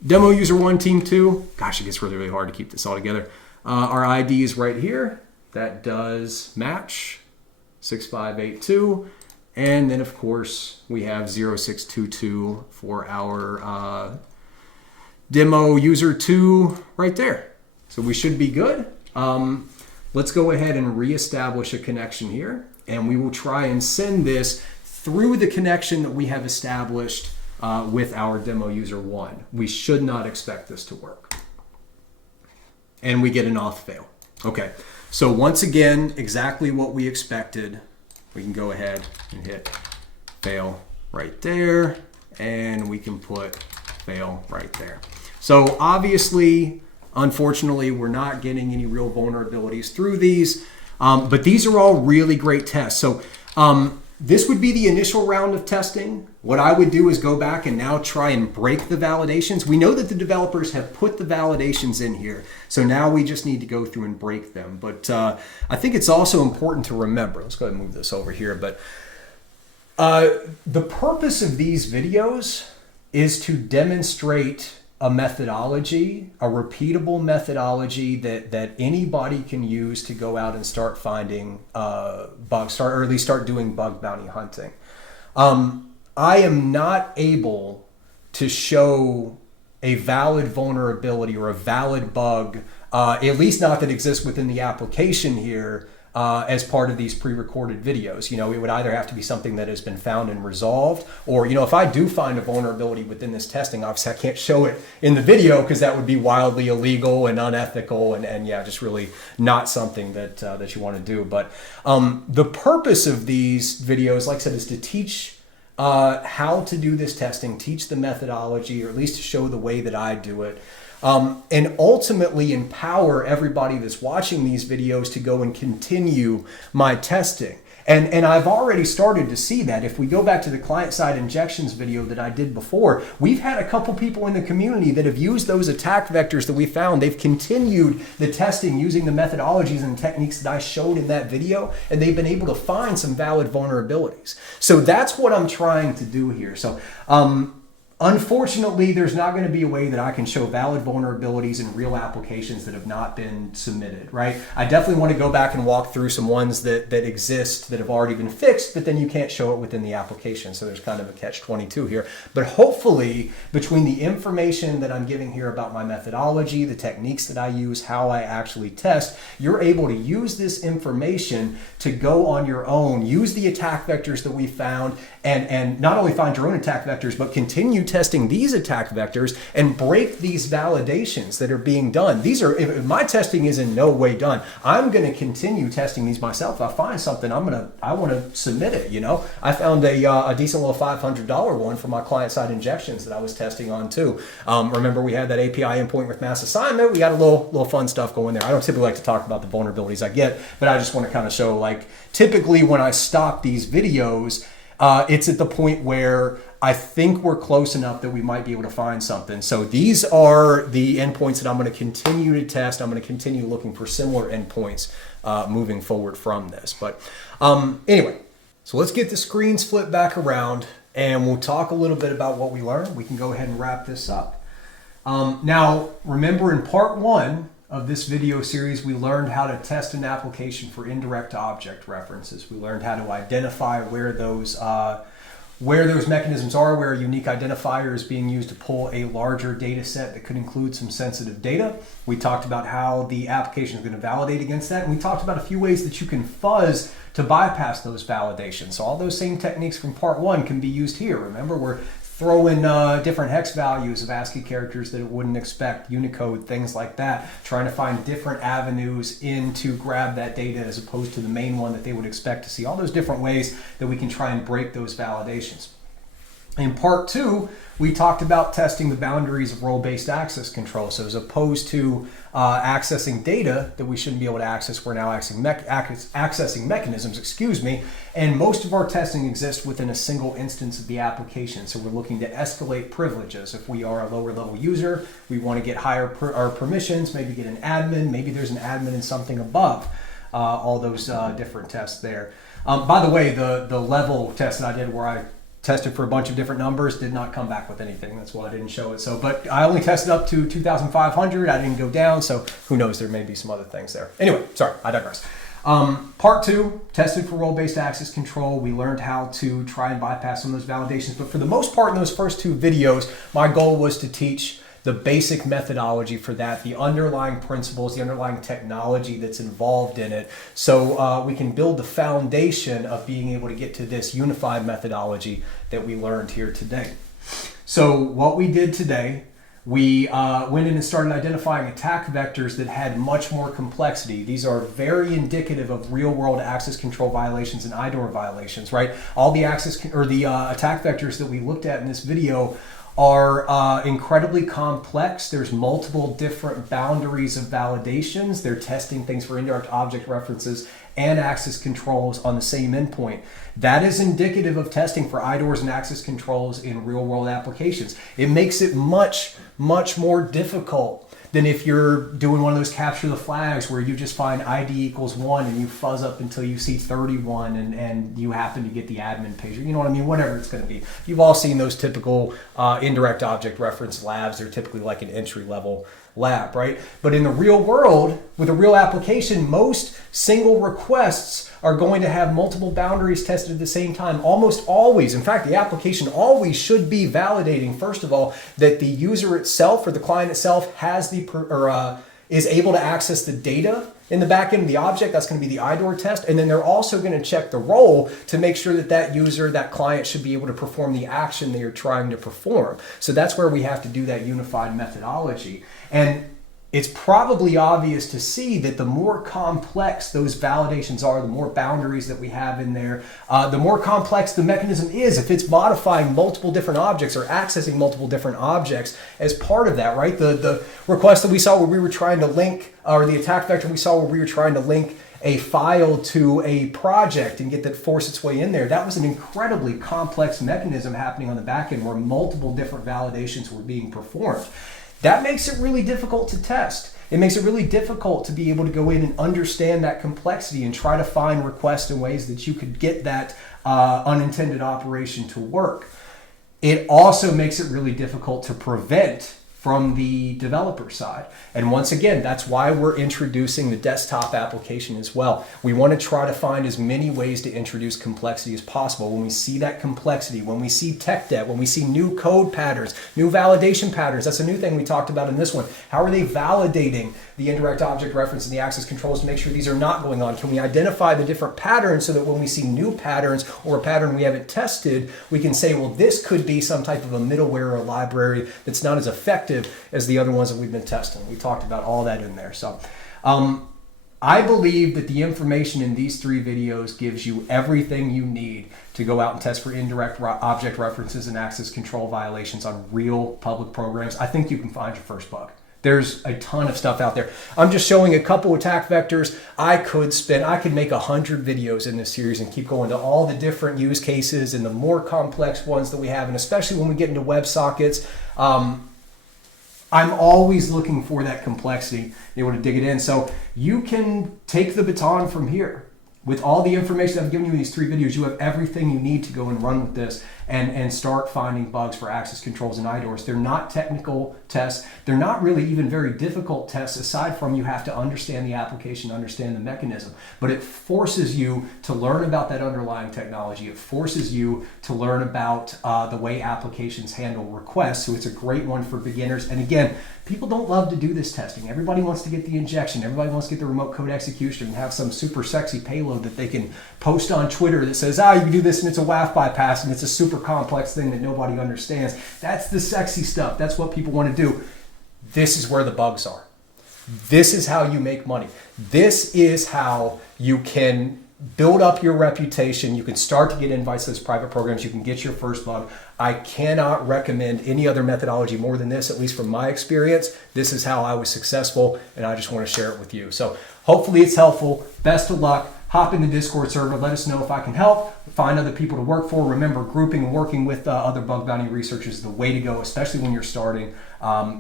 Demo user 1, team 2. Gosh, it gets really, really hard to keep this all together. Our ID is right here. That does match 6582. And then, of course, we have 0622 for our demo user 2 right there. So we should be good. Let's go ahead and reestablish a connection here. And we will try and send this through the connection that we have established with our demo user 1. We should not expect this to work. And we get an auth fail. Okay, so once again, exactly what we expected. We can go ahead and hit fail right there. And we can put fail right there. So obviously, unfortunately, we're not getting any real vulnerabilities through these, but these are all really great tests. So this would be the initial round of testing. What I would do is go back and now try and break the validations. We know that the developers have put the validations in here, so now we just need to go through and break them. But I think it's also important to remember, let's go ahead and move this over here, but the purpose of these videos is to demonstrate a methodology, a repeatable methodology that anybody can use to go out and start finding bugs, or at least start doing bug bounty hunting. I am not able to show a valid vulnerability or a valid bug, at least not that exists within the application here, as part of these pre-recorded videos. You know, it would either have to be something that has been found and resolved, or, you know, if I do find a vulnerability within this testing, obviously I can't show it in the video because that would be wildly illegal and unethical and yeah, just really not something that you want to do. But the purpose of these videos, like I said, is to teach how to do this testing, teach the methodology, or at least to show the way that I do it. And ultimately empower everybody that's watching these videos to go and continue my testing. And I've already started to see that. If we go back to the client-side injections video that I did before, we've had a couple people in the community that have used those attack vectors that we found. They've continued the testing using the methodologies and techniques that I showed in that video, and they've been able to find some valid vulnerabilities. So that's what I'm trying to do here. So unfortunately, there's not going to be a way that I can show valid vulnerabilities in real applications that have not been submitted, right? I definitely want to go back and walk through some ones that exist that have already been fixed, but then you can't show it within the application. So there's kind of a catch-22 here. But hopefully, between the information that I'm giving here about my methodology, the techniques that I use, how I actually test, you're able to use this information to go on your own, use the attack vectors that we found, and not only find your own attack vectors, but continue testing these attack vectors and break these validations that are being done. These are, if my testing is in no way done, I'm going to continue testing these myself. If I find something, I want to submit it. You know, I found a decent little $500 one for my client-side injections that I was testing on too. Remember, we had that API endpoint with mass assignment. We got a little fun stuff going there. I don't typically like to talk about the vulnerabilities I get, but I just want to kind of show, like, typically when I stop these videos, it's at the point where I think we're close enough that we might be able to find something. So these are the endpoints that I'm going to continue to test. I'm going to continue looking for similar endpoints moving forward from this. But anyway, so let's get the screens flipped back around and we'll talk a little bit about what we learned. We can go ahead and wrap this up. Now, remember in part one of this video series, we learned how to test an application for indirect object references. We learned how to identify where those mechanisms are, where a unique identifier is being used to pull a larger data set that could include some sensitive data. We talked about how the application is going to validate against that, and we talked about a few ways that you can fuzz to bypass those validations. So all those same techniques from part one can be used here. Remember, we're throwing different hex values of ASCII characters that it wouldn't expect, Unicode, things like that, trying to find different avenues in to grab that data as opposed to the main one that they would expect to see. All those different ways that we can try and break those validations. In part two, we talked about testing the boundaries of role-based access control. So as opposed to accessing data that we shouldn't be able to access, we're now accessing mechanisms, and most of our testing exists within a single instance of the application. So we're looking to escalate privileges. If we are a lower level user, we want to get higher our permissions, maybe get an admin, maybe there's an admin in something above. All those different tests there. By the way, the level test that I did where I tested for a bunch of different numbers did not come back with anything. That's why I didn't show it. So, but I only tested up to 2,500. I didn't go down. So who knows? There may be some other things there. Anyway, sorry, I digress. Part two, tested for role-based access control. We learned how to try and bypass some of those validations. But for the most part in those first two videos, my goal was to teach the basic methodology for that, the underlying principles, the underlying technology that's involved in it, so we can build the foundation of being able to get to this unified methodology that we learned here today. So what we did today, we went in and started identifying attack vectors that had much more complexity. These are very indicative of real-world access control violations and IDOR violations, right? All the attack vectors that we looked at in this video are incredibly complex. There's multiple different boundaries of validations. They're testing things for indirect object references and access controls on the same endpoint. That is indicative of testing for IDORs and access controls in real-world applications. It makes it much, much more difficult than if you're doing one of those capture the flags where you just find ID equals 1 and you fuzz up until you see 31 and you happen to get the admin page. You know what I mean? Whatever it's going to be. You've all seen those typical indirect object reference labs. They're typically like an entry-level lab, right? But in the real world, with a real application, most single requests are going to have multiple boundaries tested at the same time, almost always. In fact, the application always should be validating, first of all, that the user itself or the client itself has is able to access the data in the back end of the object. That's going to be the IDOR test. And then they're also going to check the role to make sure that that user, that client, should be able to perform the action they are trying to perform. So that's where we have to do that unified methodology. And it's probably obvious to see that the more complex those validations are, the more boundaries that we have in there, the more complex the mechanism is if it's modifying multiple different objects or accessing multiple different objects as part of that, right? The request that we saw where we were trying to link, or the attack vector we saw where we were trying to link a file to a project and get that force its way in there, that was an incredibly complex mechanism happening on the back end where multiple different validations were being performed. That makes it really difficult to test. It makes it really difficult to be able to go in and understand that complexity and try to find requests and ways that you could get that unintended operation to work. It also makes it really difficult to prevent from the developer side. And once again, that's why we're introducing the desktop application as well. We want to try to find as many ways to introduce complexity as possible. When we see that complexity, when we see tech debt, when we see new code patterns, new validation patterns, that's a new thing we talked about in this one. How are they validating the indirect object reference and the access controls to make sure these are not going on? Can we identify the different patterns so that when we see new patterns or a pattern we haven't tested, we can say, well, this could be some type of a middleware or a library that's not as effective as the other ones that we've been testing. We talked about all that in there. So I believe that the information in these three videos gives you everything you need to go out and test for indirect object references and access control violations on real public programs. I think you can find your first bug. There's a ton of stuff out there. I'm just showing a couple attack vectors. I could make 100 videos in this series and keep going to all the different use cases and the more complex ones that we have, and especially when we get into WebSockets. I'm always looking for that complexity, be able to dig it in. So you can take the baton from here. With all the information I've given you in these three videos, you have everything you need to go and run with this. and start finding bugs for access controls and IDORs. They're not technical tests. They're not really even very difficult tests, aside from you have to understand the application, understand the mechanism. But it forces you to learn about that underlying technology. It forces you to learn about the way applications handle requests. So it's a great one for beginners. And again, people don't love to do this testing. Everybody wants to get the injection. Everybody wants to get the remote code execution and have some super sexy payload that they can post on Twitter that says, you can do this and it's a WAF bypass and it's a super complex thing that nobody understands. That's the sexy stuff. That's what people want to do. This is where the bugs are. This is how you make money. This is how you can build up your reputation. You can start to get invites to those private programs. You can get your first bug. I cannot recommend any other methodology more than this, at least from my experience. This is how I was successful, and I just want to share it with you. So hopefully it's helpful. Best of luck. Hop in the Discord server. Let us know if I can help. Find other people to work for. Remember, grouping and working with other bug bounty researchers is the way to go, especially when you're starting.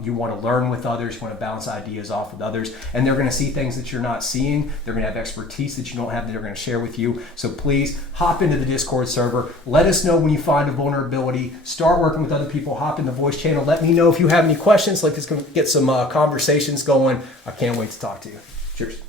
You want to learn with others. You want to bounce ideas off with others. And they're going to see things that you're not seeing. They're going to have expertise that you don't have that they're going to share with you. So please hop into the Discord server. Let us know when you find a vulnerability. Start working with other people. Hop in the voice channel. Let me know if you have any questions. Like this, can get some conversations going. I can't wait to talk to you. Cheers.